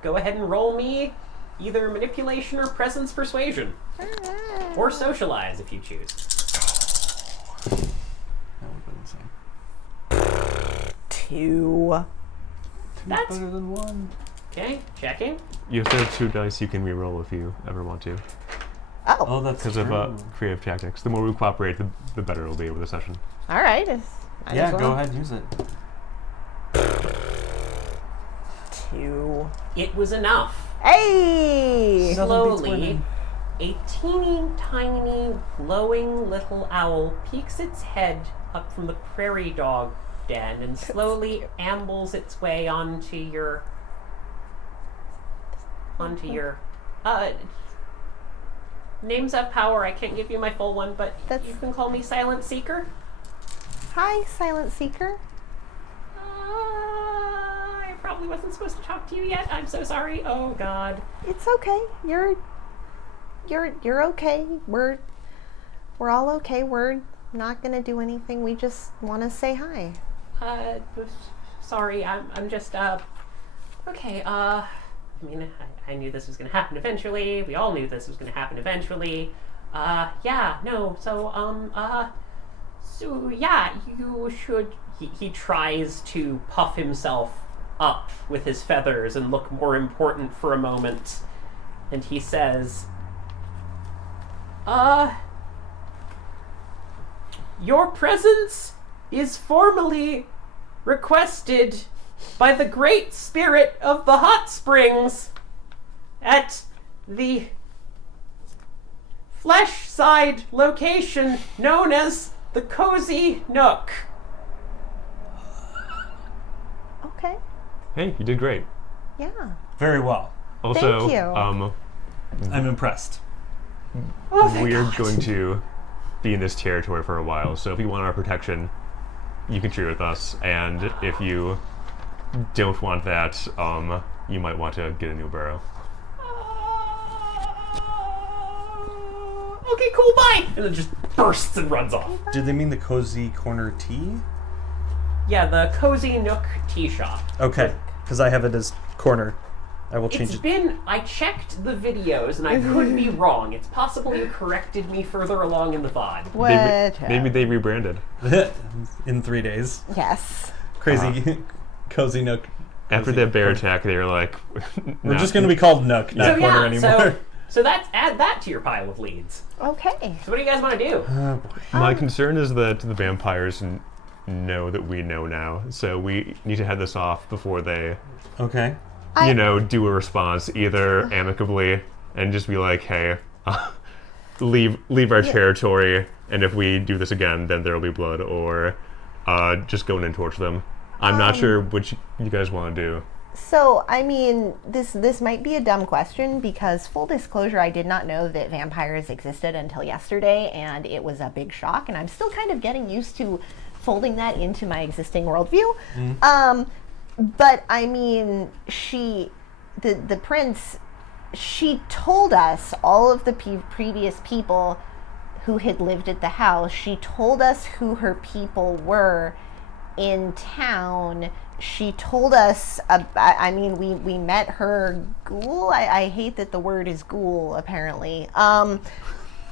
Go ahead and roll me either manipulation or presence persuasion. Or socialize if you choose. That would be insane. 2. That's better than 1. okay. Checking. You still have 2 dice you can reroll if you ever want to. Oh. Oh, that's Because of true. creative tactics. The more we cooperate, the better it'll be over the session. All right. Might Yeah, as well. go ahead, use it. 2. It was enough. Hey! Nothing beats Slowly, women. a teeny tiny glowing little owl peeks its head up from the prairie dog den and slowly ambles its way onto your names have power. I can't give you my full one, but you can call me Silent Seeker. Hi, Silent Seeker. I probably wasn't supposed to talk to you yet. I'm so sorry. Oh God. It's okay. You're okay. We're all okay. We're not gonna do anything. We just want to say hi. Sorry. I'm just okay. I mean, I knew this was gonna happen eventually. We all knew this was gonna happen eventually. Yeah. No. So yeah, you should. He tries to puff himself up with his feathers and look more important for a moment. And he says, your presence is formally requested by the great spirit of the hot springs at the flesh side location known as the Cozy Nook. Okay. Hey, you did great. Yeah. Very well. Also, Thank you. I'm impressed. we're going to be in this territory for a while, so if you want our protection, you can trade with us, and if you don't want that, you might want to get a new burrow. Okay, cool, bye! And it just bursts and runs off. Did they mean the Cozy Corner Tea? Yeah, the Cozy Nook Tea Shop. Okay, because I have it as corner. I will change it. I checked the videos and I could be wrong. It's possible you corrected me further along in the VOD. Maybe they rebranded. In 3 days. Yes. Crazy Cozy Nook. After that bear attack, they were like, We're just going to be called Nook, not So corner yeah, anymore. so add that to your pile of leads. Okay. So what do you guys want to do? Oh boy. My concern is that the vampires know that we know now, so we need to head this off before they, Okay. do a response, either amicably and just be like, hey, leave our territory, and if we do this again, then there will be blood, or just go in and torch them. I'm not sure what you guys want to do. So, I mean, this might be a dumb question because, full disclosure, I did not know that vampires existed until yesterday, and it was a big shock, and I'm still kind of getting used to folding that into my existing worldview. But, I mean, the prince, she told us, all of the previous people who had lived at the house, she told us who her people were in town. She told us, we met her ghoul. I hate that the word is ghoul, apparently. Would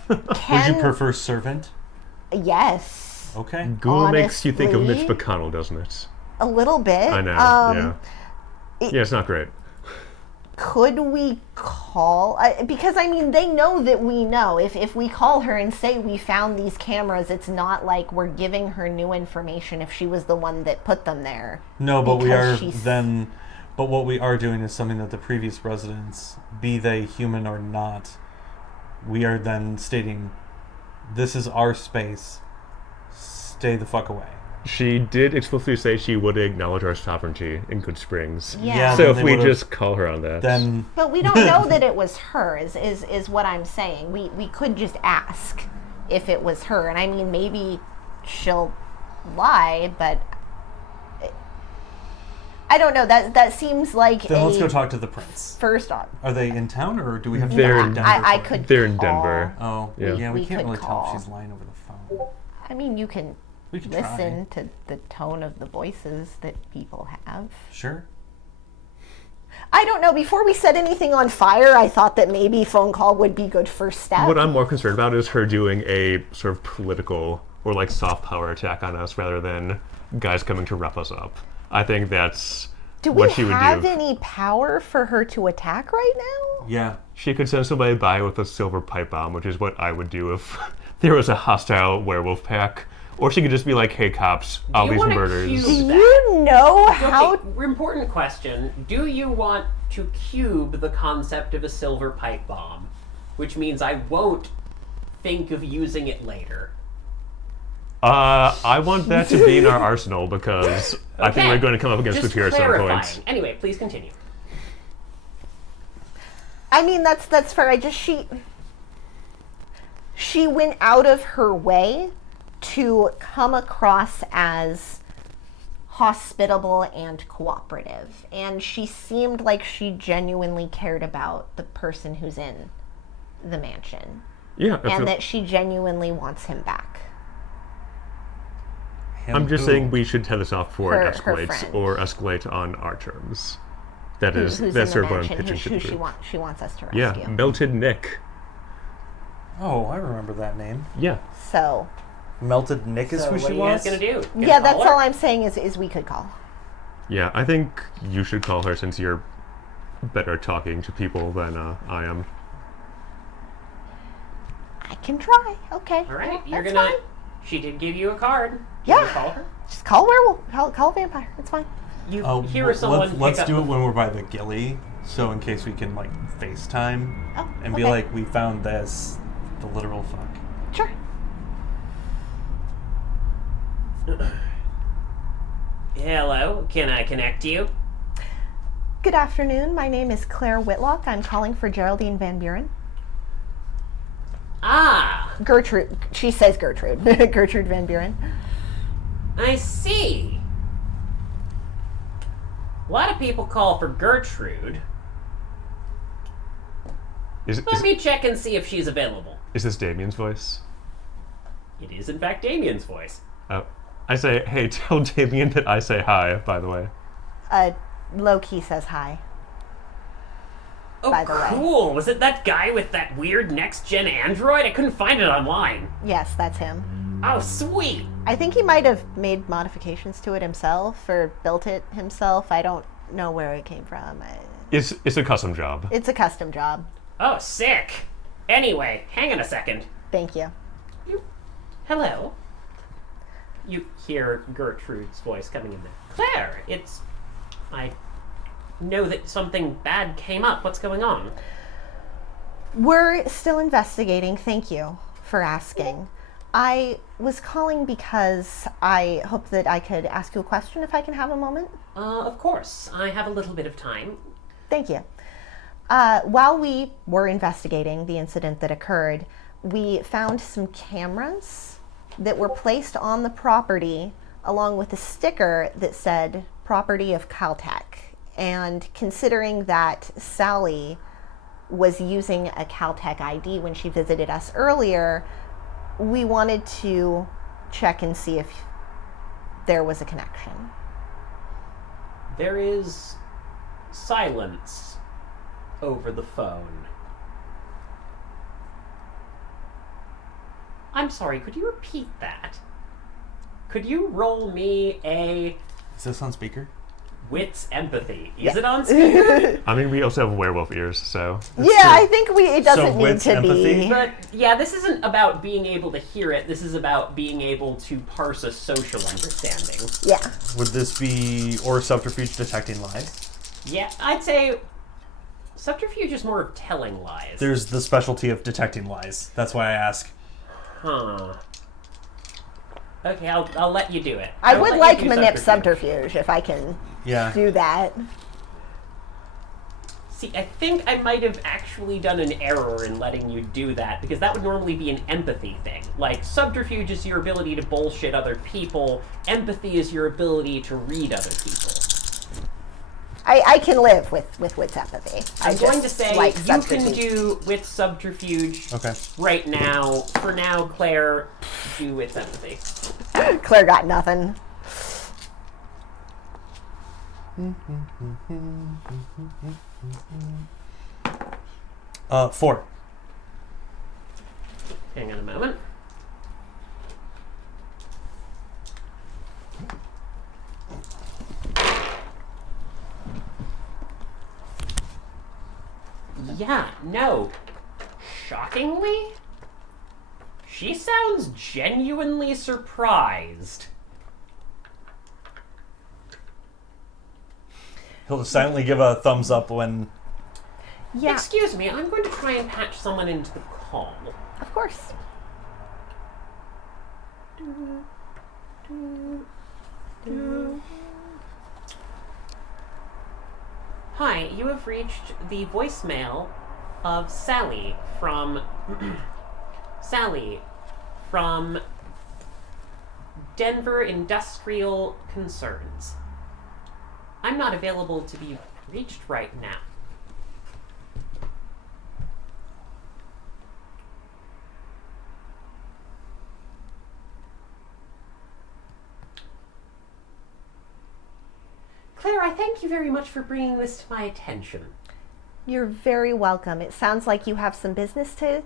you prefer servant? Yes. Okay. Ghoul makes you think of Mitch Honestly? McConnell, doesn't it? A little bit. I know, yeah, it's not great. Could we call? Because, I mean, they know that we know. If we call her and say we found these cameras, it's not like we're giving her new information if she was the one that put them there. No, but we are Because she's- then. But what we are doing is something that the previous residents, be they human or not, we are then stating, this is our space. Stay the fuck away. She did explicitly say she would acknowledge our sovereignty in Good Springs. Yeah. So then if they we would've- just call her on that. Then But we don't know that it was her, is what I'm saying. We could just ask if it was her. And I mean, maybe she'll lie, but I don't know. That seems like then let's go talk to the prince. First off. Are they in town, or do we have to They're go in to Denver? I for it? could They're in call. Denver. Oh, Yeah. yeah. We We can't could really tell if call. she's lying over the phone. I mean, you can We could listen try. to the tone of the voices that people have. Sure. I don't know. Before we set anything on fire, I thought that maybe phone call would be good first step. What I'm more concerned about is her doing a sort of political or like soft power attack on us rather than guys coming to rough us up. I think that's Do we what she would have do. any power for her to attack right now? Yeah. She could send somebody by with a silver pipe bomb, which is what I would do if there was a hostile werewolf pack. Or she could just be like, hey cops, all you these wanna murders. cube- Do you know how? Okay, important question. Do you want to cube the concept of a silver pipe bomb? Which means I won't think of using it later. I want that to be in our arsenal because I think Okay. we're going to come up against Just it here at some clarifying. point. Anyway, please continue. I mean, that's fair. She went out of her way to come across as hospitable and cooperative, and she seemed like she genuinely cared about the person who's in the mansion, Yeah, and that she genuinely wants him back. I'm just saying we should head this off before it Her escalates friend. or escalate on our terms. That Who's is, in that's the sort of what I'm mansion? pitching to the Who group. she wants us to Yeah, rescue. Melted Nick. Oh, I remember that name. Yeah. So Melted Nick is So who what she are you wants? guys gonna do? Gonna yeah, that's call her? all I'm saying is we could call. Yeah, I think you should call her since you're better at talking to people than I am. I can try. Okay. All right, you're that's gonna. fine. She did give you a card. You wanna Yeah. call her. Just call werewolf. Call vampire. It's fine. You Oh, hear someone. let's pick do up it when we're by the ghillie, so in case we can like FaceTime Oh, and be okay. like, we found this, the literal fuck. Sure. Hello, can I connect you? Good afternoon. My name is Claire Whitlock. I'm calling for Geraldine Van Buren. Ah, Gertrude. She says Gertrude. Gertrude Van Buren. I see. A lot of people call for Gertrude. Is Let me check and see if she's available. this Damien's voice? It is, in fact, Damien's voice. I say, hey, tell Damien that I say hi, by the way. Loki says hi. Oh, By the way. cool. Was it that guy with that weird next-gen android? I couldn't find it online. Yes, that's him. Oh, sweet. I think he might have made modifications to it himself or built it himself. I don't know where it came from. It's a custom job. It's a custom job. Oh, sick. Anyway, hang on a second. Thank you. Hello. You hear Gertrude's voice coming in there. Claire, I know that something bad came up. What's going on? We're still investigating. Thank you for asking. I was calling because I hope that I could ask you a question if I can have a moment. Of course. I have a little bit of time. Thank you. While we were investigating the incident that occurred, we found some cameras that were placed on the property along with a sticker that said property of Caltech. And considering that Sally was using a Caltech ID when she visited us earlier, we wanted to check and see if there was a connection. There is silence over the phone. I'm sorry, could you repeat that? Could you roll me a... Is this on speaker? Wits empathy. Is Yeah. it on speaker? I mean, we also have werewolf ears, so. Yeah, true. I think it doesn't need wits, to empathy? be. But yeah, this isn't about being able to hear it. This is about being able to parse a social understanding. Yeah. Would this be or subterfuge detecting lies? Yeah, I'd say subterfuge is more of telling lies. There's the specialty of detecting lies. That's why I ask. Huh. Okay, I'll let you do it. I I'll would let like you do manip subterfuge if I can Yeah. do that. See, I think I might have actually done an error in letting you do that, because that would normally be an empathy thing. Like, subterfuge is your ability to bullshit other people, empathy is your ability to read other people. I can live with wits empathy. I'm I going to just say like you can subterfuge. do with subterfuge Okay. right now. For now, Claire, do with empathy. Claire got nothing. Four. Hang on a moment. Yeah, no. Shockingly, she sounds genuinely surprised. He'll silently give a thumbs up when. Yeah, Excuse me, I'm going to try and patch someone into the call. of course. Hi, you have reached the voicemail of Sally from Sally from Denver Industrial Concerns. I'm not available to be reached right now. Claire, I thank you very much for bringing this to my attention. You're very welcome. It sounds like you have some business to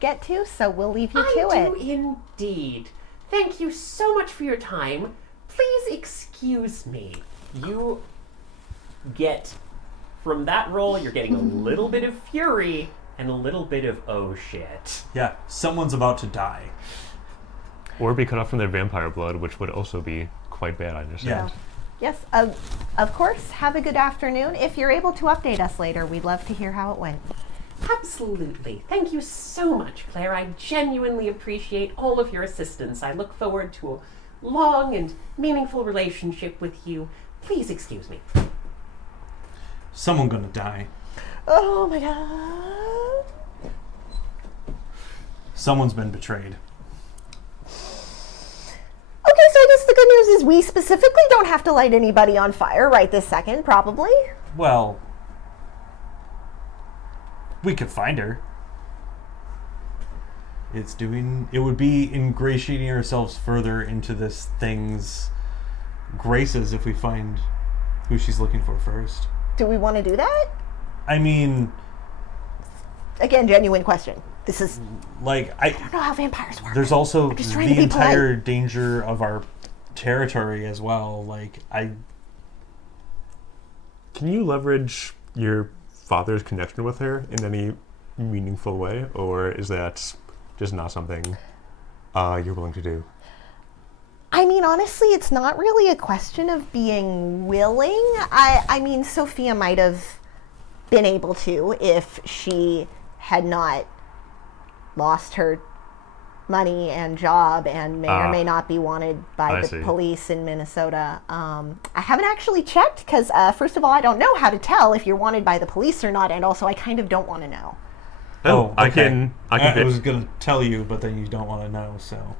get to, so we'll leave you to I it. do indeed. Thank you so much for your time. Please excuse me. You get, from that roll, you're getting a little bit of fury and a little bit of oh shit. Yeah, someone's about to die. Or be cut off from their vampire blood, which would also be quite bad, I understand. Yeah. Yes, of course. Have a good afternoon. If you're able to update us later, we'd love to hear how it went. Absolutely. Thank you so much, Claire. I genuinely appreciate all of your assistance. I look forward to a long and meaningful relationship with you. Please excuse me. Someone gonna die. Oh my god. Someone's been betrayed. Okay, so I guess the good news is we specifically don't have to light anybody on fire right this second, probably. Well, we could find her. It would be ingratiating ourselves further into this thing's graces if we find who she's looking for first. Do we want to do that? I mean, Again, genuine question. This is, like, I don't know how vampires work. there's also just trying to the be entire danger of our territory as well. Like, Can you leverage your father's connection with her in any meaningful way, or is that just not something you're willing to do? I mean, honestly, it's not really a question of being willing. I mean, Sophia might have been able to if she had not lost her money and job and may or may not be wanted by I the see. police in Minnesota. I haven't actually checked because, first of all, I don't know how to tell if you're wanted by the police or not, and also I kind of don't want to know. I can I was gonna tell you, but then you don't want to know, so.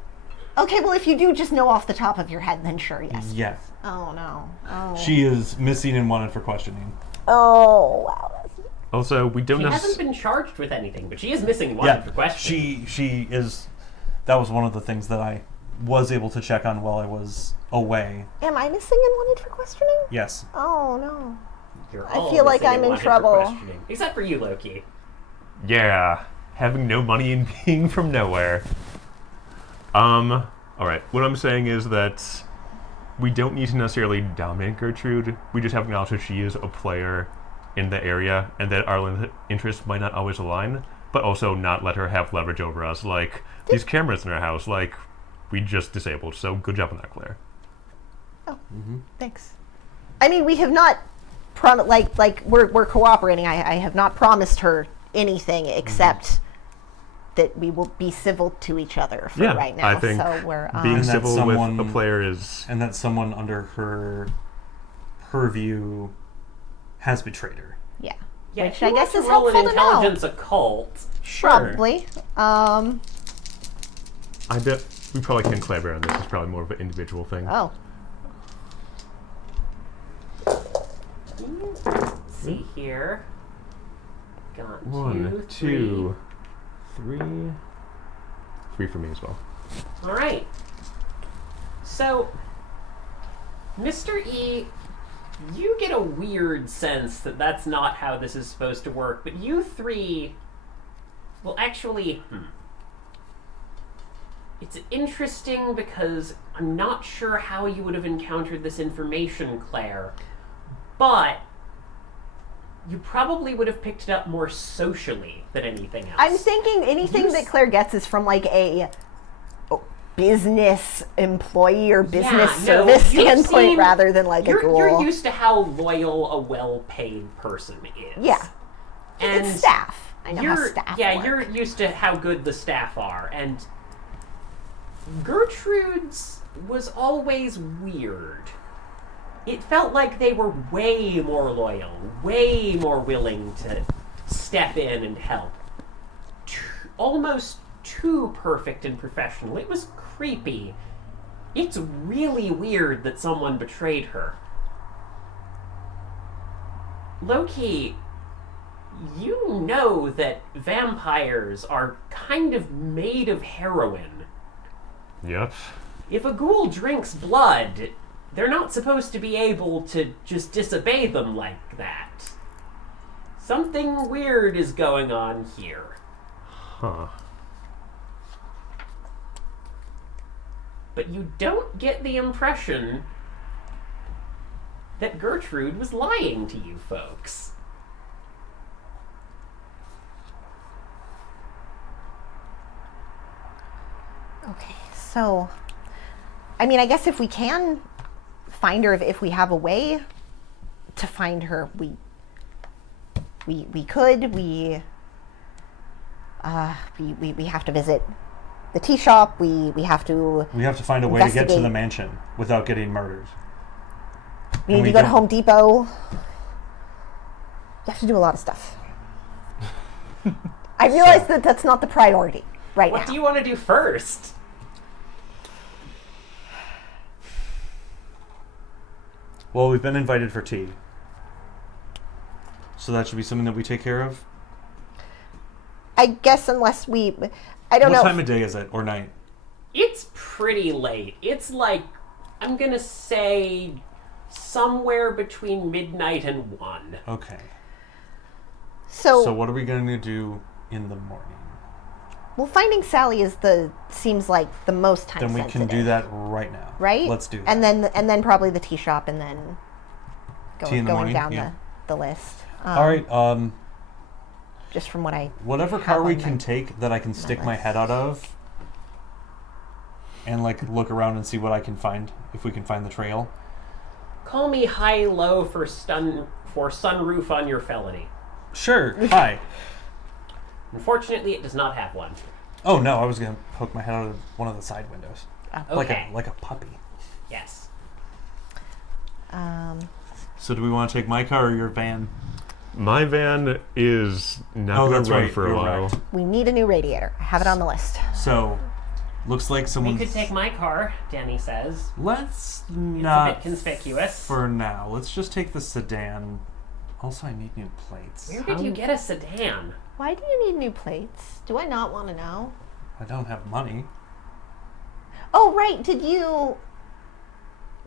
Okay, well, if you do just know off the top of your head, then sure, yes. Yes. Oh, no. Oh, She is missing and wanted for questioning. oh wow. Also, we don't She have. hasn't been charged with anything, but she is missing and wanted for questioning. She is. That was one of the things that I was able to check on while I was away. Am I missing and wanted for questioning? Yes. Oh, no. You're I all feel like missing I'm and in wanted for trouble. questioning. Except for you, Loki. Yeah, having no money and being from nowhere. All right. What I'm saying is that we don't need to necessarily dominate Gertrude. We just have to acknowledge that she is a player in the area and that our interests might not always align, but also not let her have leverage over us. Like, these cameras in our house, like, we just disabled. So good job on that, Claire. Oh, thanks. I mean, we have not we're cooperating. I have not promised her anything except that we will be civil to each other for right now. I think so we're being civil with a player is... And that someone under her purview has betrayed her. Yeah. Yeah, Which if you I guess want is to roll helpful an to know. intelligence occult. Sure. Probably. I bet we probably can collaborate on this. It's probably more of an individual thing. Oh. Let's see here. Got 1, 2, 3. 3 for me as well. All right. So, Mr. E, you get a weird sense that that's not how this is supposed to work, but you three will actually... It's interesting because I'm not sure how you would have encountered this information, Claire, but you probably would have picked it up more socially than anything else. I'm thinking anything that Claire gets is from like a business employee or business service standpoint rather than like a ghoul. You're used to how loyal a well-paid person is. Yeah. And it's staff. I know how staff work. you're used to how good the staff are, and Gertrude's was always weird. It felt like they were way more loyal, way more willing to step in and help. Almost too perfect and professional. It was creepy. It's really weird that someone betrayed her. Loki, you know that vampires are kind of made of heroin. Yep. If a ghoul drinks blood, they're not supposed to be able to just disobey them like that. Something weird is going on here. Huh. But you don't get the impression that Gertrude was lying to you folks. Okay, so, I mean, I guess if we can find her, if we have a way to find her, we could. We have to visit the tea shop. We have to. We have to find a way to get to the mansion without getting murdered. We need to go to Home Depot. You have to do a lot of stuff. I realize that that's not the priority right now. What do you want to do first? Well, we've been invited for tea. So that should be something that we take care of? I guess unless we... I don't know. What time of day is it, or night? It's pretty late. It's like, I'm going to say somewhere between midnight and 1. Okay. So what are we going to do in the morning? Well, finding Sally seems like the most time Then we sensitive. can do that right now. Right? Let's do that. And then probably the tea shop, and then going morning? down Yeah. the list. All right. Just from what I Whatever have car we on can my- take that I can stick my list. head out of, and like look around and see what I can find, if we can find the trail. Call me high-low for sunroof on your felony. Sure. Hi. Unfortunately, it does not have one. Oh no, I was gonna poke my head out of one of the side windows, Okay. like a puppy. Yes. So do we want to take my car or your van? My van is not Oh, going that's to run right. for a You're while. right. We need a new radiator. I have it on the list. So, looks like We someone. could take my car, Danny says. Let's It's not a bit conspicuous. for now. Let's just take the sedan. Also, I need new plates. Where did you get a sedan? Why do you need new plates? Do I not want to know? I don't have money. Oh, right. Did you...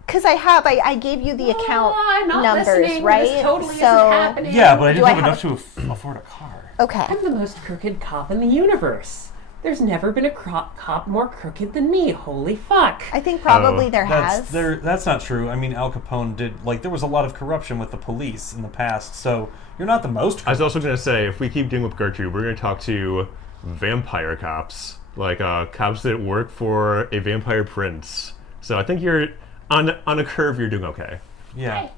Because I gave you the account I'm not numbers, listening. right? This totally isn't so, happening. Yeah, but I Do didn't I have have enough to afford a car. Okay. I'm the most crooked cop in the universe. There's never been a cop more crooked than me. Holy fuck. I think probably there has. That's not true. I mean, Al Capone did, like, there was a lot of corruption with the police in the past, so you're not the most corrupt. I was also going to say, if we keep dealing with Gertrude, we're going to talk to vampire cops, like cops that work for a vampire prince. So I think you're on a curve. You're doing okay. Yeah.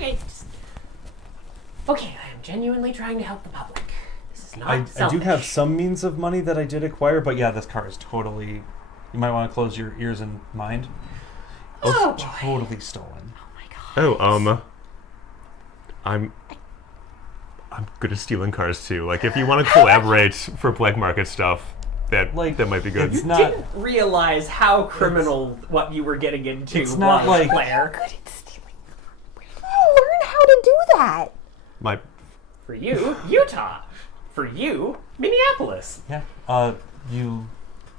Okay, I am genuinely trying to help the public. This is not I selfish. do have some means of money that I did acquire, but yeah, this car is totally... You might want to close your ears and mind. Oh, It's boy. totally stolen. Oh my god. Oh, I'm good at stealing cars too. Like, if you want to collaborate for black market stuff, that might be good. It's not... Didn't realize how criminal what you were getting into It's not was, like- Claire. Good at stealing. Where did you learn how to do that? My For you, Utah. For you, Minneapolis. Yeah. You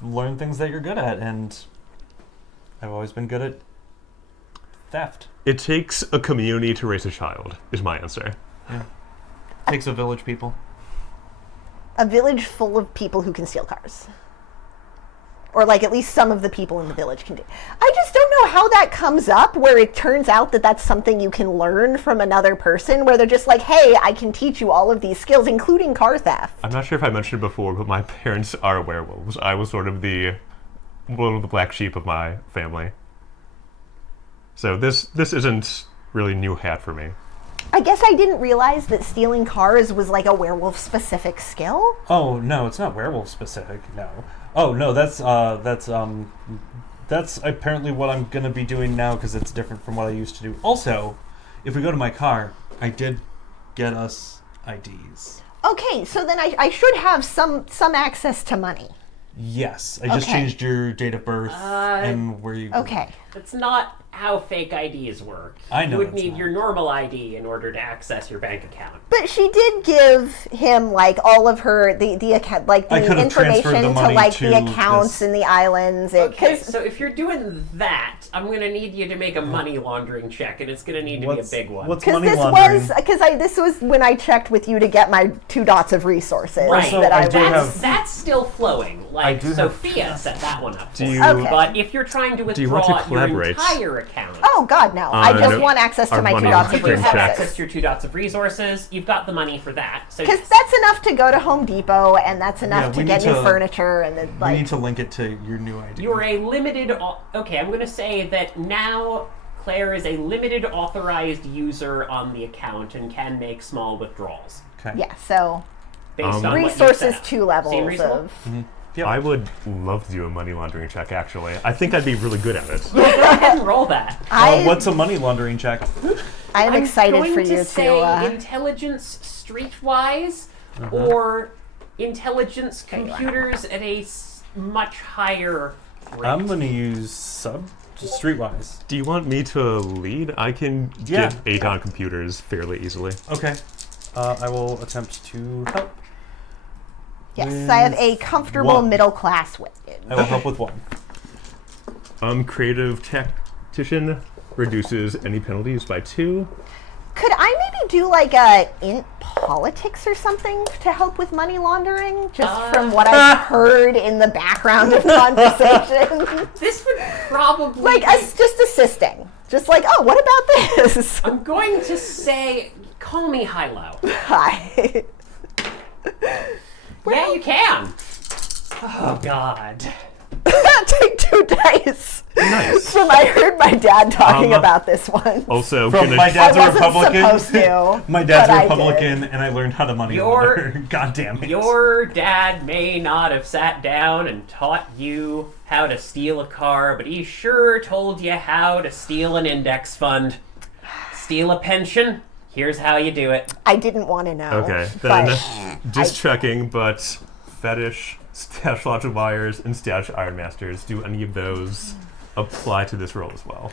learn things that you're good at, and I've always been good at theft. It takes a community to raise a child, is my answer. Yeah. Takes a village, people. A village full of people who can steal cars. Or, like, at least some of the people in the village can do. I just don't know how that comes up, where it turns out that that's something you can learn from another person, where they're just like, hey, I can teach you all of these skills, including car theft. I'm not sure if I mentioned it before, but my parents are werewolves. I was sort of one of the black sheep of my family. So this isn't really new hat for me. I guess I didn't realize that stealing cars was, like, a werewolf-specific skill. Oh, no, it's not werewolf specific, no. Oh, no, that's apparently what I'm going to be doing now, because it's different from what I used to do. Also, if we go to my car, I did get us IDs. Okay, so then I should have some access to money. Yes, I just Okay. changed your date of birth and where you... Okay. That's not how fake IDs work. I know You would it's need not. your normal ID in order to access your bank account. But she did give him, like, all of her the account, like, I the could have transferred information the to, money like, to the accounts this- and the islands. Okay, so if you're doing that, I'm going to need you to make a money laundering check, and it's going to need to be a big one. What's Because money this laundering? this was when I checked with you to get my 2 dots of resources Right, Also, that I I do was. have- that's still flowing. Like, do have- Sophia set that one up for Do you. you- Okay. But if you're trying to you withdraw want to your collaborate? entire account, Oh God, no! I just no, want access to our my 2 money dots of if you laundering have check. resources. access to your 2 dots of resources, you've got the money for that. So Because that's enough to go to Home Depot, and that's enough we to get need new to- furniture, and then, We like, need to link it to your new ID. you're a limited... Okay, I'm going to say that now Claire is a limited authorized user on the account and can make small withdrawals. Okay. yeah. So Based on what you resources set up. 2 Seem levels reasonable? of. Yep. I would love to do a money laundering check, actually. I think I'd be really good at it. Go ahead and roll that. What's a money laundering check? I'm excited going for you to say to. intelligence streetwise or intelligence computers at a much higher rate. I'm going to use streetwise. Do you want me to lead? I can Yeah. get 8 on computers fairly easily. Okay. I will attempt to help. Yes, I have a comfortable 1. middle class wage. I will help with 1. Creative tactician reduces any penalties by 2. Could I maybe do like a int politics or something to help with money laundering? Just from what I've heard in the background of conversation. This would probably Like us just assisting. Just like, oh, what about this? I'm going to say, call me Hilo. Hi. Yeah, you can. Oh God. Take 2 dice. Nice. So I heard my dad talking Um, about this one. Also, From gonna my dad's I a wasn't Republican. supposed to, My dad's but I a did. Republican, and I learned how to money Your- launder. God damn it. Your dad may not have sat down and taught you how to steal a car, but he sure told you how to steal an index fund. Steal a pension? Here's how you do it. I didn't want to know. Okay, then but just checking, but fetish, stash lots of wires, and stash Iron Masters, do any of those apply to this role as well?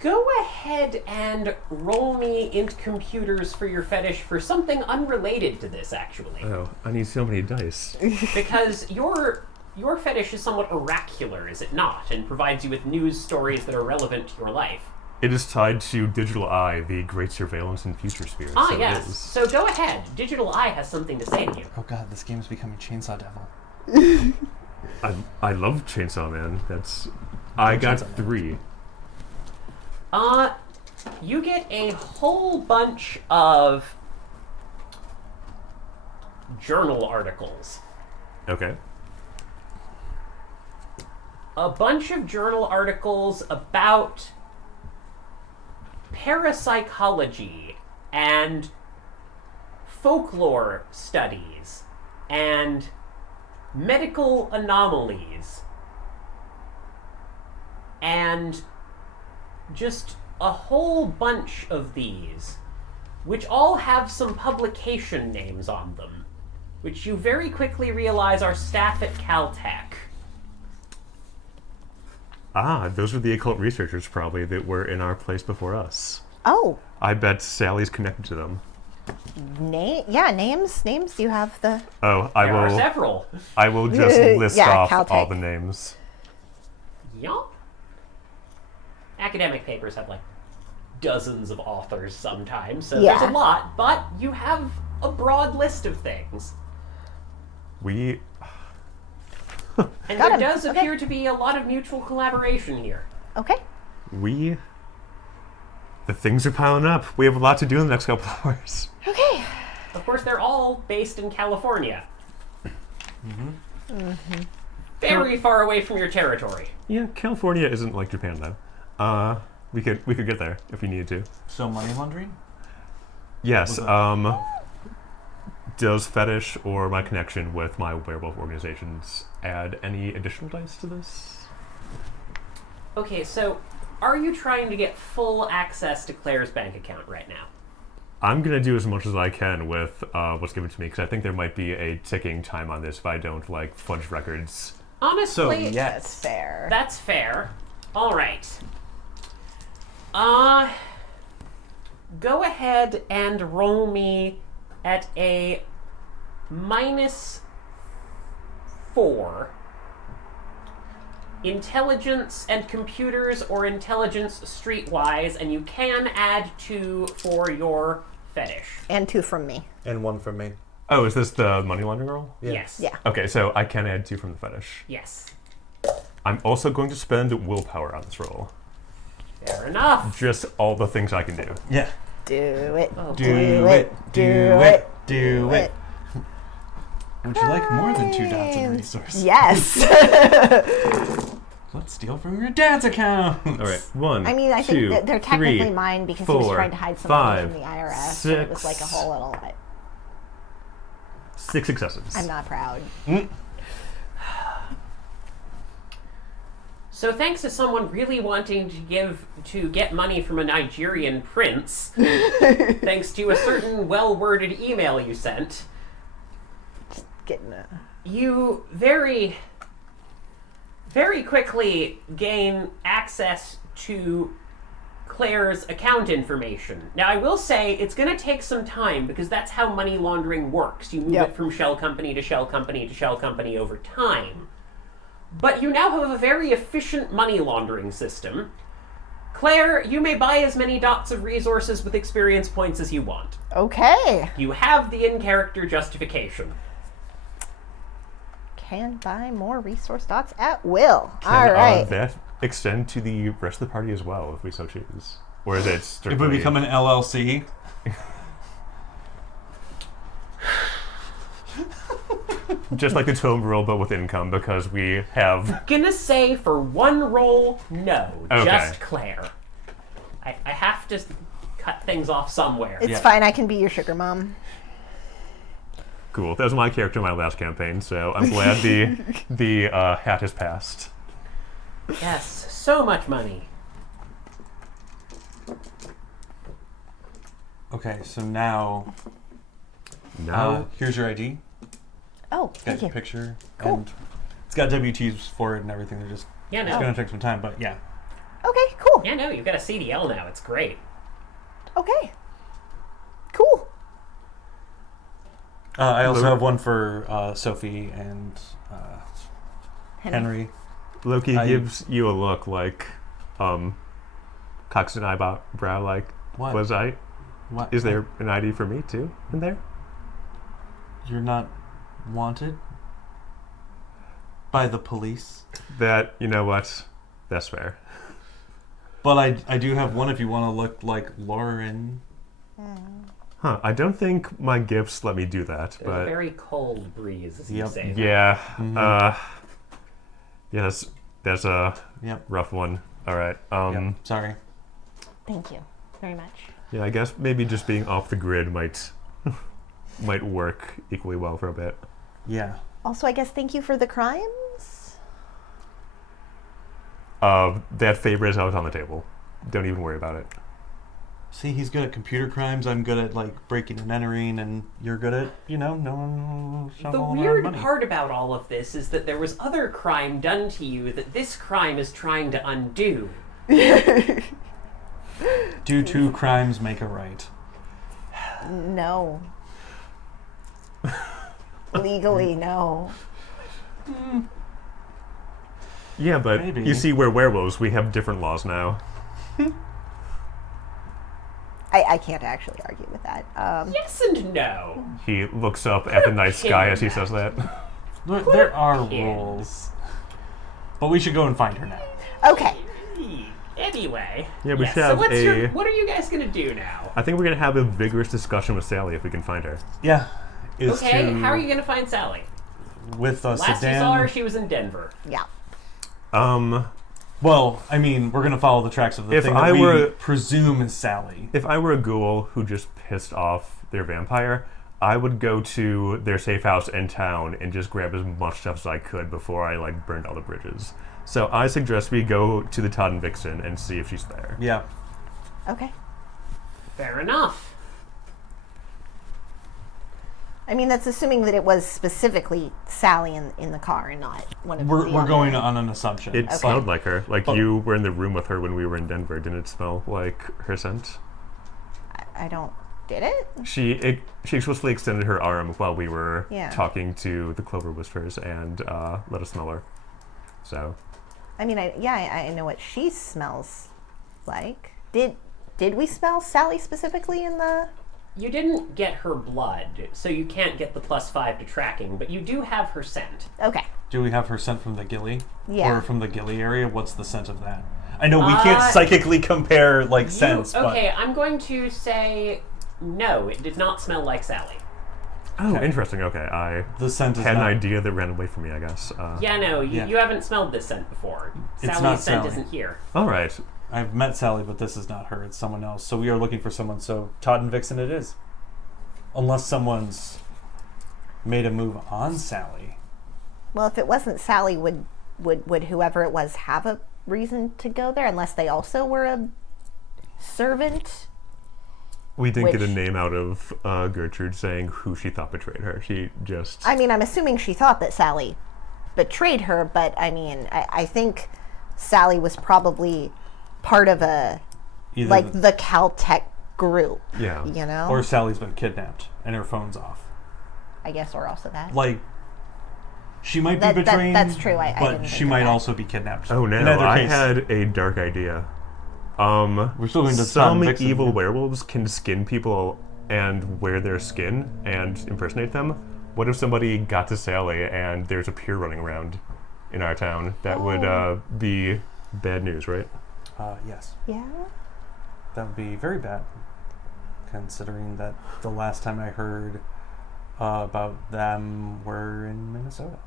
Go ahead and roll me int computers for your fetish for something unrelated to this, actually. Oh, I need so many dice. Because your fetish is somewhat oracular, is it not? And provides you with news stories that are relevant to your life. It is tied to Digital Eye, the great surveillance and future sphere. Ah, so it yes. is. So go ahead. Digital Eye has something to say to you. Oh god, this game is becoming Chainsaw Devil. I love Chainsaw Man. I got Chainsaw Man. 3. You get a whole bunch of journal articles. Okay. A bunch of journal articles about parapsychology and folklore studies and medical anomalies and just a whole bunch of these, which all have some publication names on them, which you very quickly realize are staff at Caltech. Ah, those were the occult researchers probably that were in our place before us. Oh, I bet Sally's connected to them. names. Do you have the? Oh, There are several. I will just list Yeah, off Caltech. all the names. Yeah. Academic papers have like dozens of authors sometimes, so there's Yeah. a lot, but you have a broad list of things. We And Got there him. does Okay. appear to be a lot of mutual collaboration here. Okay. the things are piling up. We have a lot to do in the next couple hours. Okay. Of course, they're all based in California. Very far away from your territory. Yeah, California isn't like Japan though. We could get there if we needed to. So money laundering? Yes. Was that- Does fetish or my connection with my werewolf organizations add any additional dice to this? Okay, so are you trying to get full access to Claire's bank account right now? I'm gonna do as much as I can with what's given to me because I think there might be a ticking time on this if I don't like fudge records. Honestly, That's fair. that's fair. All right. Go ahead and roll me at a -4 intelligence and computers or intelligence streetwise, and you can add 2 for your fetish. And 2 from me. And 1 from me. Oh, is this the money laundering roll? Yeah. Yes. Yeah. Okay, so I can add 2 from the fetish. Yes. I'm also going to spend willpower on this roll. Fair enough. Just all the things I can do. Yeah. Do it. Oh, Do it. Would you like more than 2 dots in resource? Yes. Let's steal from your dad's account. All right, 1. I mean, I think that they're technically mine because he was 4, trying to hide some money 5, from the IRS. and it was 6. like a whole little. 6 successes. I'm not proud. So thanks to someone really wanting to get money from a Nigerian prince, thanks to a certain well-worded email you sent, Getting a. you very, very quickly gain access to Claire's account information. Now, I will say it's going to take some time because that's how money laundering works. You move Yep. it from shell company to shell company to shell company over time. But you now have a very efficient money laundering system. Claire, you may buy as many dots of resources with experience points as you want. Okay. You have the in-character justification. Can buy more resource dots at will. Can All right. that extend to the rest of the party as well, if we so choose? Or is it If strictly... we become an LLC, just like the tome rule, but with income, because we have... Gonna say for one roll, no. Okay. Just Claire. I have to cut things off somewhere. It's Yeah. fine. I can be your sugar mom. Cool. That was my character in my last campaign, so I'm glad the hat has passed. Yes, so much money. okay, so now Now, here's your ID. Oh, Got thank your you. picture. Cool. And it's got WTs for it and everything. They're just Yeah, it's no. gonna take some time, but yeah. Okay, cool. Yeah, no, you've got a CDL now. It's great. Okay. Cool. I also Luke? have one for Sophie and Henry. Loki I- gives you a look like, Cox and eyebrow, like, What? was I? What? Is there an ID for me, too, in there? You're not wanted? by the police. That, you know what? That's fair. But I do have one if you want to look like Lauren. Huh, I don't think my gifts let me do that, There's a but... very cold breeze, as you Yep. say. Yeah, Mhm. yes, that's a Yep. rough one. All right. Yep. Sorry. Thank you very much. Yeah, I guess maybe just being off the grid might might work equally well for a bit. Yeah. Also, I guess thank you for the crimes. That favor is out on the table. Don't even worry about it. See, he's good at computer crimes. I'm good at like breaking and entering, and you're good at no one. The weird part about all of this is that there was other crime done to you that this crime is trying to undo. Do two crimes make a right? No. Legally, no. Yeah, but Maybe. you see, we're werewolves. We have different laws now. I can't actually argue with that. Yes and no. He looks up at the night sky as he says that. There are in. rules, but we should go and find her now. Okay. Anyway. Yeah, we yes, should so have what's what are you guys gonna do now? I think we're gonna have a vigorous discussion with Sally if we can find her. Yeah. Is Okay, to, how are you gonna find Sally? with a Last sedan? you saw her, she was in Denver. Yeah. Well, I mean, we're gonna follow the tracks of the If thing I that we were- presume is Sally. If I were a ghoul who just pissed off their vampire, I would go to their safe house in town and just grab as much stuff as I could before I burned all the bridges. So I suggest we go to the Todd and Vixen and see if she's there. Yeah. Okay. Fair enough. I mean, that's assuming that it was specifically Sally in the car and not one of the We're other- going on an assumption. It Okay. smelled like her. Like But- you were in the room with her when we were in Denver. Didn't it smell like her scent? I don't. Did it? She explicitly extended her arm while we were Yeah. talking to the Clover Whispers and let us smell her. So I mean, I know what she smells like. Did we smell Sally specifically in the? You didn't get her blood, so you can't get the +5 to tracking, but you do have her scent. Okay. Do we have her scent from the Gilly? Yeah. Or from the Gilly area? What's the scent of that? I know we can't psychically compare scents, Okay, I'm going to say no, it did not smell like Sally. oh, Okay. interesting. Okay, I but the scent is had an not. idea that ran away from me. I guess. Yeah, no, Yeah. you haven't smelled this scent before. It's Sally's not scent Sally. isn't here. All right. I've met Sally, but this is not her. It's someone else. So we are looking for someone. So Todd and Vixen it is. Unless someone's made a move on Sally. Well, if it wasn't Sally, would whoever it was have a reason to go there? Unless they also were a servant. We didn't get a Which- name out of Gertrude saying who she thought betrayed her. She just. I mean, I'm assuming she thought that Sally betrayed her, but I mean, I think Sally was probably part of a Either the Caltech group. Yeah. You know. or Sally's been kidnapped and her phone's off. I guess, or also that. Like, she might That- be that- betraying, that's true. I but didn't she think of might that. also be kidnapped. Oh no! In either I case, had a dark idea. we're still going to Some Todd and Vixen. evil werewolves can skin people and wear their skin and impersonate them. What if somebody got to Sally and there's a pier running around in our town? That would be bad news, right? Yes, Yeah. that would be very bad, considering that the last time I heard about them were in Minnesota.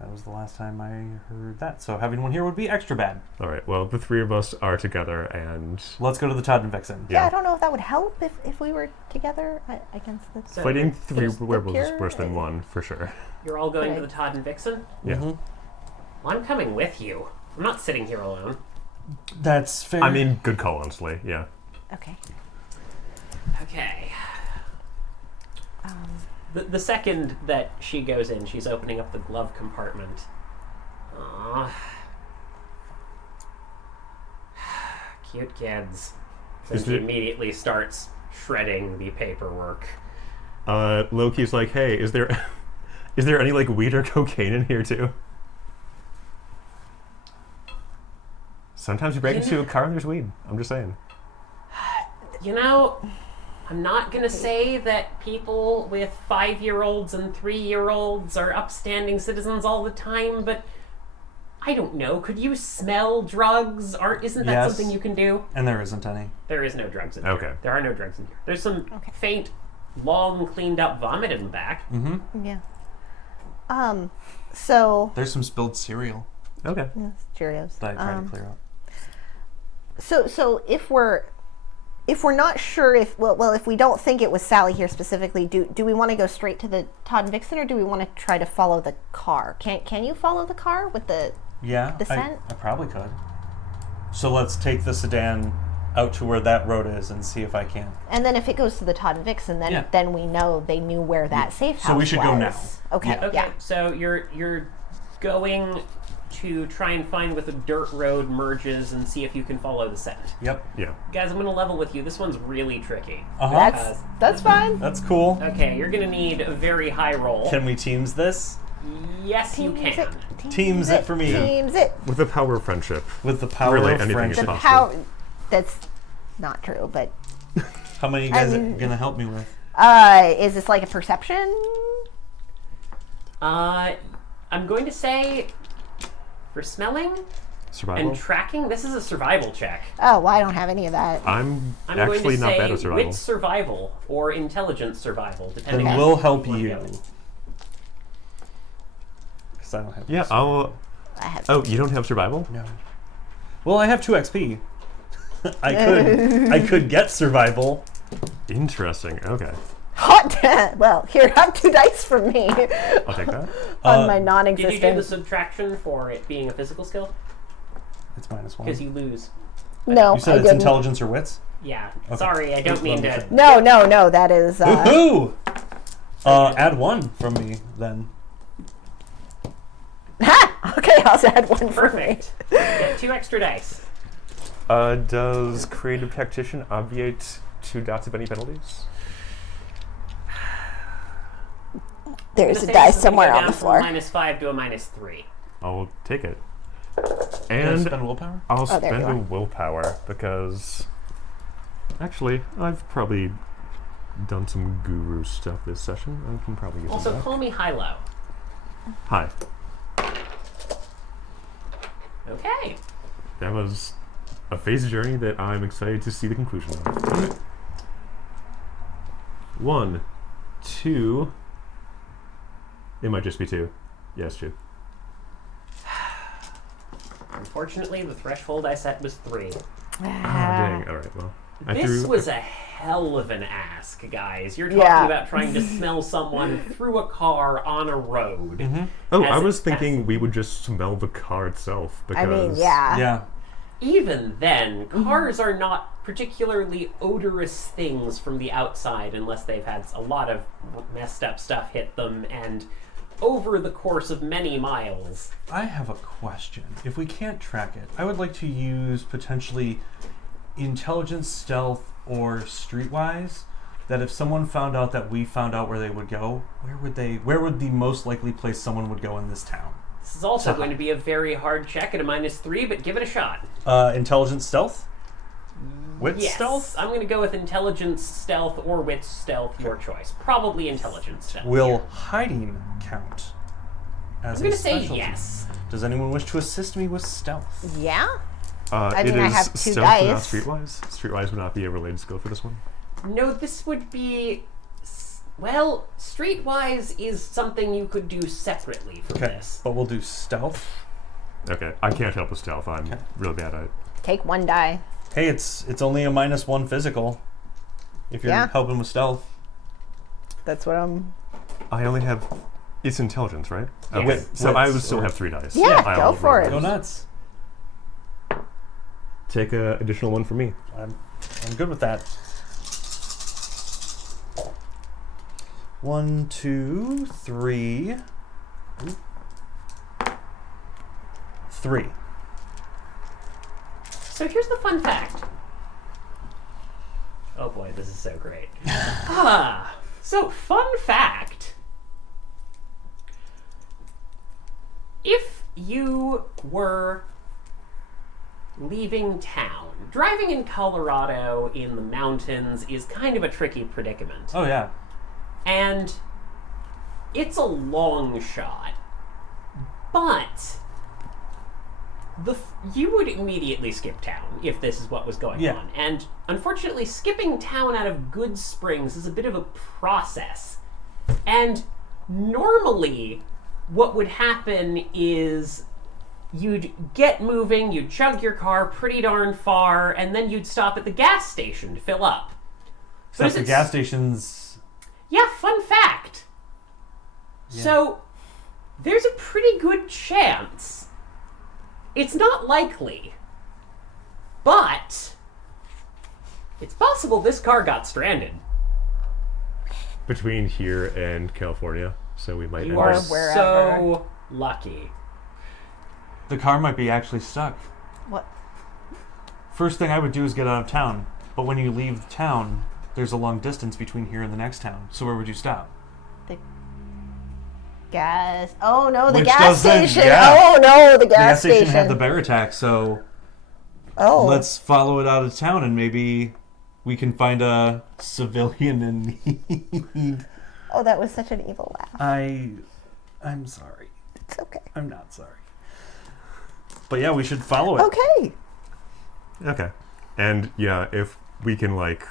That was the last time I heard that. So having one here would be extra bad. All right. Well, the three of us are together, and Let's go to the Todd and Vixen. Yeah, Yeah. I don't know if that would help if we were together against the. So fighting three There's the werewolves is pier, worse than one for sure. you're all going to Okay. the Todd and Vixen? Yeah. Mhm. Well, I'm coming with you. I'm not sitting here alone. That's fair. I mean, good call, honestly. Yeah. Okay. Okay. The second that she goes in, she's opening up the glove compartment. Aww. Cute kids. So Is she it- immediately starts shredding the paperwork. Loki's like, hey, is there any weed or cocaine in here too? Sometimes you break into a car and there's weed. I'm just saying. You know, I'm not going to say that people with 5-year-olds and 3-year-olds are upstanding citizens all the time, but I don't know. Could you smell drugs? Isn't that Yes. something you can do? And there isn't any. There is no drugs in Okay. here. There are no drugs in here. There's some faint, long, cleaned up vomit in the back. Yeah. So There's some spilled cereal Okay. Cheerios. that I tried to clear out. So if we're not sure if if we don't think it was Sally here specifically, do we want to go straight to the Todd and Vixen, or do we want to try to follow the car? Can you follow the car with the Yeah, The scent? I probably could. So let's take the sedan out to where that road is and see if I can. and then if it goes to the Todd and Vixen, then Yeah. then we know they knew where that safe house So we should was. go now. Okay. Yeah. Okay, Yeah. so you're going to try and find where the dirt road merges and see if you can follow the scent. Yep. Yeah. Guys, I'm going to level with you. This one's really tricky. Uh-huh. That's fine. That's cool. Okay, you're going to need a very high roll. Can we teams this? Yes, you Teams can. Teams it for me. Teams it. With the power of friendship. With the power Really, of anything is friendship. The possible. power. That's not true, but How many you guys mean- are going to help me with? is this like a perception? I'm going to say for smelling Survival. and tracking, this is a survival check. Oh, well, I don't have any of that. I'm I'm actually going to not say bad at survival. wit survival or intelligence survival, depending Then on we'll help what you. goes. Because I don't have Yeah, this. I'll... I have. Oh, you don't have survival? No. Well, I have 2 XP. I could get survival. Interesting. Okay. Hot damn. Well, here, have 2 dice from me I'll take that. on my Did you do the non-existent. subtraction for it being a physical skill? It's -1. Because you lose. No, You said I it's didn't. intelligence or wits? Yeah. Okay. Sorry, I don't mean to. No, that is. Woohoo! Add 1 from me then. Ha! Okay, I'll add 1 for me. Perfect. Get 2 extra dice. Does Creative Tactician obviate 2 dots of any penalties? There's I'm a gonna say dice this is gonna somewhere go on down the floor. From -5 to a -3. I'll take it. Can I And spend willpower? I'll Oh, there spend you a are. willpower because... Actually, I've probably done some guru stuff this session. I can probably use Also, that. call me Hilo. Hi. Okay. That was a phase journey that I'm excited to see the conclusion of. 1, 2... It might just be 2. Yes, 2. Unfortunately, the threshold I set was 3. Dang. Alright, well. This was a hell of an ask, guys. You're talking Yeah. about trying to smell someone through a car on a road. Oh, as I it was thinking passes. we would just smell the car itself. Because I mean, yeah. Yeah. Even then, cars are not particularly odorous things from the outside unless they've had a lot of messed up stuff hit them, and over the course of many miles. I have a question. If we can't track it, I would like to use potentially intelligence, stealth, or streetwise. That if someone found out that we found out where they would go, where would the most likely place someone would go in this town? This is also So- going to be a very hard check at a -3, but give it a shot. Intelligence, stealth? Wit, Yes. stealth? I'm going to go with intelligence, stealth, or wit, stealth, your choice. Probably intelligence, stealth. Will here. hiding count as I'm going a to say specialty? yes. Does anyone wish to assist me with stealth? Yeah? it mean, I is have 2 stealth, but not dice. streetwise. Streetwise would not be a related skill for this one. No, this would be... Well, streetwise is something you could do separately from Okay, this. but we'll do stealth. Okay, I can't help with stealth. I'm really bad at it. Take 1 die. Hey, it's only a -1 physical. If you're Yeah. helping with stealth. That's what I'm. I only have... It's intelligence, right? Yes. Okay, so I would Wits still or- have 3 dice. Yeah, I'll go for roll it. Go those. nuts. Take an additional 1 for me. I'm good with that. 1, 2, 3. 3. So here's the fun fact. Oh boy, this is so great. So fun fact. If you were leaving town. Driving in Colorado in the mountains is kind of a tricky predicament. Oh, yeah. And it's a long shot. But you would immediately skip town if this is what was going on. And unfortunately, skipping town out of Good Springs is a bit of a process. And normally, what would happen is you'd get moving, you'd chug your car pretty darn far, and then you'd stop at the gas station to fill up. Except the gas stations... Yeah, fun fact. Yeah. So, there's a pretty good chance. It's not likely. But it's possible this car got stranded. Between here and California, so we might... You are so lucky. The car might be actually stuck. What? First thing I would do is get out of town. But when you leave town, there's a long distance between here and the next town. So where would you stop? The gas... Oh, no, the Which gas station. yeah. Oh, no, the gas station. The gas station had the bear attack, so... Oh. Let's follow it out of town and maybe we can find a civilian in need. Oh, that was such an evil laugh. I'm sorry. It's okay. I'm not sorry. But yeah, we should follow it. Okay. Okay. And yeah, if we can like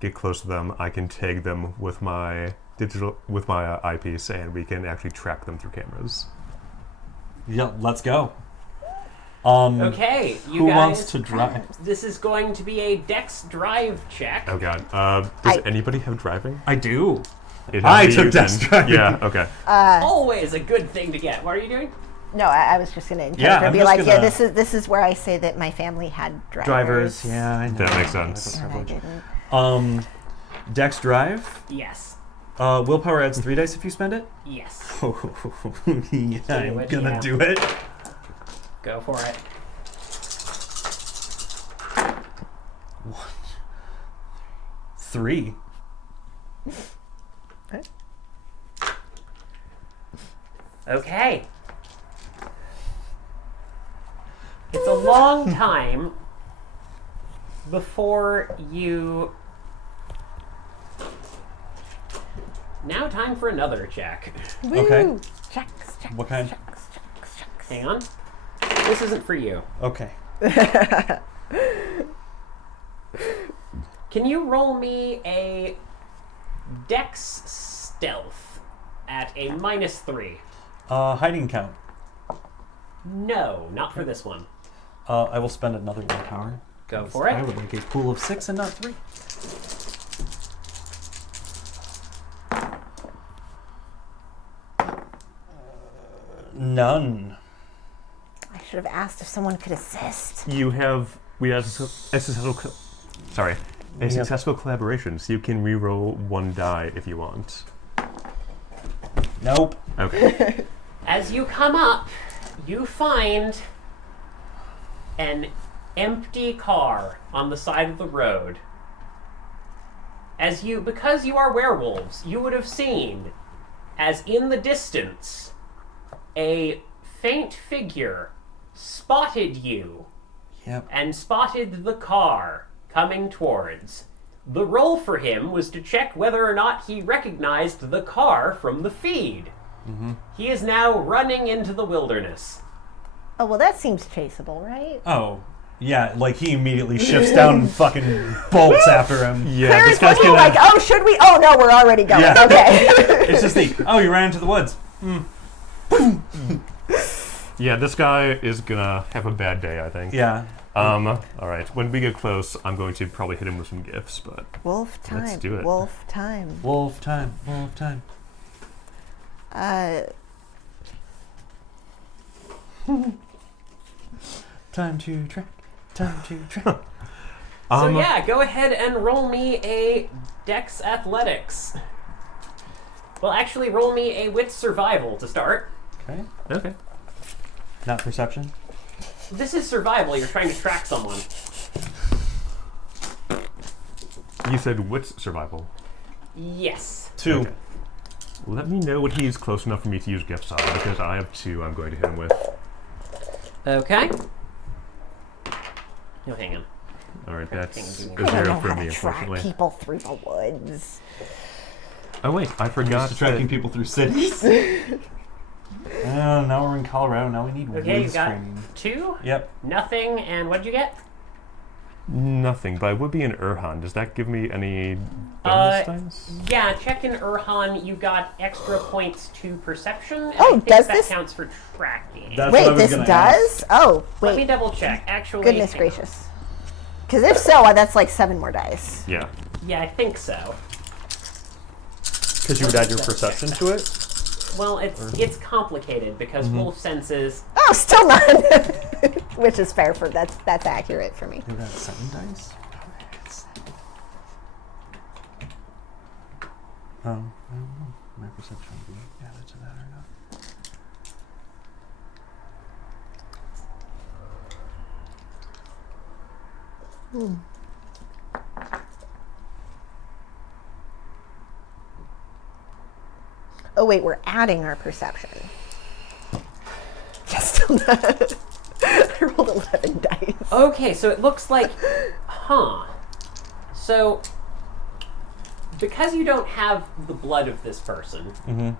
get close to them, I can tag them with my eyepiece, and we can actually track them through cameras. Yeah, let's go. Okay, you who guys, wants to drive? This is going to be a Dex drive check. Oh god. Does anybody have driving? I do. I took Dex driving. Yeah. Okay. Always a good thing to get. What are you doing? No, I was just going to encourage her to I'm be just like, gonna- this is where I say that my family had Drivers, yeah, I know. That makes sense. And I didn't. Dex drive. Yes. Willpower adds 3 dice if you spend it. Yes. Yeah, I'm it, gonna yeah. do it. Go for it. 3. Okay. It's a long time before you... Now time for another check. Okay. Woo! Checks. What kind? Checks. Hang on. This isn't for you. Okay. Can you roll me a Dex Stealth at a -3? Hiding count. No, not for this one. I will spend another willpower. Go for it. I would like a pool of 6 and not 3. None. I should have asked if someone could assist. We have successful collaboration, so you can re-roll 1 die if you want. Nope. Okay. As you come up, you find an empty car on the side of the road. Because you are werewolves, you would have seen, as in the distance, a faint figure spotted you Yep. and spotted the car coming towards. The roll for him was to check whether or not he recognized the car from the feed. Mm-hmm. He is now running into the wilderness. Oh, well, that seems chaseable, right? Oh. Yeah, like he immediately shifts down and fucking bolts after him. Yeah, Claire's this guy's looking gonna... like, oh, should we? Oh, no, we're already going. Yeah. Okay. It's just you ran into the woods. Yeah, this guy is gonna have a bad day, I think. Yeah. Alright. When we get close, I'm going to probably hit him with some gifts, but... Wolf time. Let's do it. Wolf time. Wolf time. Wolf time. Time to track. Time to track. So yeah, go ahead and roll me a Dex Athletics. Well, actually, roll me a Wit Survival to start. Okay. Okay. Not perception. This is survival. You're trying to track someone. You said wits survival. Yes. 2. Okay. Let me know when he's close enough for me to use gifts on, because I have 2 I'm going to hit him with. Okay. No, hang on. All right, that's a Everything I don't know 0 how for to me, track unfortunately. people through the woods. Oh wait, I forgot Used to tracking that- people through cities. Now we're in Colorado. Now we need Okay, you woods got training. 2, Yep. nothing, and what did you get? Nothing, but I would be an Urhan. Does that give me any bonus dice? Yeah, check in Urhan, you got extra points to perception, and Oh, I think does that this- counts for tracking. That's what I Wait, was this gonna does? ask. Oh, Let me wait. double check. Actually, Goodness hang on. gracious. Because if so, that's like 7 more dice. Yeah. Yeah, I think so. Because you would add your perception to it. Well, it's complicated because wolf senses. Oh, still none. Which is fair for that's accurate for me. You would add 7 dice. I don't know. My perception would be added to that or not. Oh wait, we're adding our perception. Yes, still not. I rolled 11 dice. Okay, so it looks like, So, because you don't have the blood of this person,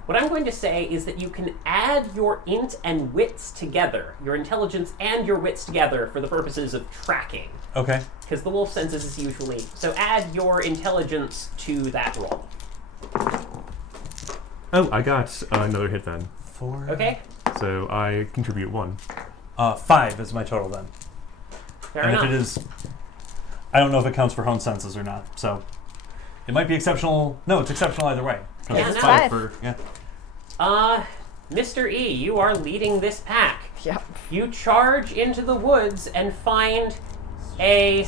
what I'm going to say is that you can add your int and wits together, your intelligence and your wits together for the purposes of tracking. Okay. Because the wolf senses is usually. So add your intelligence to that roll. Oh, I got another hit then. 4. Okay? So I contribute 1. 5 is my total then. Fair And enough. if it is, I don't know if it counts for honed senses or not. So it might be exceptional. No, it's exceptional either way. 'Cause Yeah, it's no. 5 5. for Mr. E, you are leading this pack. Yep. You charge into the woods and find a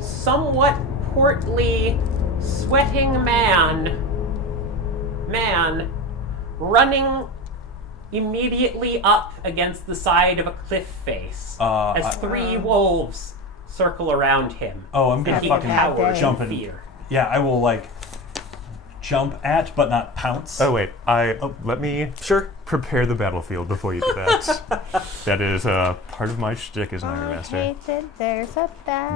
somewhat portly, sweating man running immediately up against the side of a cliff face as 3 wolves circle around him. I'm gonna Having He a fucking bad day. jump in in. fear. Yeah, I will like jump at, but not pounce. Oh wait, let me Sure. prepare the battlefield before you do that. That is part of my shtick as an Iron Master. There's a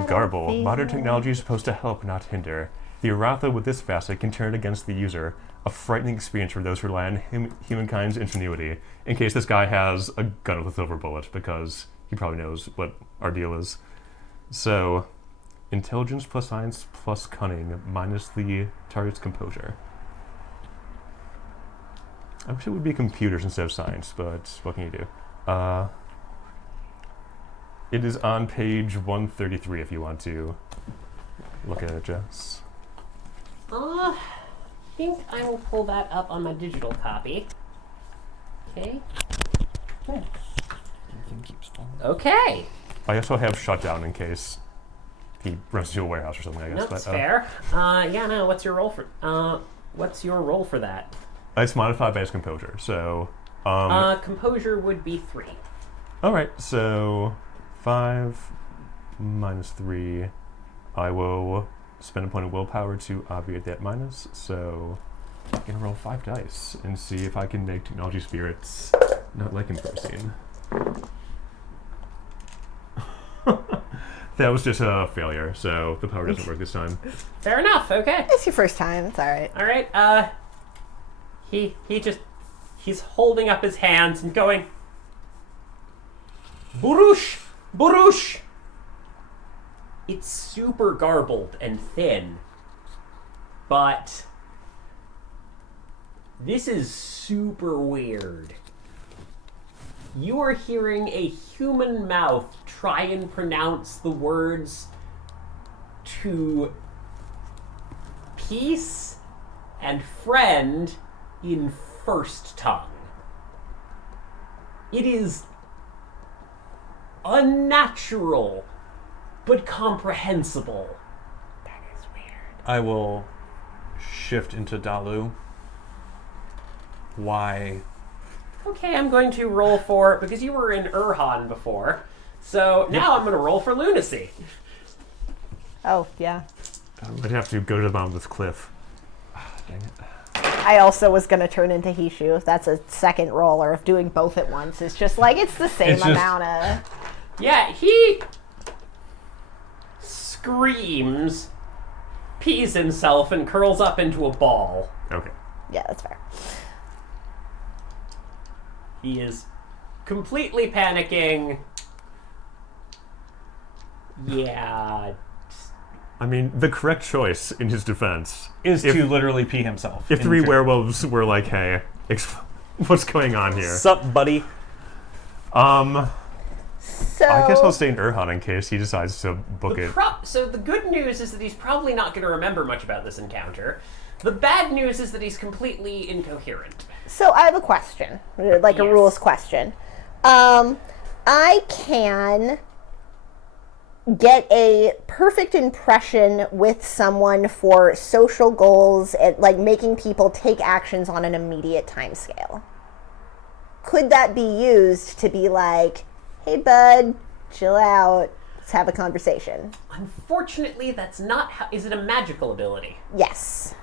Garble. Modern technology is supposed to help, not hinder. The errata with this facet can turn against the user. A frightening experience for those who rely on humankind's ingenuity. In case this guy has a gun with a silver bullet, because he probably knows what our deal is. So, intelligence plus science plus cunning minus the target's composure. I wish it would be computers instead of science, but what can you do? It is on page 133 if you want to look at it, Jess. I think I will pull that up on my digital copy. Okay. Everything keeps falling. Okay. I also have shutdown in case he runs into a warehouse or something, I guess. That's but, fair. Yeah, no, what's your roll for that? It's modified by his composure, so... Composure would be 3. Alright, so 5 minus 3. I will spend a point of willpower to obviate that minus, so I'm going to roll 5 dice and see if I can make technology spirits not like Improsine. That was just a failure, so the power doesn't work this time. Fair enough, okay. It's your first time. It's all right. All right, he's holding up his hands and going, Burush! Burush! It's super garbled and thin, but this is super weird. You are hearing a human mouth try and pronounce the words to peace and friend in first tongue. It is unnatural, but comprehensible. That is weird. I will shift into Dalu. Why? Okay, I'm going to roll for, because you were in Urhan before, so now I'm going to roll for lunacy. Oh, yeah. I'd have to go to the bottom of this cliff. Dang it. I also was going to turn into Hishu. That's a second roller of doing both at once. It's just like, it's the same It's just- amount of... Yeah, he screams, pees himself, and curls up into a ball. Okay. Yeah, that's fair. He is completely panicking. Yeah. I mean, the correct choice in his defense Is to literally pee himself. if in 3 fear. werewolves were like, hey, what's going on here? Sup, buddy? So I guess I'll stay in Urhan in case he decides to book it. So the good news is that he's probably not going to remember much about this encounter. The bad news is that he's completely incoherent. So I have a question, like a Yes. rules question. I can get a perfect impression with someone for social goals and like making people take actions on an immediate time scale. Could that be used to be like, hey bud, chill out, let's have a conversation? Unfortunately, that's not how... Is it a magical ability? Yes.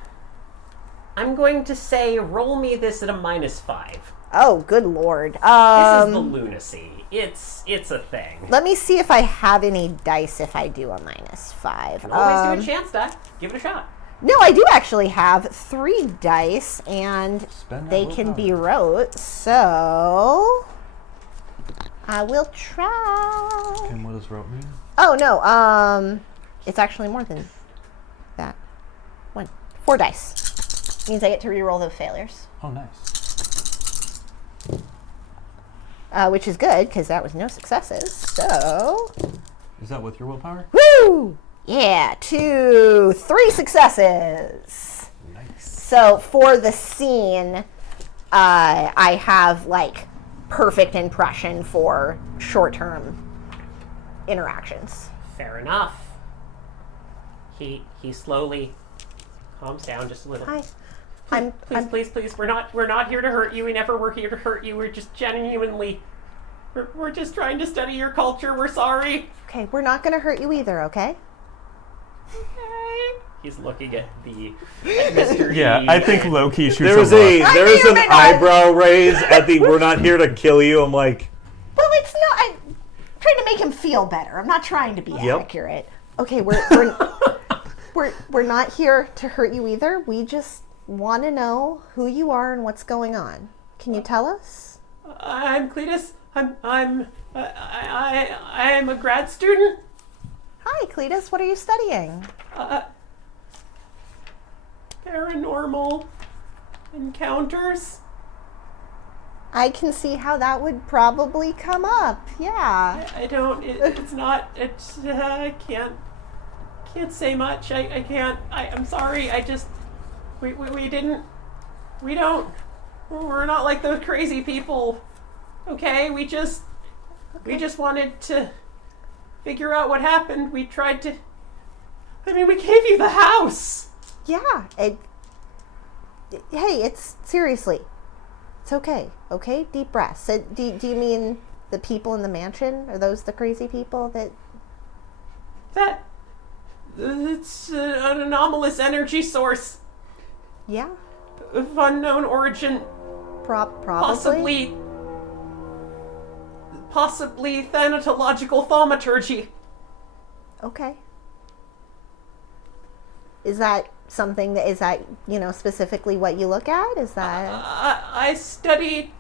I'm going to say roll me this at a -5. Oh, good lord. This is the lunacy. It's a thing. Let me see if I have any dice if I do a -5. Always do a chance die. Give it a shot. No, I do actually have 3 dice, and Spend that they willpower. can be wrote, so I will try. And what does rope mean? Oh, no, it's actually more than that. 4 dice. Means I get to re-roll the failures, Oh, nice. which is good, because that was no successes, so... Is that with your willpower? Woo! Yeah, 2, 3 successes. Nice. So for the scene, I have like perfect impression for short-term interactions. Fair enough. He slowly calms down just a little. Hi, Please, we're not here to hurt you. We never were here to hurt you. We're just genuinely, we're just trying to study your culture. We're sorry. okay. We're not gonna hurt you either, okay? Okay. He's looking at Mr. Yeah, E. I think low-key shoots There was a a look. there was an may not- eyebrow raise at the "we're not here to kill you." I'm like, Well, it's not. I'm trying to make him feel better. I'm not trying to be Yep. accurate. Okay, we're not here to hurt you either. We just want to know who you are and what's going on. Can you tell us? I'm Cletus. I'm a grad student. Hi, Cletus. What are you studying? Paranormal encounters. I can see how that would probably come up. Yeah. I don't. It's not. It's. I can't say much. I can't. I'm sorry. I just. We didn't. We don't. We're not like those crazy people. Okay. We just wanted to figure out what happened. We tried to. I mean, we gave you the house. Yeah. Hey, it's seriously. It's okay. Okay? Deep breaths. Do you mean the people in the mansion? Are those the crazy people that... It's an anomalous energy source Yeah? of unknown origin. Probably? Possibly thanatological thaumaturgy. Okay. Is that something that... Is that, specifically what you look at? Is that... I studied.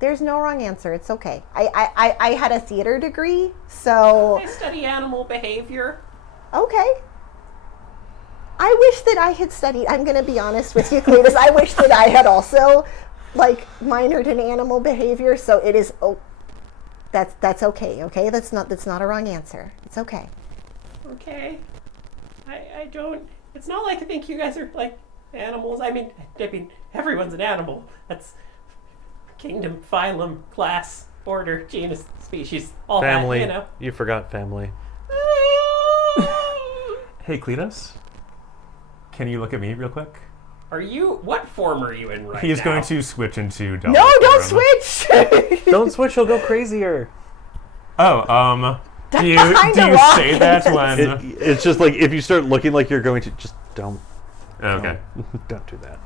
There's no wrong answer. It's okay. I had a theater degree, so... I study animal behavior. Okay. I wish that I had studied. I'm going to be honest with you, Cletus. I wish that I had also, minored in animal behavior. So it is. Oh, that's okay. Okay, that's not a wrong answer. It's okay. Okay. I don't. It's not like I think you guys are like animals. I mean, everyone's an animal. That's kingdom, phylum, class, order, genus, species, all family. that. You know. You forgot family. Hey, Cletus, can you look at me real quick? What form are you in right now? He is going to switch into double No, don't form. switch. Don't switch; he'll go crazier. Oh, do you behind the rock. say that when? It's just like if you start looking like you're going to, just don't Okay. don't do that.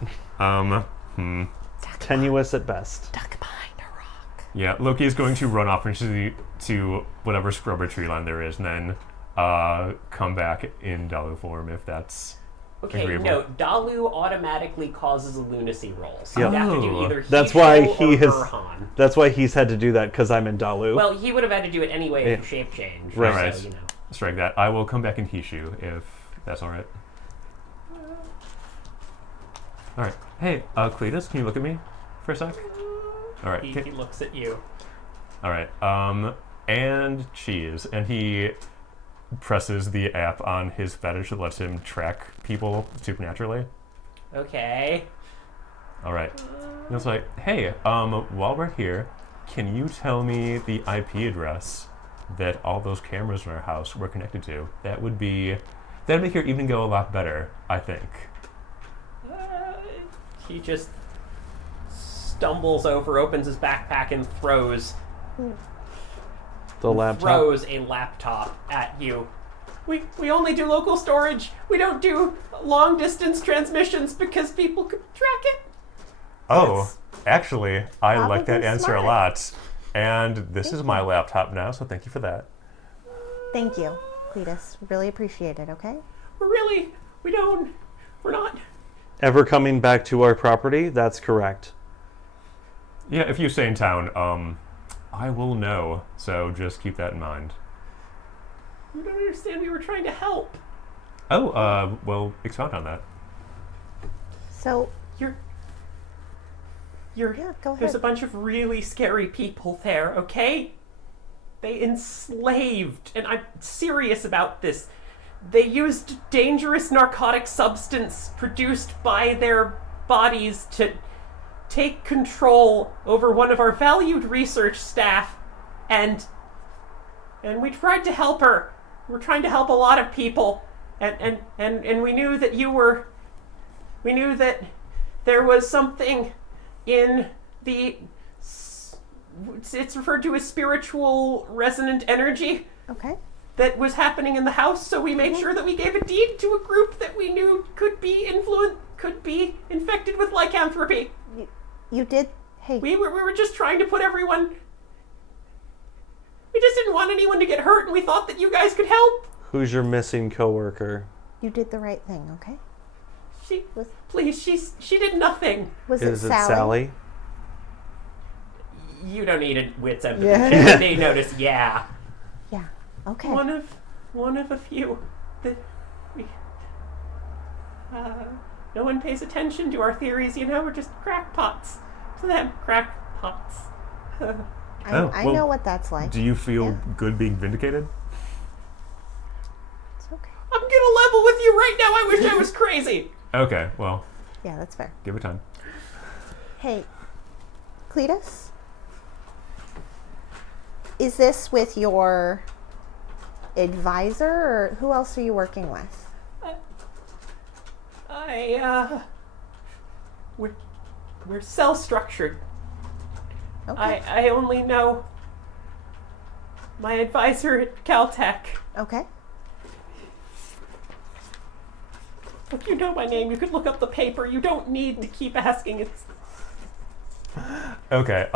Tenuous at best. Duck behind a rock. Yeah, Loki is going to run off to whatever scrubber tree line there is, and then come back in Dalu form if that's Okay, agreeable. no, Dalu automatically causes a lunacy roll, so Yep. you have to do Oh. either That's why Hisho he or has. Urhan. That's why he's had to do that because I'm in Dalu. Well, he would have had to do it anyway if you shape change. Right. Alright. So, you know. Strike that. I will come back in Hishu if that's alright. Alright. Hey, Cletus, can you look at me for a sec? Alright. He looks at you. Alright. And cheese. And he presses the app on his fetish that lets him track people supernaturally. Okay. Alright. And it's like, hey, while we're here, can you tell me the IP address that all those cameras in our house were connected to? That'd make your evening go a lot better, I think. He just stumbles over, opens his backpack, and throws the laptop. throws a laptop at you. We only do local storage. We don't do long distance transmissions because people could track it. Oh, actually, I like that Probably answer smart. a lot. And this is my laptop now, so thank you for that. Thank you, Cletus. Really appreciate it, okay? We're not. Ever coming back to our property? That's correct. Yeah, if you stay in town, I will know, so just keep that in mind. You don't understand. We were trying to help. Oh, well, expound on that. So, You're. yeah, go There's a ahead. bunch of really scary people there, okay? They enslaved, and I'm serious about this. They used dangerous narcotic substance produced by their bodies to take control over one of our valued research staff, and we tried to help her. We're trying to help a lot of people, and we knew that we knew that there was something in it's referred to as spiritual resonant energy Okay. that was happening in the house, so we made sure that we gave a deed to a group that we knew could be infected with lycanthropy. You did. Hey, We were just trying to put everyone. We just didn't want anyone to get hurt, and we thought that you guys could help. Who's your missing coworker? you did the right thing, okay? She did nothing. Was Is it it Sally? You don't need a wit's empathy. Yeah. They notice, yeah. Yeah. Okay. One of a few that we. No one pays attention to our theories, you know. We're just crackpots. To them, crackpots. I well, know what that's like. Do you feel Yeah. good being vindicated? It's okay. I'm gonna level with you right now. I wish I was crazy. Okay, well, Yeah, that's fair. give it time. Hey, Cletus? Is this with your advisor, or who else are you working with? We're cell structured. Okay. I only know my advisor at Caltech. Okay. Look, you know my name. You could look up the paper. You don't need to keep asking. It's Okay,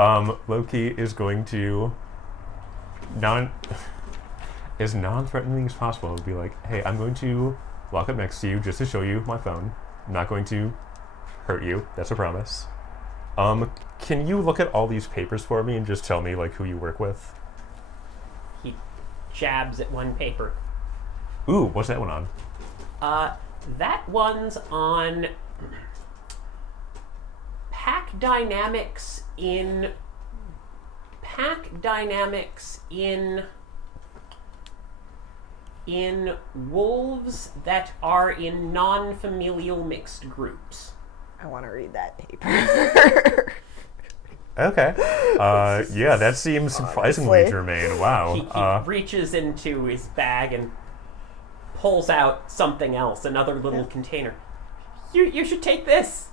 Loki is going to as non-threatening as possible be like, hey, I'm going to walk up next to you just to show you my phone. I'm not going to hurt you. That's a promise. Can you look at all these papers for me and just tell me like who you work with? he jabs at one paper. Ooh, what's that one on? That one's on pack dynamics in wolves that are in non-familial mixed groups. I want to read that paper. Okay. Yeah, that seems surprisingly Honestly. germane. Wow. He reaches into his bag and pulls out something else, another little container. You should take this.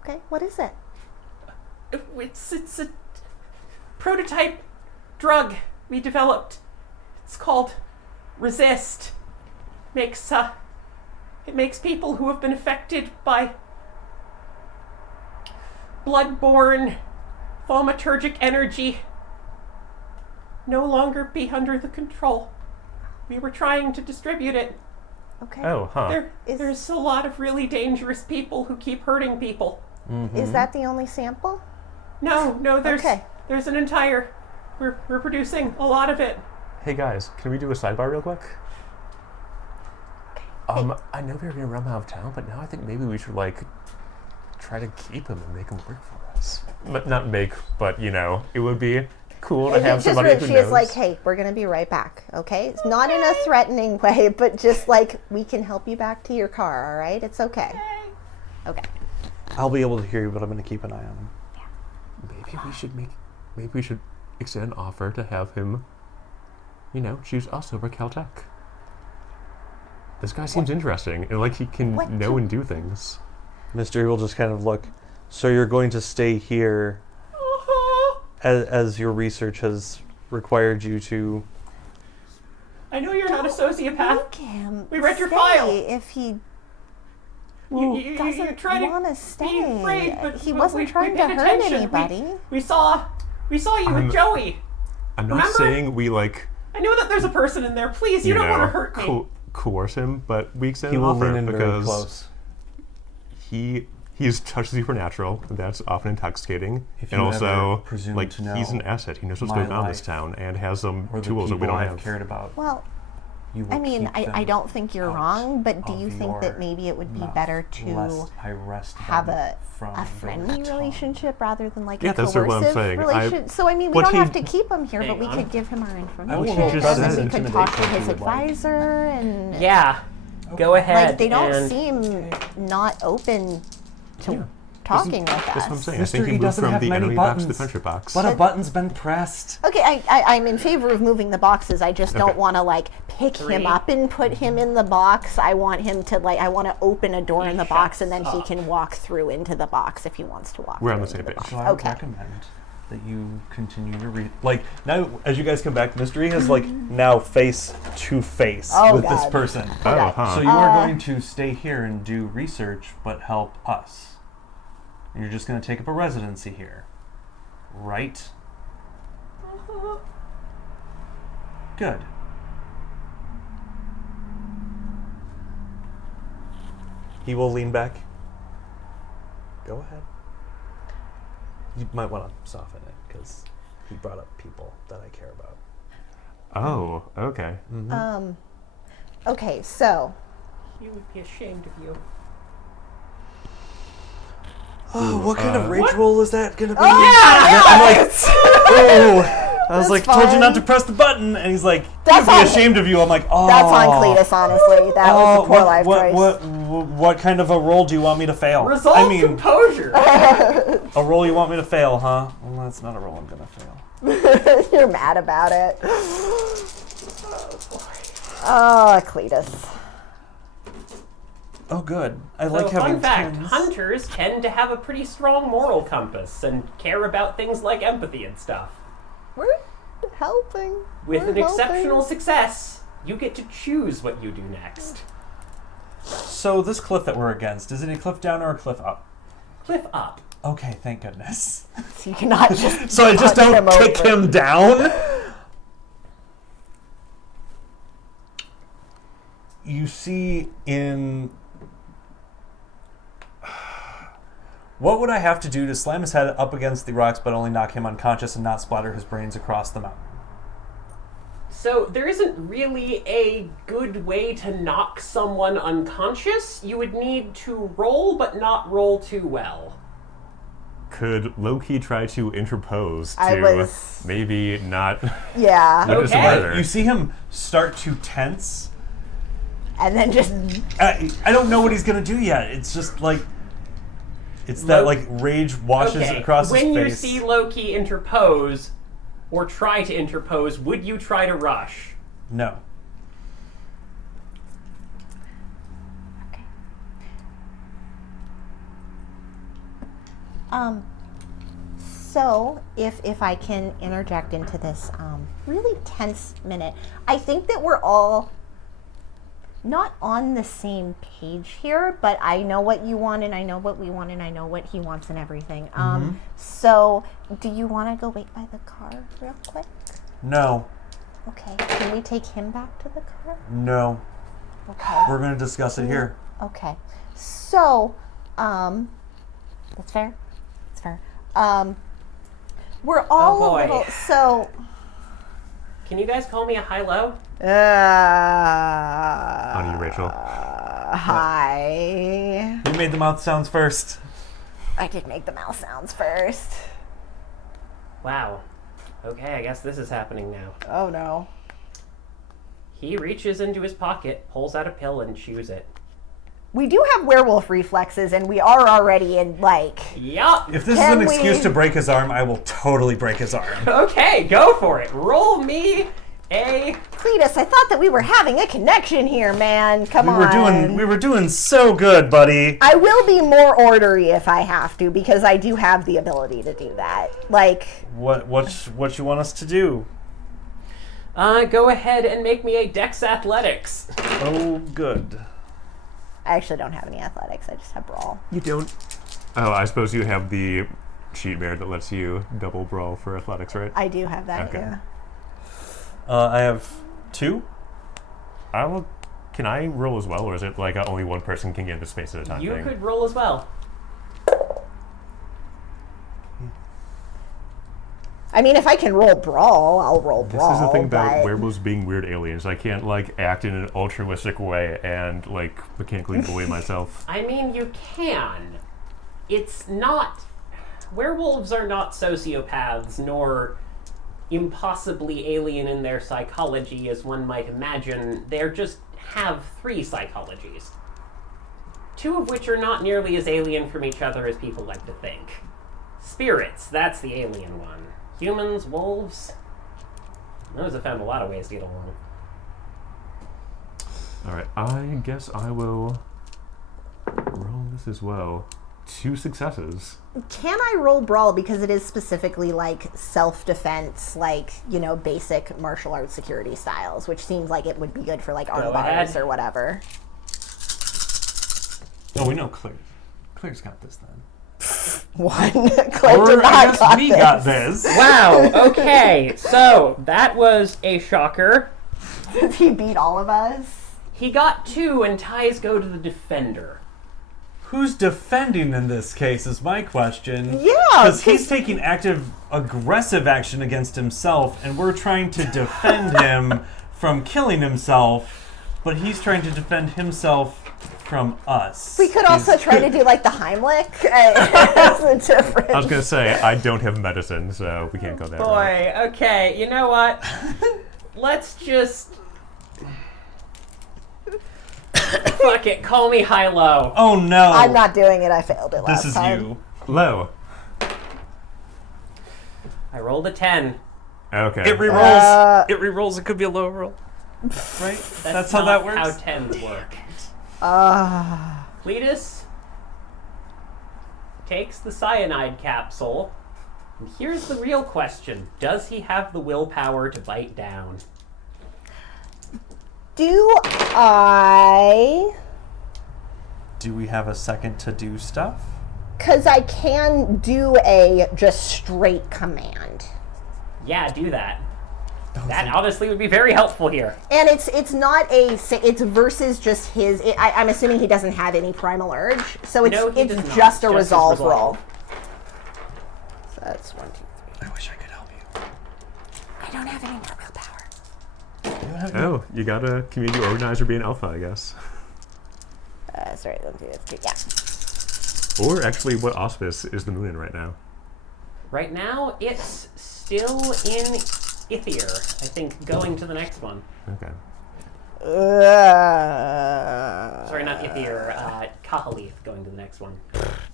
Okay, what is it? It's a prototype drug we developed. It's called Resist. It makes people who have been affected by blood-borne thaumaturgic energy no longer be under the control. We were trying to distribute it. Okay. Oh, huh. There's a lot of really dangerous people who keep hurting people. Is that the only sample? No, there's Okay. there's an entire. We're producing a lot of it. Hey guys, can we do a sidebar real quick? I know we were gonna run him out of town, but now I think maybe we should like try to keep him and make him work for us. Not make, but it would be cool to have somebody who she knows. is like, hey, we're gonna be right back, okay? It's not in a threatening way, but just like we can help you back to your car, all right? It's okay. Okay. I'll be able to hear you, but I'm going to keep an eye on him. Maybe we should extend an offer to have him, choose us over Caltech. This guy seems interesting, and like he can know and do things. Mystery will just kind of look. So you're going to stay here as your research has required you to. I know you're not a sociopath. Make him We read your stay file. if he You doesn't try to want to be stay. afraid, but He we wasn't trying to paid hurt attention. anybody. We saw you with Joey. I'm not Remember? saying we like I know that there's a person in there. Please, you don't want to hurt me. coerce him, but we extend He an will offer lean in very because close. he's touched supernatural, and that's often intoxicating. If And you also, ever presume like, to know he's an asset. He knows what's my going on in this life town and has some Or the tools that we people don't I've have. cared about. Well, You will I mean, keep I them don't think you're out wrong, but do of you think that your maybe it would be mouth, better to lest I wrest have them a from friendly your tongue. relationship rather than like Yeah, a that's what I'm coercive saying. relationship? So I mean, we what don't he- have to keep him here, but Hang we on. could give him our I information, will just and then said we could talk to intimidation his if you would like. advisor, and Yeah, go ahead. like they don't and seem not open to talking with us. That's what I'm saying. I Mystery think he moved doesn't from have the many enemy box to the buttons, friendship box. But a button's been pressed. Okay, I'm in favor of moving the boxes. I just don't want to like pick him 3. up and put him in the box. I want him to I want to open a door in the box and then he up. can walk through into the box if he wants to walk. We're on through the same into page. box. So I would Okay. recommend that you continue to read. Like, now, as you guys come back, Mystery has, like, now face to face Oh, with this God. person. Oh, huh. So you are going to stay here and do research, but help us. And you're just going to take up a residency here. Right? Good. He will lean back. Go ahead. You might want to soften it, because he brought up people that I care about. Oh, okay. Okay, so He would be ashamed of you. Oh, what kind of rage What? roll is that going to be? I'm like, Oh! I was like, That's told you not fine. to press the button, and he's like, That's "You'd be on- ashamed of you." I'm like, "Oh, that's on Cletus, honestly. That was a poor life choice. what kind of a roll do you want me to fail? Resolve I mean, composure. a roll you want me to fail, huh? Well, that's not a roll I'm gonna fail. You're mad about it. Oh, Cletus. Oh, good. I So, like having fun fact, tens. hunters tend to have a pretty strong moral compass and care about things like empathy and stuff. We're helping. With We're an exceptional success, you get to choose what you do next. So this cliff that we're against, is it a cliff down or a cliff up? Cliff up. Okay, thank goodness. So you cannot just. So I just punch don't kick over. him down? You see in... What would I have to do to slam his head up against the rocks but only knock him unconscious and not splatter his brains across the mountain? So there isn't really a good way to knock someone unconscious. You would need to roll, but not roll too well. Could Loki try to interpose I to was- maybe not Yeah. witness a Okay. murder? You see him start to tense. And then just. I don't know what he's going to do yet. It's just like... It's that, like, rage washes Okay, across when his you face. see Loki interpose, or try to interpose, would you try to rush? No. So, if I can interject into this really tense minute, I think that we're all not on the same page here, but I know what you want and I know what we want and I know what he wants and everything. So do you want to go wait by the car real quick? No. Okay. Can we take him back to the car? No. Okay. We're going to discuss it here. Okay. So, that's fair. That's fair. We're all Oh, boy. a little, so... Can you guys call me a high-low? On you, Rachel. Hi. Who made the mouth sounds first? I did make the mouth sounds first. Wow. Okay, I guess this is happening now. Oh no. He reaches into his pocket, pulls out a pill, and chews it. We do have werewolf reflexes and we are already in, like... Yup! If this Can is an excuse we- to break his arm, I will totally break his arm. Okay, go for it. Roll me a... Cletus, I thought that we were having a connection here, man. Come on. We were doing so good, buddy. I will be more ordery if I have to, because I do have the ability to do that. Like... What you want us to do? Go ahead and make me a Dex Athletics. Oh, good. I actually don't have any athletics. I just have brawl. You don't. Oh, I suppose you have the cheat mirror that lets you double brawl for athletics, right? I do have that, Okay. yeah. I have 2. I will. Can I roll as well, or is it like only one person can get into space at a time You thing? could roll as well. I mean, if I can roll brawl, I'll roll This brawl. is the thing about but... werewolves being weird aliens. I can't like act in an altruistic way and like mechanically bully myself. I mean, you can. It's not... Werewolves are not sociopaths, nor impossibly alien in their psychology as one might imagine. They're just have 3 psychologies. 2 of which are not nearly as alien from each other as people like to think. Spirits, that's the alien one. Humans, wolves, those have found a lot of ways to get along. All right, I guess I will roll this as well. 2 successes. Can I roll brawl because it is specifically like self-defense, like, you know, basic martial arts security styles, which seems like it would be good for like arm bars ahead. or whatever. Oh, we know Claire. Claire's got this then. One. Claire Or did I not guess got we this. got this. Wow, okay, so that was a shocker. Did he beat all of us? He got 2 and ties go to the defender. Who's defending in this case is my question. Yeah, Because he's taking aggressive action against himself, and we're trying to defend him from killing himself, but he's trying to defend himself from us. We could also try to do like the Heimlich. That's a different. I was gonna say I don't have medicine, so we can't go that route. Boy, okay, you know what? Let's just... Fuck it, call me high-low. Oh no! I'm not doing it. I failed it last This is time. you. Low. I rolled a 10. Okay. It rerolls. It rerolls. It could be a low roll. Right? That's how that not works. how 10s work. Uh, Cletus takes the cyanide capsule. And here's the real question. Does he have the willpower to bite down? do I? Do we have a second to do stuff? Because I can do a just straight command. Yeah, do that. That honestly would be very helpful here. And it's not it's versus just his. I'm assuming he doesn't have any primal urge, so it's No, he it's does not. just a Just his resolve resolve. roll. So that's 1, 2, 3. I wish I could help you. I don't have any more willpower. Oh, you got a community organizer being alpha, I guess. Sorry, 1, 2, 3. Yeah. Or actually, what auspice is the moon in right now? Right now, it's still in Ithier. I think going to the next one. Okay. Sorry, not Ithier. Kahalith going to the next one.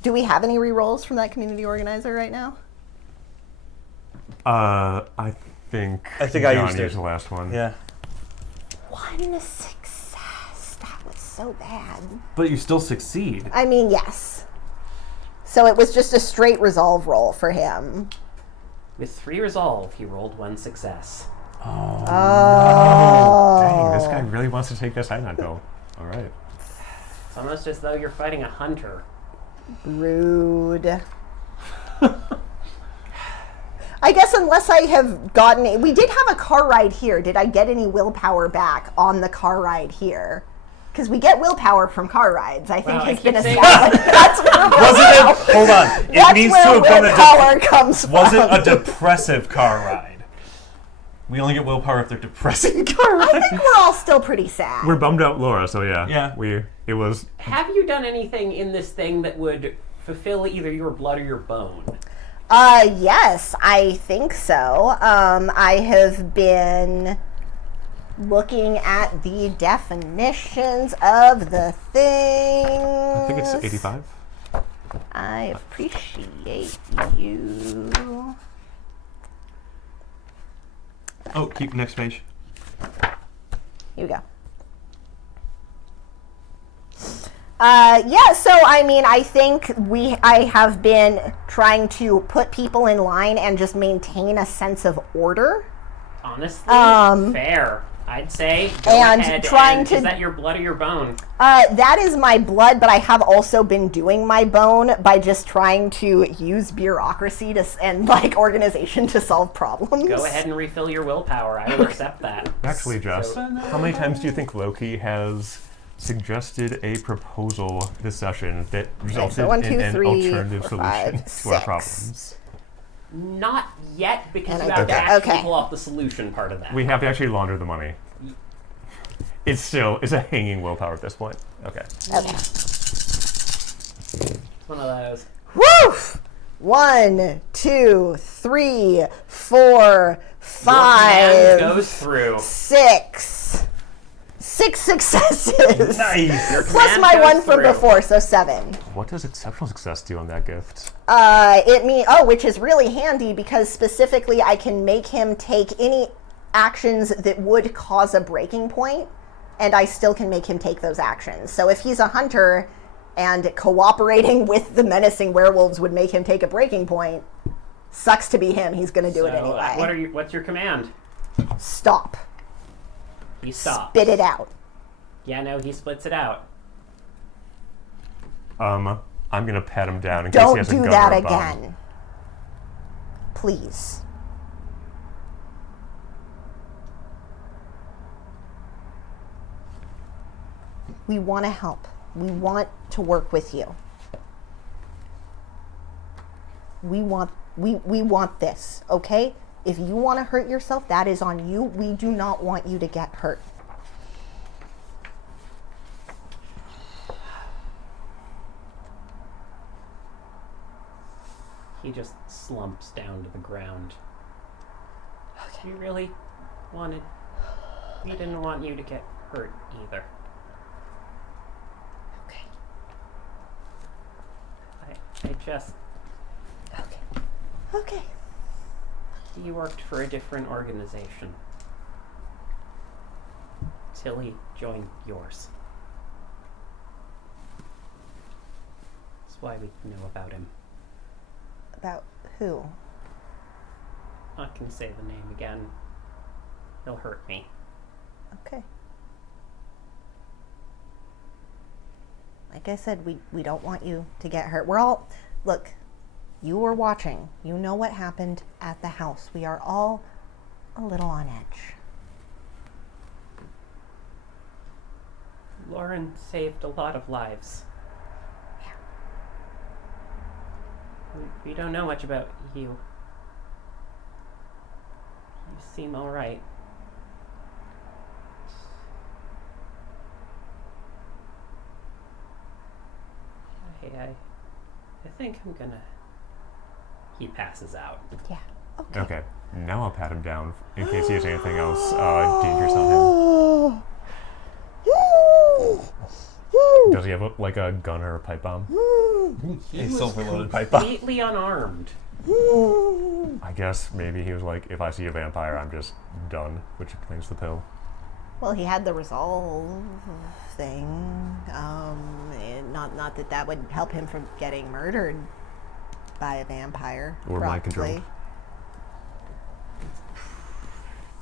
Do we have any re-rolls from that community organizer right now? I think I John used it. the last one. Yeah. 1 success. That was so bad. But you still succeed. I mean, yes. So it was just a straight resolve roll for him. With 3 resolve, he rolled 1 success. Dang, this guy really wants to take this cyanide pill. All right. It's almost as though you're fighting a hunter. Rude. I guess unless I have gotten... We did have a car ride here. Did I get any willpower back on the car ride here? Because we get willpower from car rides. I think Well, it's I been keep saying- established. That's where Wasn't it? Hold on. It That's needs where to have been willpower comes from. Was it a depressive car ride? We only get willpower if they're depressing car rides. I think we're all still pretty sad. We're bummed out, Laura. So yeah. Yeah. It was. Have you done anything in this thing that would fulfill either your blood or your bone? Yes, I think so. I have been looking at the definitions of the thing. I think it's 85. I appreciate you. Oh, keep next page. Here we go. So I mean, I think I have been trying to put people in line and just maintain a sense of order. Honestly, Um, fair. I'd say. Go and ahead trying and, to- Is that your blood or your bone? That is my blood, but I have also been doing my bone by just trying to use bureaucracy and like organization to solve problems. Go ahead and refill your willpower. I will accept that. Actually, Jess, So- how many times do you think Loki has suggested a proposal this session that resulted so 1, 2, in an 3, alternative 4, solution 5, to our 6. problems? Not yet, because And you I have to did that. actually Okay. pull off the solution part of that. We have to actually launder the money. It's a hanging willpower at this point. Okay. Okay. It's one of those. Woo! 1, 2, 3, 4, Command 5, goes through. 6. 6 successes. Nice. Your Plus command my goes one from through. before, so 7. What does exceptional success do on that gift? Which is really handy because specifically I can make him take any actions that would cause a breaking point, and I still can make him take those actions. So if he's a hunter and cooperating with the menacing werewolves would make him take a breaking point, sucks to be him. He's going to do it So, anyway. what's your command? Stop. He stops. Spit it out. Yeah, no, he splits it out. I'm gonna pat him down in case he Don't has a do gun that or a bomb. again. Please. We want to help. We want to work with you. We want this, okay? If you want to hurt yourself, that is on you. We do not want you to get hurt. He just slumps down to the ground. We really wanted... We didn't want you to get hurt either. Okay. I just... Okay. Okay. He worked for a different organization. Till he joined yours. That's why we know about him. About who? Not gonna say the name again. He'll hurt me. Okay. Like I said, we don't want you to get hurt. We're all... Look, you were watching. You know what happened at the house. We are all a little on edge. Lauren saved a lot of lives. We don't know much about you. You seem alright. I think I'm gonna... He passes out. Yeah. Okay. Okay. Now I'll pat him down in case he has anything else dangerous on him. Does he have like a gun or a pipe bomb? A silver-loaded pipe bomb. Completely unarmed. I guess maybe he was like, if I see a vampire, I'm just done, which explains the pill. Well, he had the resolve thing. And not that would help him from getting murdered by a vampire. Or mind control. probably.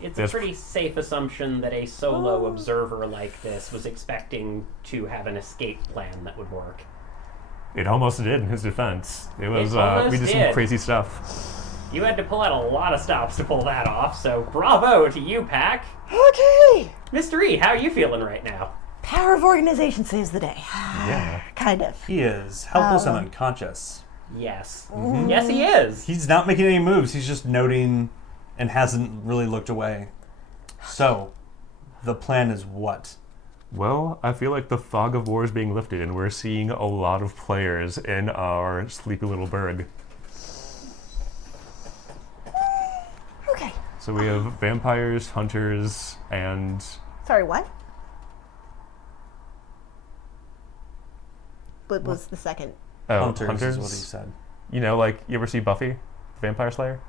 It's There's- a pretty safe assumption that a solo observer like this was expecting to have an escape plan that would work. It almost did in his defense. It was almost we did some did. crazy stuff. You had to pull out a lot of stops to pull that off, so bravo to you, Pack. Okay. Mr. E, how are you feeling right now? Power of organization saves the day. Yeah. Kind of. He is helpless and unconscious. Yes. Yes, he is. He's not making any moves. He's just noting and hasn't really looked away. So, the plan is what? Well, I feel like the fog of war is being lifted, and we're seeing a lot of players in our sleepy little burg. Okay. So we have vampires, hunters, and Sorry, what? What was the second? Hunters is what he said. You know, like, you ever see Buffy, the Vampire Slayer?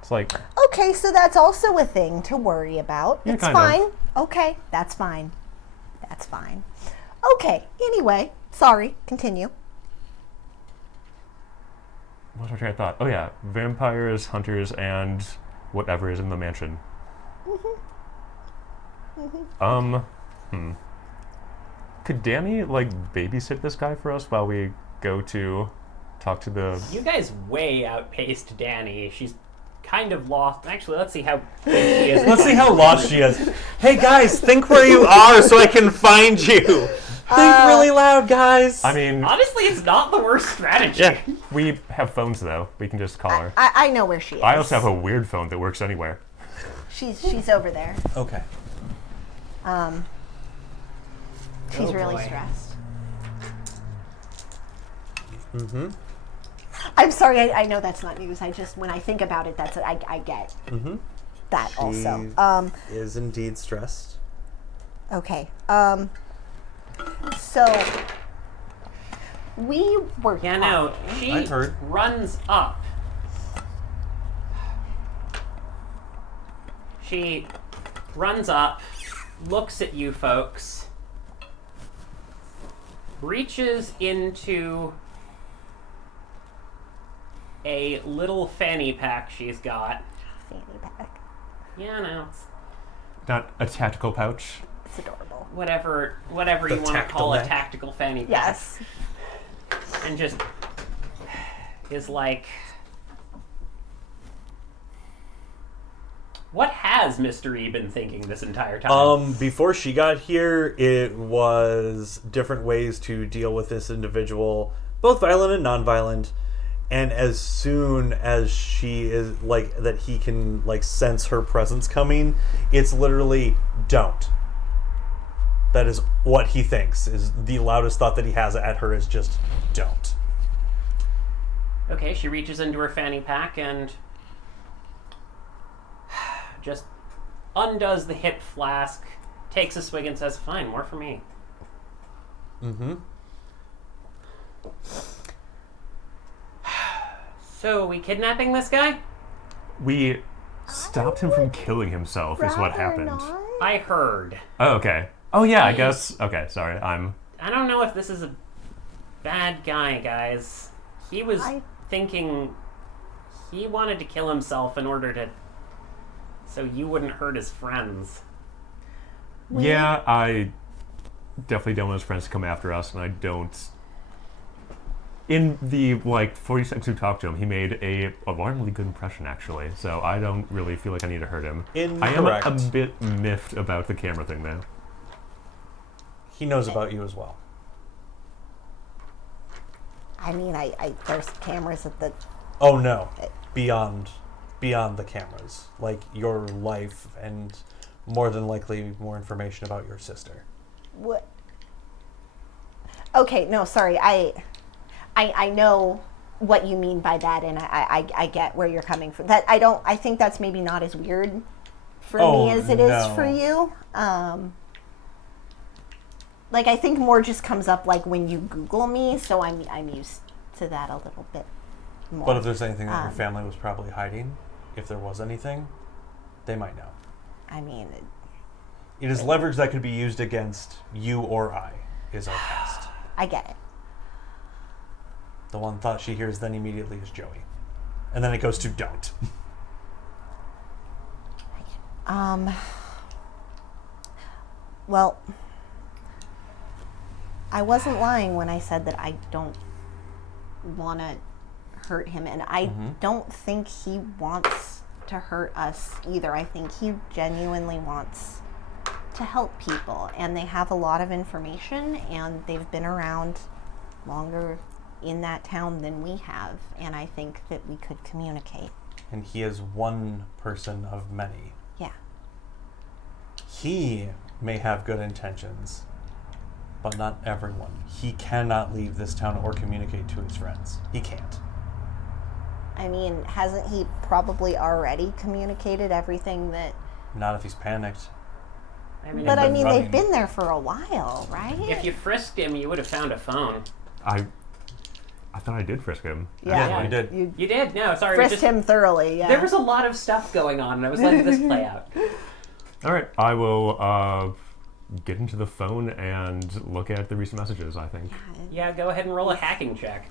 It's like, Okay, so that's also a thing to worry about. Yeah, It's kind of. fine. Okay, that's fine. That's fine. Okay, anyway, sorry, continue. what's my train of thought? Oh yeah, vampires, hunters, and whatever is in the mansion. Could Danny, like, babysit this guy for us while we go to talk to the... You guys way outpaced Danny. She's kind of lost. Actually, let's see how big she is. Let's see how lost she is. Hey guys, think where you are so I can find you. Think really loud, guys. I mean, Honestly, it's not the worst strategy. Yeah. we have phones, though. We can just call her. I know where she is. I also have a weird phone that works anywhere. She's over there. Okay. She's Oh, really boy. stressed. I'm sorry, I know that's not news. I just, when I think about it, that's I get that also. Is indeed stressed. Okay. So we were Yeah, no, she I heard. runs up. She runs up, looks at you folks, reaches into a little fanny pack she's got. fanny pack. Yeah, no, it's Not a tactical pouch. It's adorable. whatever you want to tactile call a neck. tactical fanny pack. Yes. And just is like, what has Mr. E been thinking this entire time? Before she got here, it was different ways to deal with this individual, both violent and non-violent. And as soon as she is like that, he can like sense her presence coming. It's literally don't. That is what he thinks. Is the loudest thought that he has at her is just don't. Okay, she reaches into her fanny pack and just undoes the hip flask, takes a swig and says, "Fine, more for me." So, we kidnapping this guy? We stopped him from killing himself, is what happened. I heard. Oh, okay. Oh, yeah, I guess. Okay, sorry. I don't know if this is a bad guy, guys. He was thinking he wanted to kill himself in order to... so you wouldn't hurt his friends. Yeah, I definitely don't want his friends to come after us, and I don't... In the, 40 seconds we talked to him, he made a alarmingly good impression, actually, so I don't really feel like I need to hurt him. I am Incorrect. a bit miffed about the camera thing, though. He knows about you as well. I mean, there's cameras at the. Oh no, beyond the cameras, like your life and more than likely more information about your sister. What? Okay, no, sorry. I know what you mean by that, and I get where you're coming from. That I think that's maybe not as weird for me as it is for you. I think more just comes up like when you Google me, so I'm used to that a little bit more. But if there's anything that your family was probably hiding, if there was anything, they might know. I mean, It is leverage that could be used against you or I, is our past. I get it. The one thought she hears then immediately is Joey. And then it goes to don't. Well, I wasn't lying when I said that I don't want to hurt him, and I don't think he wants to hurt us either. I think he genuinely wants to help people, and they have a lot of information, and they've been around longer in that town than we have, and I think that we could communicate. And he is one person of many. Yeah. He may have good intentions, but not everyone. He cannot leave this town or communicate to his friends. He can't. I mean, hasn't he probably already communicated everything that... Not if he's panicked. I mean, But I mean, running. they've been there for a while, right? if you frisked him, you would have found a phone. I thought I did frisk him. Yeah, you did. You You did? No, sorry. frisked him thoroughly, yeah. There was a lot of stuff going on, and I was letting this play out. All right, I will get into the phone and look at the recent messages, I think. Yeah, go ahead and roll a hacking check.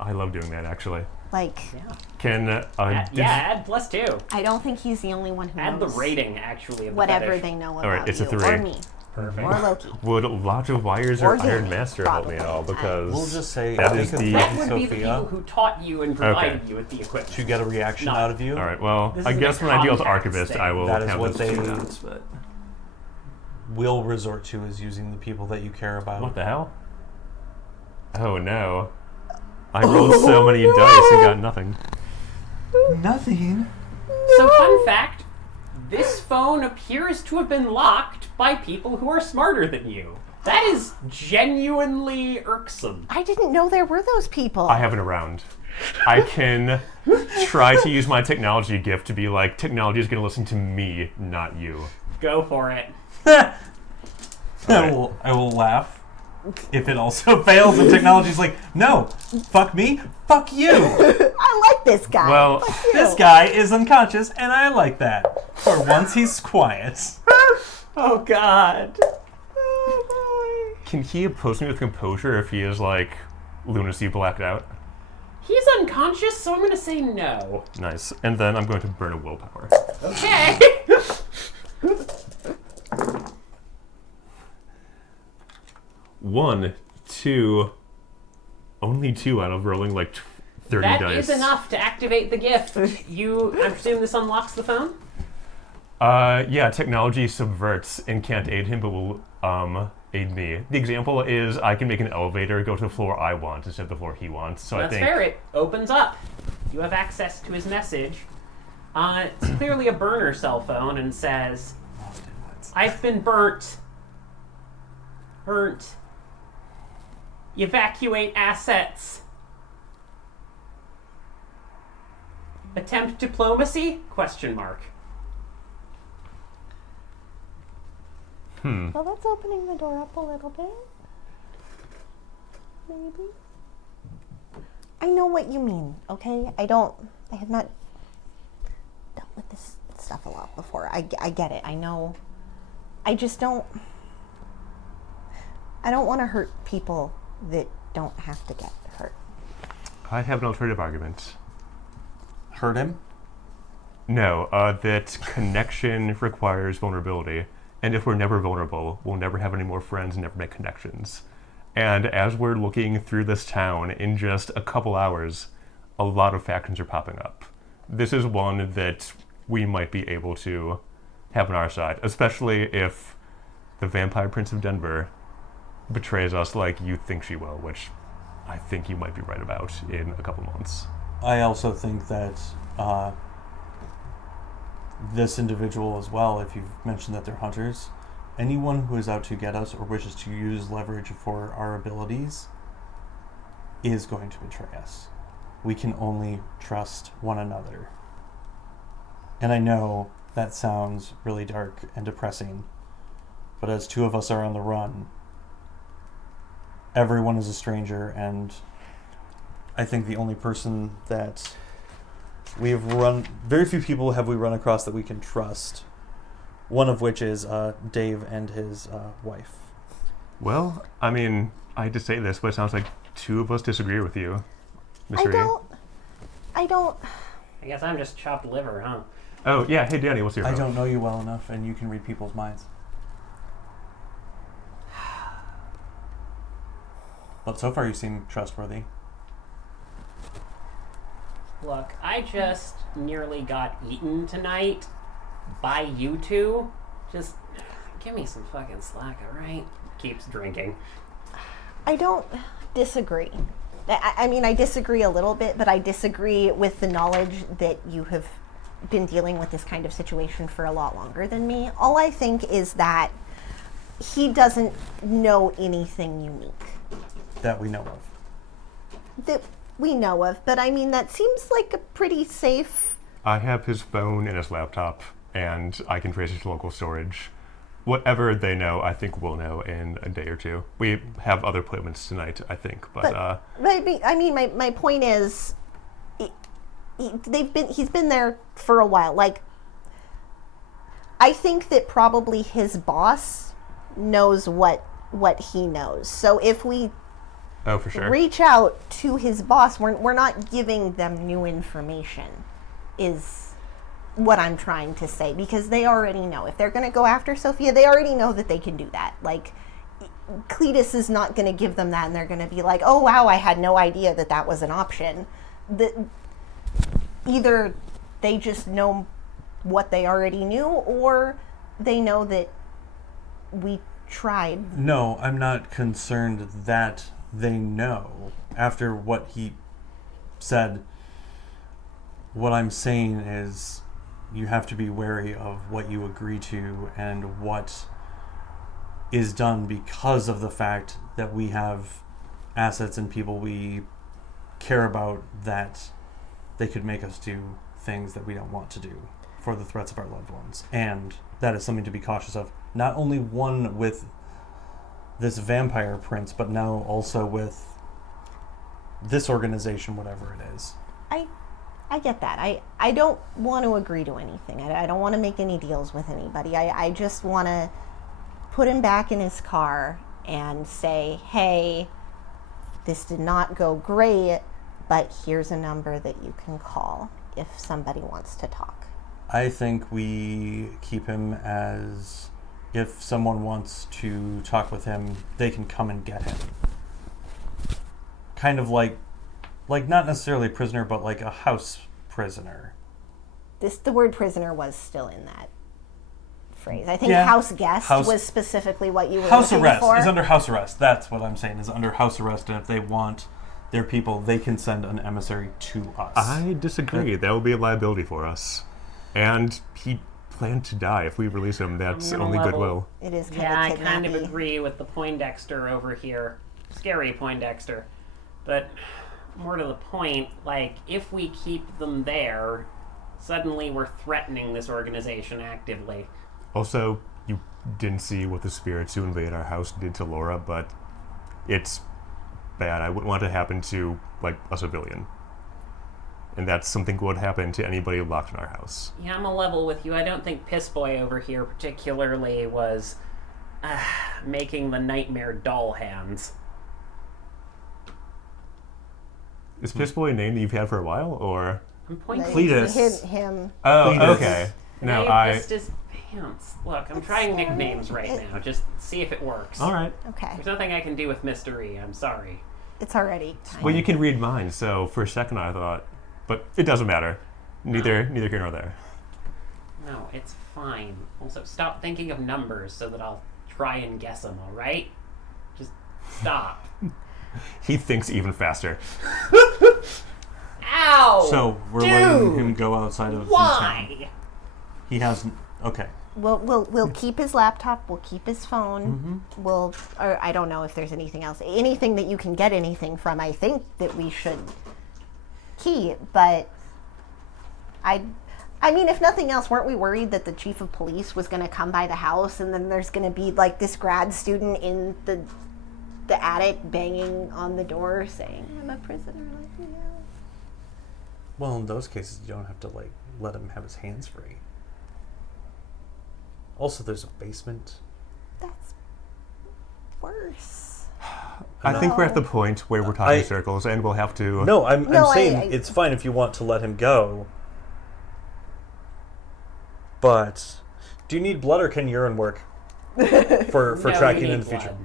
I love doing that, actually. Like, Can, Add +2. I don't think he's the only one who Add the knows rating, actually, of the whatever fetish. they know about right, it's a you, 3. or me, Perfect. or Loki. Would Lot of Wires Or or Iron Danny, Master help me at all? probably. Because We'll just say that we is could the... That threaten would be the Sophia people who taught you and provided Okay. you with the equipment. to get a reaction Not- out of you. All right, well, This I is guess the when I deal with contacts Archivist, thing. I will That is have what those they two notes, but... will resort to is using the people that you care about. What the hell? Oh, no. I rolled so many dice and got nothing. Nothing. So, fun fact, this phone appears to have been locked by people who are smarter than you. That is genuinely irksome. I didn't know there were those people. I have it around. I can try to use my technology gift to be like, technology is going to listen to me, not you. Go for it. I will laugh. If it also fails and technology's like, no, fuck me, fuck you. I like this guy. Well, Fuck you. This guy is unconscious and I like that. For once he's quiet. Oh, God. Can he oppose me with composure if he is like lunacy blacked out? He's unconscious, so I'm going to say no. Nice. And then I'm going to burn a willpower. Okay. 1, 2, only 2 out of rolling like 30 That dice. is enough to activate the gift. I presume this unlocks the phone? Yeah, technology subverts and can't aid him, but will aid me. The example is I can make an elevator go to the floor I want instead of the floor he wants. So That's I think fair. It opens up. You have access to his message. It's clearly a burner cell phone and says, I've been burnt. Burnt. Evacuate assets. Attempt diplomacy? Question mark. Well, that's opening the door up a little bit. Maybe. I know what you mean, okay? I have not dealt with this stuff a lot before. I get it. I know. I just don't. I don't want to hurt people that don't have to get hurt. I have an alternative argument. Hurt him? No, that connection requires vulnerability. And if we're never vulnerable, we'll never have any more friends and never make connections. And as we're looking through this town, in just a couple hours, a lot of factions are popping up. This is one that we might be able to have on our side, especially if the Vampire Prince of Denver betrays us like you think she will, which I think you might be right about in a couple months. I also think that this individual as well, if you've mentioned that they're hunters, anyone who is out to get us or wishes to use leverage for our abilities is going to betray us. We can only trust one another. And I know that sounds really dark and depressing, but as two of us are on the run, everyone is a stranger, and I think the only person that we have very few people have we run across that we can trust, one of which is Dave and his wife. Well, I mean, I hate to say this, but it sounds like two of us disagree with you, Mr. E. I don't. I guess I'm just chopped liver, huh? Oh, yeah. Hey, Danny, what's your I vote? don't know you well enough, and you can read people's minds. But so far you seem trustworthy. Look, I just nearly got eaten tonight by you two. Just give me some fucking slack, alright? Keeps drinking. I don't disagree. I mean, I disagree a little bit, but I disagree with the knowledge that you have been dealing with this kind of situation for a lot longer than me. All I think is that he doesn't know anything unique That we know of. that we know of, but I mean, that seems like a pretty safe... I have his phone and his laptop, and I can trace his local storage. Whatever they know, I think we'll know in a day or two. We have other appointments tonight, I think, but I mean, my point is, he's been there for a while. Like, I think that probably his boss knows what he knows. So if we oh, for sure. reach out to his boss, we're not giving them new information, is what I'm trying to say, because they already know. If they're going to go after Sophia, they already know that they can do that. Like, Cletus is not going to give them that, and they're going to be like, oh, wow, I had no idea that was an option. Either they just know what they already knew, or they know that we tried. No, I'm not concerned that they know. After what he said, what I'm saying is you have to be wary of what you agree to and what is done because of the fact that we have assets and people we care about, that they could make us do things that we don't want to do for the threats of our loved ones. And that is something to be cautious of. Not only one with this vampire prince, but now also with this organization, whatever it is. I get that. I don't want to agree to anything. I don't want to make any deals with anybody. I just want to put him back in his car and say, hey, this did not go great, but here's a number that you can call if somebody wants to talk. I think we keep him as, if someone wants to talk with him, they can come and get him. Kind of like not necessarily prisoner, but like a house prisoner. The word prisoner was still in that phrase. I think Yeah. house guest was specifically what you were House looking arrest for. is under house arrest. That's what I'm saying, is under house arrest, and if they want their people, they can send an emissary to us. I disagree. That will be a liability for us. And he planned to die. If we release him, that's I'm gonna only level- goodwill. It is kind Yeah, I of kind of kidnappy. agree with the Poindexter over here. Scary Poindexter. But more to the point, like, if we keep them there, suddenly we're threatening this organization actively. Also, you didn't see what the spirits who invaded our house did to Laura, but it's bad. I wouldn't want it to happen to, like, a civilian. And that's something that would happen to anybody locked in our house. Yeah, I'm a level with you. I don't think Piss Boy over here particularly was making the nightmare doll hands. Is Piss Boy a name that you've had for a while, or? I'm pointing. Cletus. Him. Oh, Cletus. okay. No, Now I... you pissed his pants. Look, I'm trying nicknames right now. Just see if it works. All right. Okay. There's nothing I can do with mystery. I'm sorry. It's already time. Well, you can read mine, so for a second I thought... But it doesn't matter. Neither here nor there. No, it's fine. Also, stop thinking of numbers so that I'll try and guess them, alright? Just stop. He thinks even faster. Ow! So we're Dude! letting him go outside of the town. Why? He has... Okay. We'll keep his laptop. We'll keep his phone. Or I don't know if there's anything else. Anything that you can get anything from, I think that we should keep. But I mean, if nothing else, weren't we worried that the chief of police was going to come by the house and then there's going to be like this grad student in the attic banging on the door saying, "I'm a prisoner, let me out." Well, in those cases, you don't have to, like, let him have his hands free. Also, there's a basement. That's worse. I think we're at the No. point where we're talking circles, and we'll have to... No, I'm No, saying I- it's fine if you want to let him go. But do you need blood or can urine work for No, tracking you in need the future?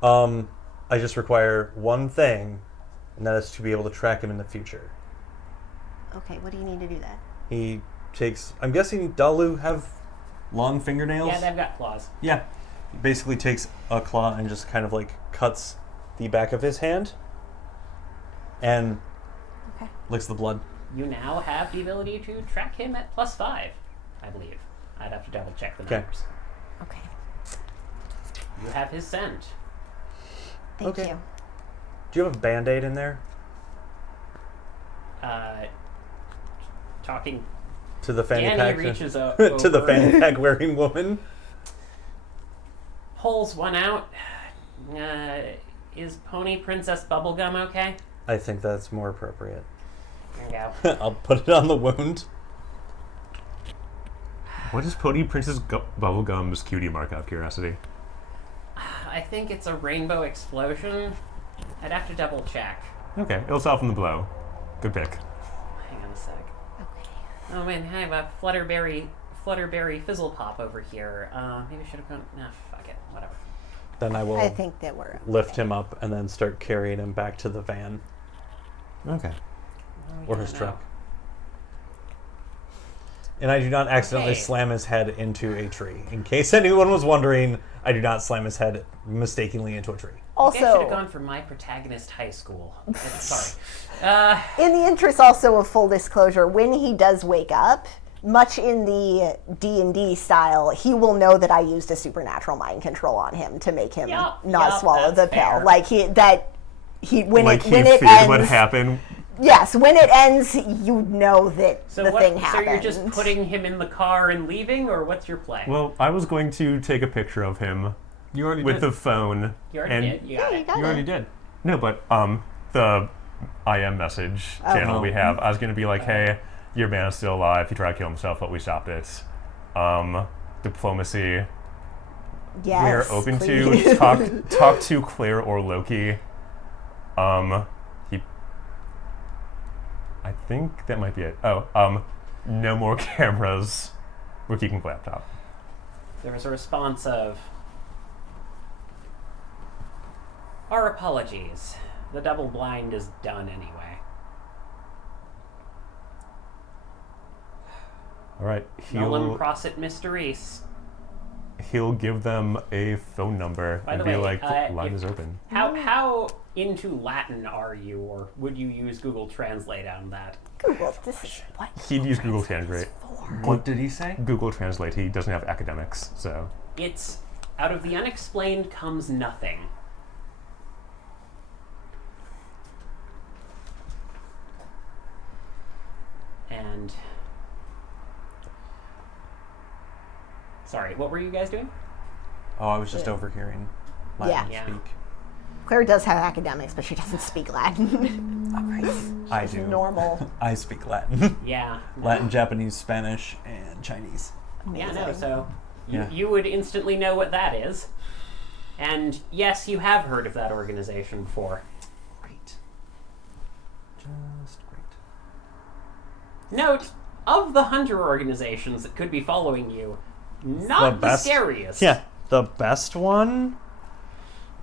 blood. I just require one thing, and that is to be able to track him in the future. Okay, what do you need to do that? He takes. I'm guessing Dalu have long fingernails. Yeah, they've got claws. Yeah. He basically takes a claw and just kind of like cuts the back of his hand and Okay. licks the blood. You now have the ability to track him at +5, I believe. I'd have to double check the Okay. numbers. Okay. You have his scent. Thank Okay. you. Do you have a Band-Aid in there? Talking. To the fanny Danny pack? reaches over. To the fanny pack wearing woman? Pulls one out. Is Pony Princess Bubblegum okay? I think that's more appropriate. There you go. I'll put it on the wound. What is Pony Princess Bubblegum's cutie mark out of curiosity? I think it's a rainbow explosion. I'd have to double check. Okay, it'll soften the blow. Good pick. Hang on a sec. Okay. Oh man, I have a Flutterberry Fizzle Pop over here. Maybe I should have gone. Nah, fuck it. Whatever. Then I will I think that we're lift him up and then start carrying him back to the van. Okay. Or his truck. And I do not accidentally Okay. slam his head into a tree. In case anyone was wondering, I do not slam his head mistakenly into a tree. I should have also, gone for my protagonist high school. Sorry. in the interest also of full disclosure, when he does wake up, much in the D&D style, he will know that I used a supernatural mind control on him to make him Yup, not swallow that's the pill. fair. Like when Like he it feared ends, what happened. yes, when it ends, you know that So the what? thing So happened. you're just putting him in the car and leaving, or what's your play? Well, I was going to take a picture of him You already with did. the phone. you already and did. You got Yeah, it. you got You it. already did. No, but the IM message channel we have, I was going to be like, hey, your man is still alive. He tried to kill himself, but we stopped it. Diplomacy. Yes, We're open please. to talk to Claire or Loki. I think that might be it. Oh, no more cameras. We're keeping the laptop. There was a response of, our apologies. The double blind is done anyway. All right, Nolan Prosit Mysteries. he'll give them a phone number By and the be way, like, line if- is open. How into Latin are you, or would you use Google Translate on that? Google, this is what He'd use Google Translate. What did he say? Google Translate. He doesn't have academics, so It's out of the unexplained comes nothing. And sorry, what were you guys doing? Oh, I was just overhearing Latin Yeah. speak. Claire does have academics, but she doesn't speak Latin. I do. Normal. I speak Latin. Yeah. Latin, Japanese, Spanish, and Chinese. Yeah, no, Amazing. so you, Yeah. you would instantly know what that is. And yes, you have heard of that organization before. Great. Just great. Note, of the hunter organizations that could be following you, not the best. scariest. Yeah, the best one?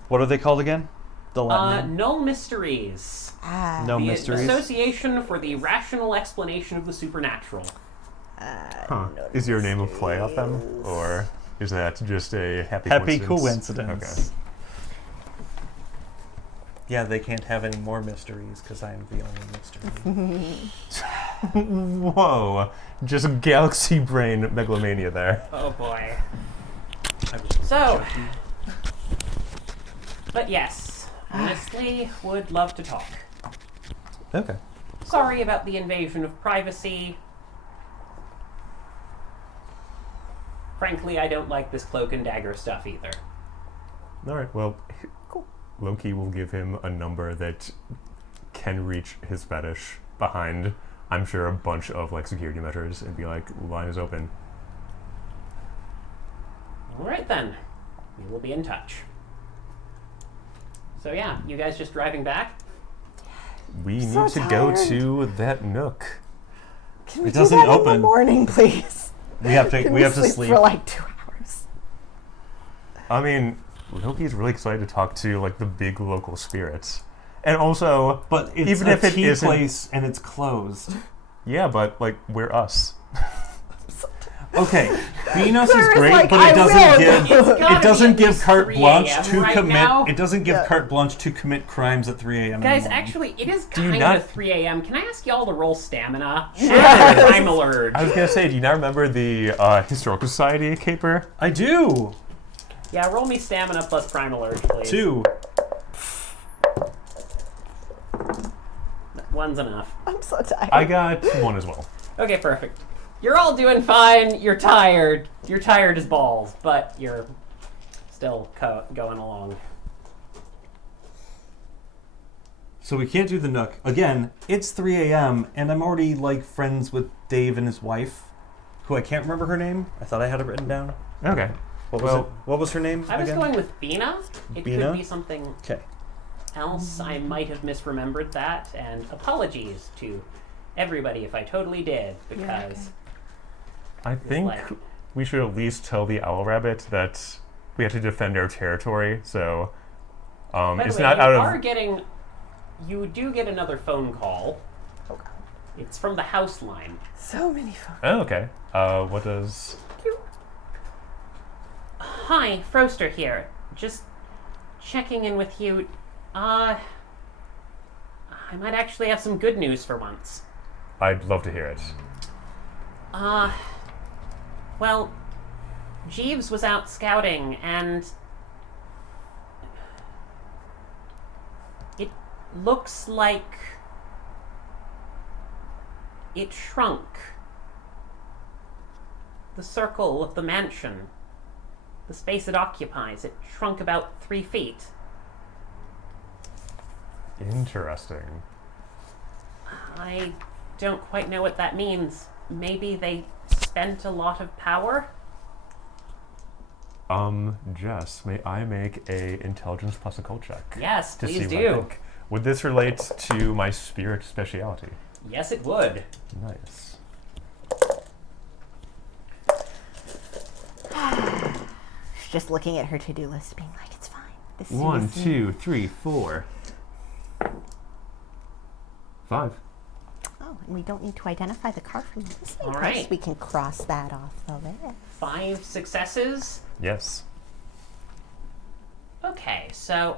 What are they called again? The Latin name? Null Mysteries. No The mysteries. Association for the Rational Explanation of the Supernatural. huh. Is your name a play off them, or is that just a happy Happy coincidence? coincidence. Yeah, they can't have any more mysteries because I am the only mystery. Okay. Whoa! Just galaxy brain megalomania there. Oh boy. I was So, joking. but yes, honestly, would love to talk. Okay. Sorry about the invasion of privacy. Frankly, I don't like this cloak and dagger stuff either. All right. Well, Loki will give him a number that can reach his fetish behind, I'm sure, a bunch of like security measures, and be like, line is open. Alright then. We will be in touch. So yeah, you guys just driving back? We So need to go tired. to that nook. Can we It do doesn't that in open. the morning, please? We have to. Can We have to sleep. for like 2 hours. I mean, Loki's really excited to talk to like the big local spirits, and also, But it's even a if it tea isn't, place and it's closed. yeah, but like we're us. Okay, Venus Claire is is great, like, but "I it doesn't will." give. It's gotta It doesn't be at give least carte 3 blanche a.m. to right commit. now. It doesn't give Yeah. carte blanche to commit crimes at 3 a.m. Guys, in the morning. actually, it is you kind not- of 3 a.m. Can I ask y'all to roll stamina? Yes. Primal urge. I was gonna say, do you not remember the Historical Society caper? I do. Yeah, roll me stamina plus primal urge, please. 2. One's enough. I'm so tired. I got 1 as well. Okay, perfect. You're all doing fine. You're tired. You're tired as balls, but you're still going along. So we can't do the Nook again. It's 3 a.m. and I'm already like friends with Dave and his wife, who I can't remember her name. I thought I had it written down. Okay. What was it? What was her name? I was again? going with Bina. It Bina? could be something Okay. else. I might have misremembered that, and apologies to everybody if I totally did, because I think like- we should at least tell the owl rabbit that we have to defend our territory. So by it's the way, not you out are of. getting. You do get another phone call. Oh, God. It's from the house line. So many phones. Oh, okay. What does? Hi, Froster here. Just checking in with you. I might actually have some good news for once. I'd love to hear it. Well, Jeeves was out scouting and it looks like it shrunk. The circle of the mansion, the space it occupies, it shrunk about 3 feet. Interesting. I don't quite know what that means. Maybe they spent a lot of power? Jess, may I make a intelligence plus occult check? Yes, To please see what I do. think. Would this relate to my spirit speciality? Yes, it would. Nice. She's just looking at her to-do list, being like, "It's fine. This is 1, easy." 2, 3, 4, 5. Oh, and we don't need to identify the car from this. All right. We can cross that off the list. 5 successes. Yes. Okay, so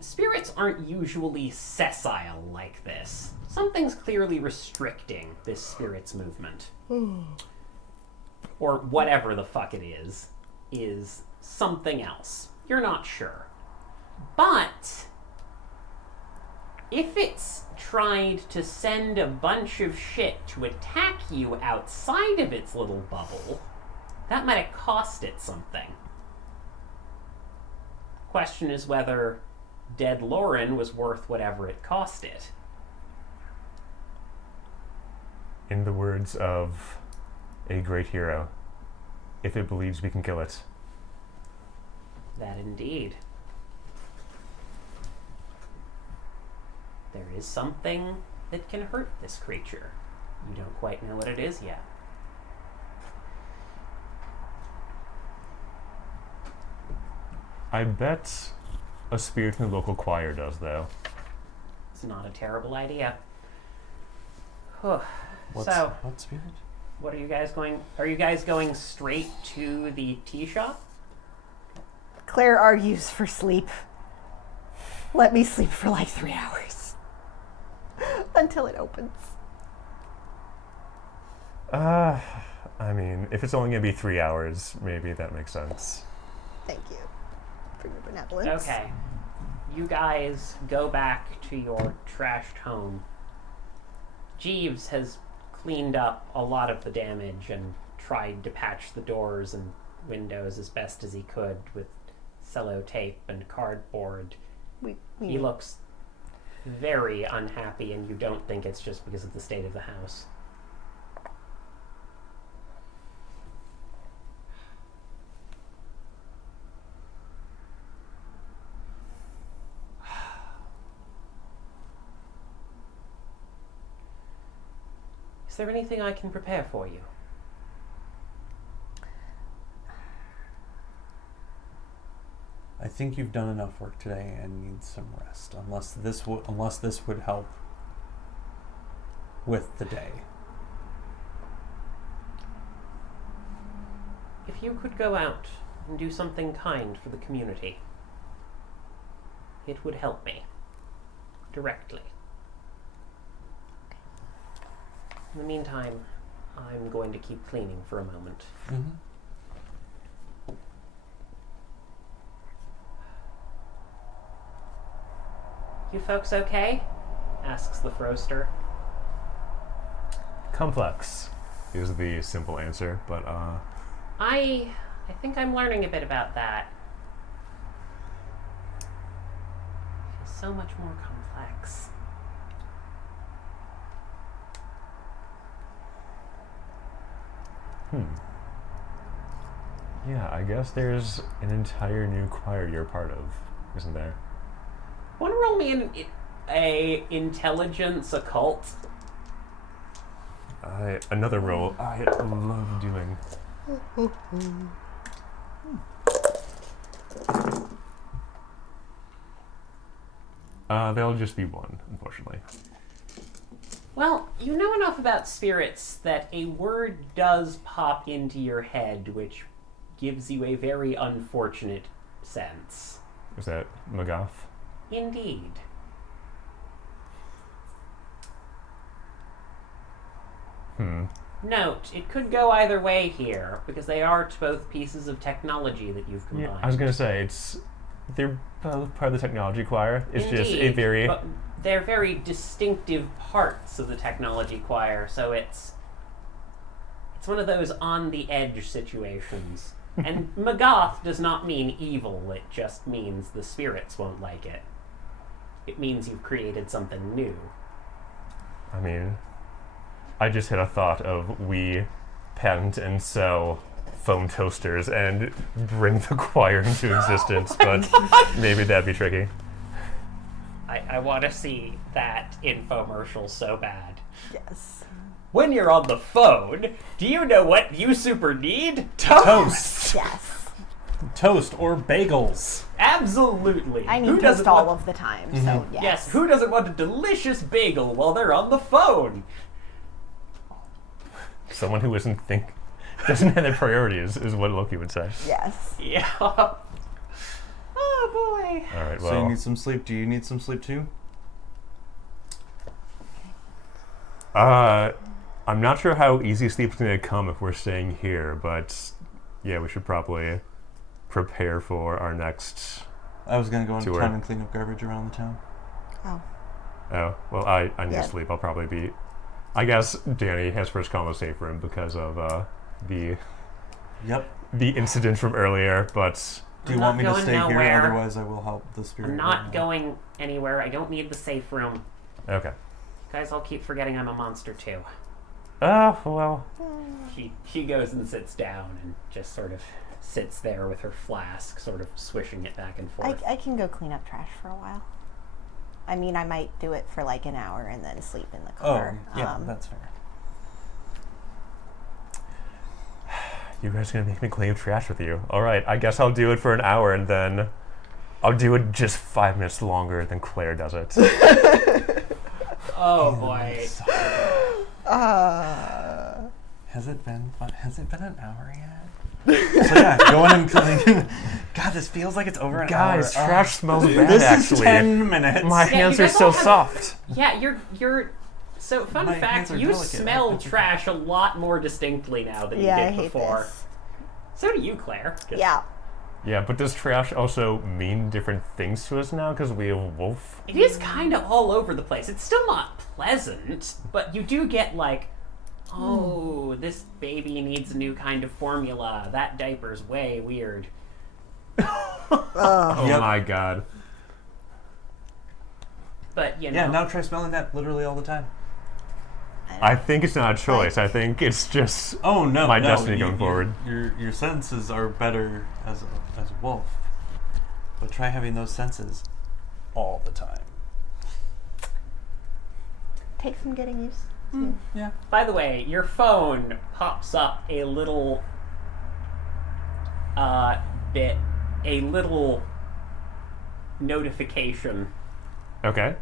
spirits aren't usually sessile like this. Something's clearly restricting this spirit's movement. Or whatever the fuck it is something else. You're not sure. But if it's tried to send a bunch of shit to attack you outside of its little bubble, that might have cost it something. Question is whether dead Lauren was worth whatever it cost it. In the words of a great hero, if it believes we can kill it. That indeed. There is something that can hurt this creature. You don't quite know what it is yet. I bet a spirit in the local choir does, though. It's not a terrible idea. What spirit? What are you guys going? Are you guys going straight to the tea shop? Claire argues for sleep. Let me sleep for like 3 hours. Until it opens. I mean, if it's only going to be 3 hours, maybe that makes sense. Thank you for your benevolence. Okay. You guys go back to your trashed home. Jeeves has cleaned up a lot of the damage and tried to patch the doors and windows as best as he could with sellotape and cardboard. He looks very unhappy, and you don't think it's just because of the state of the house. Is there anything I can prepare for you? I think you've done enough work today and need some rest. Unless this would help with the day. If you could go out and do something kind for the community, it would help me. Directly. In the meantime, I'm going to keep cleaning for a moment. Mm-hmm. You folks okay? Asks the Froster. Complex is the simple answer, but I think I'm learning a bit about that. It feels so much more complex. yeah, I guess there's an entire new choir you're part of, isn't there? Want to roll me a intelligence occult? Another role I love doing. There'll just be one, unfortunately. Well, you know enough about spirits that a word does pop into your head which gives you a very unfortunate sense. Is that Macabre? Indeed. Note, it could go either way here, because they are both pieces of technology that you've combined. Yeah, I was gonna say, they're both part of the technology choir. It's Indeed, just a very... but they're very distinctive parts of the technology choir, so it's one of those on-the-edge situations. And Magath does not mean evil, it just means the spirits won't like it. It means you've created something new. I mean, I just had a thought of we patent and sell foam toasters and bring the choir into existence, but maybe that'd be tricky. I want to see that infomercial so bad. Yes. When you're on the phone, do you know what you super need? Toast! Yes. Toast or bagels. Absolutely. I Who need doesn't toast all want- of the time, so yes. Yes, who doesn't want a delicious bagel while they're on the phone? Someone who doesn't have their priorities is what Loki would say. Yes. Yeah. Oh boy. All right, So you well, need some sleep. Do you need some sleep too? I'm not sure how easy sleep's going to come if we're staying here, but yeah, we should probably prepare for our next... I was gonna go into Tour. town and clean up garbage around the town. Oh. Oh, well, I need Yeah. sleep. I'll probably be... I guess Danny has first call in the safe room because of the incident from earlier, but... Do you I'm want not me to going stay here? nowhere. Otherwise, I will help the spirit. I'm not going anywhere. I don't need the safe room. Okay. Guys, I'll keep forgetting I'm a monster too. Well... She goes and sits down and just sort of sits there with her flask, sort of swishing it back and forth. I can go clean up trash for a while. I mean, I might do it for like an hour and then sleep in the Oh, car. yeah, that's fair. You guys are going to make me clean trash with you. All right, I guess I'll do it for an hour, and then I'll do it just 5 minutes longer than Claire does it. Oh boy. Has it been an hour yet? So yeah, go in and clean. God, this feels like it's over an hour. Guys, trash smells bad, This actually. is 10 minutes. My Yeah, hands you are guys so all have- soft. Yeah, you're so fun My fact, hands are you delicate. smell trash a lot more distinctly now than Yeah, you I did hate before. this. So do you, Claire. 'Cause Yeah. Yeah, but does trash also mean different things to us now because we have Wolf? It is kind of all over the place. It's still not pleasant, but you do get like, oh, this baby needs a new kind of formula. That diaper's way weird. Oh Yep. my god. But, you know. Yeah, now try smelling that literally all the time. I think it's not a choice. I think it's just Oh no, my no, destiny going forward. Your senses are better as a wolf, but try having those senses all the time. Take some getting used. Yeah. By the way, your phone pops up a little notification. Okay.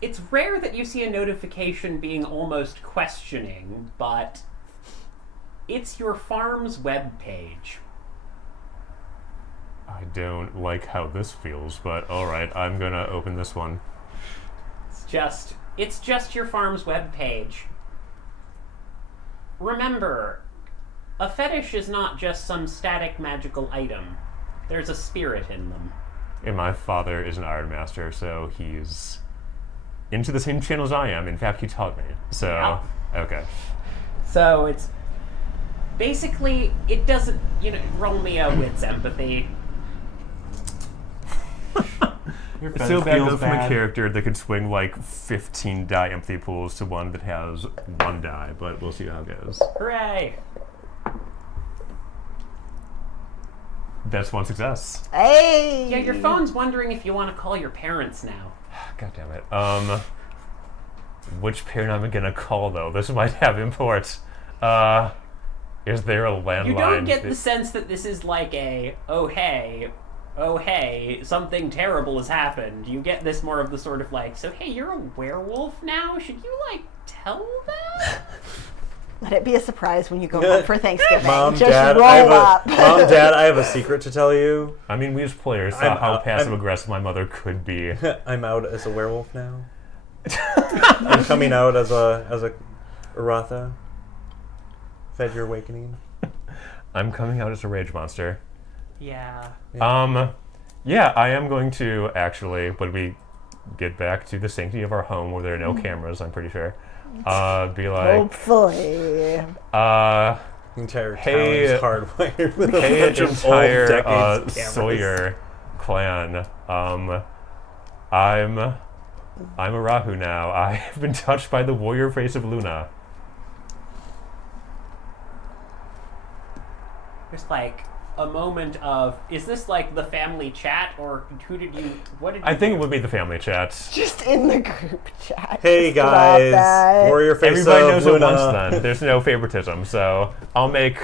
It's rare that you see a notification being almost questioning, but it's your farm's webpage. I don't like how this feels, but alright, I'm gonna open this one. It's just your farm's webpage. Remember, a fetish is not just some static magical item. There's a spirit in them. And my father is an Iron Master, so he's into the same channel as I am. In fact, he taught me. So, Yeah. okay. So it's basically, it doesn't, roll me a wits empathy. It's so bad though from a character that could swing like 15 die empathy pools to one that has 1 die, but we'll see how it goes. Hooray! That's 1 success. Hey! Yeah, your phone's wondering if you want to call your parents now. God damn it. Which parent am I gonna call though? This might have import. Is there a landline? You don't get the sense that this is like a, oh hey, something terrible has happened. You get this more of the sort of like, so hey, you're a werewolf now? Should you, tell that? Let it be a surprise when you go home for Thanksgiving. Mom, Just Dad, roll up. Mom, Dad, I have a secret to tell you. I mean, we as players saw how I'm- passive-aggressive my mother could be. I'm out as a werewolf now. I'm coming out as a Aratha. Fed your awakening. I'm coming out as a rage monster. Yeah. Yeah, I am going to actually, when we get back to the sanctity of our home where there are no cameras, I'm pretty sure, be like, Hopefully. The entire town Hey, is hardwired with a hey, bunch of old entire decades cameras. Sawyer clan, I'm a Rahu now. I have been touched by the warrior face of Luna. There's a moment of, is this the family chat, or what did you I think it would be the family chat. Just in the group chat. Hey Just drop guys, that. warrior face Everybody of knows Luna. it once then. There's no favoritism, so I'll make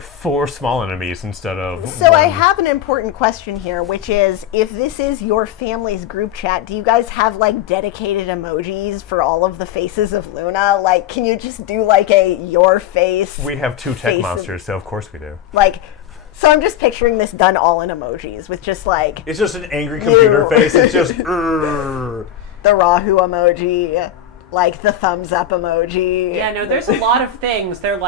4 small enemies instead of So 1. I have an important question here, which is, if this is your family's group chat, do you guys have dedicated emojis for all of the faces of Luna? Can you just do a your face? We have 2 tech face of- monsters, so of course we do. So I'm just picturing this done all in emojis with just It's just an angry computer You. face. It's just. the Rahu emoji, the thumbs up emoji. Yeah, no, there's a lot of things. They're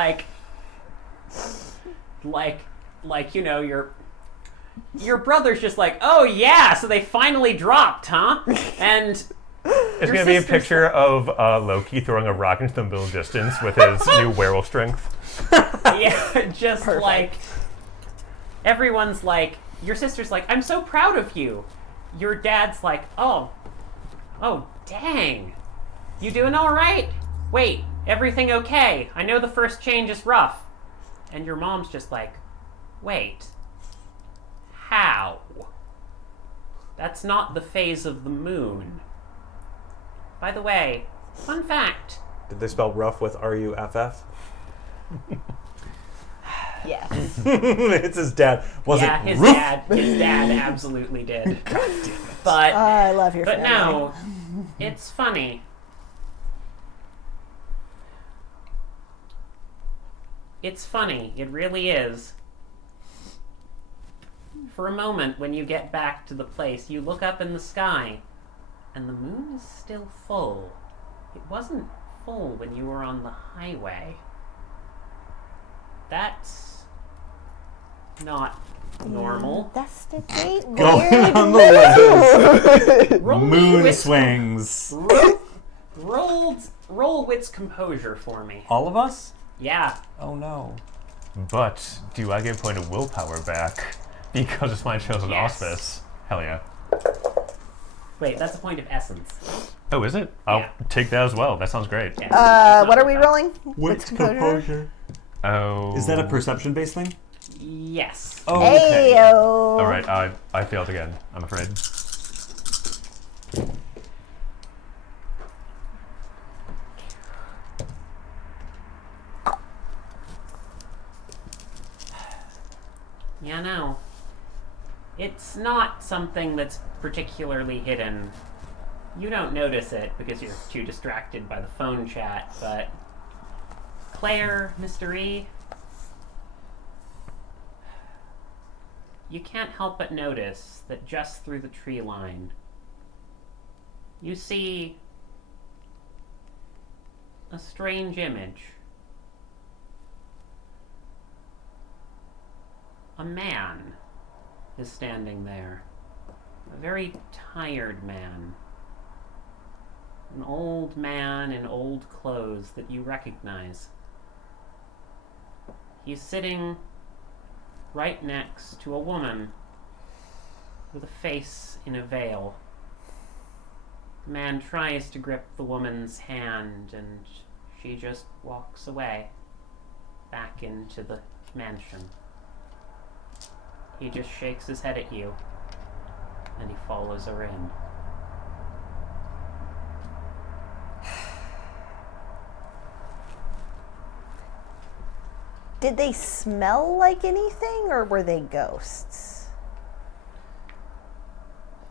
your brother's just oh yeah, so they finally dropped, huh? And It's your going to be a sister's picture of Loki throwing a rock into the middle distance with his new werewolf strength. yeah, just Perfect. everyone's your sister's I'm so proud of you. Your dad's oh dang, you doing all right? Wait, everything okay? I know the first change is rough. And your mom's just wait, how? That's not the phase of the moon. By the way, fun fact. Did they spell rough with R-U-F-F? Yes. It's his dad. Was Yeah, it his roof? dad absolutely did. But I love your but family. no, it's funny. It's funny, it really is. For a moment, when you get back to the place, you look up in the sky, and the moon is still full. It wasn't full when you were on the highway. That's not normal. Investigate Going weird on the lens. Roll Moon wits- swings. roll wits composure for me. All of us? Yeah. Oh no. But do I get a point of willpower back because it's my chosen Yes. auspice? Hell yeah. Wait, that's a point of essence. Oh, is it? I'll Yeah. take that as well. That sounds great. Yeah. What are we rolling? What's composure? composure? Oh. Is that a perception-based thing? Yes. Oh, okay. Heyo. All right, I failed again, I'm afraid. Yeah, no. It's not something that's particularly hidden. You don't notice it because you're too distracted by the phone chat, but Claire, Mr. E, you can't help but notice that just through the tree line, you see a strange image. A man is standing there. A very tired man. An old man in old clothes that you recognize. He's sitting right next to a woman with a face in a veil. The man tries to grip the woman's hand, and she just walks away back into the mansion. He just shakes his head at you, and he follows her in. Did they smell like anything, or were they ghosts?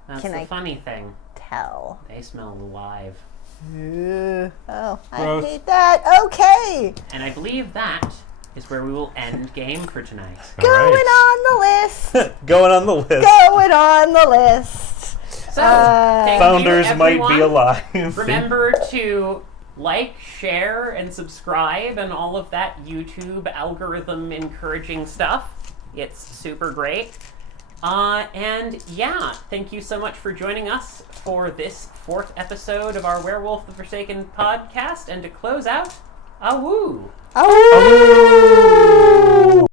That's Can the I funny thing. Tell. They smell alive. Oh, I Gross. hate that. Okay. And I believe that is where we will end game for tonight. All Going right. on the list. Going on the list. Going on the list. So, thank Founders you, might be everyone. alive. Remember to like, share, and subscribe, and all of that YouTube algorithm encouraging stuff. It's super great. And yeah, thank you so much for joining us for this 4th episode of our Werewolf the Forsaken podcast. And to close out, awoo! Oh.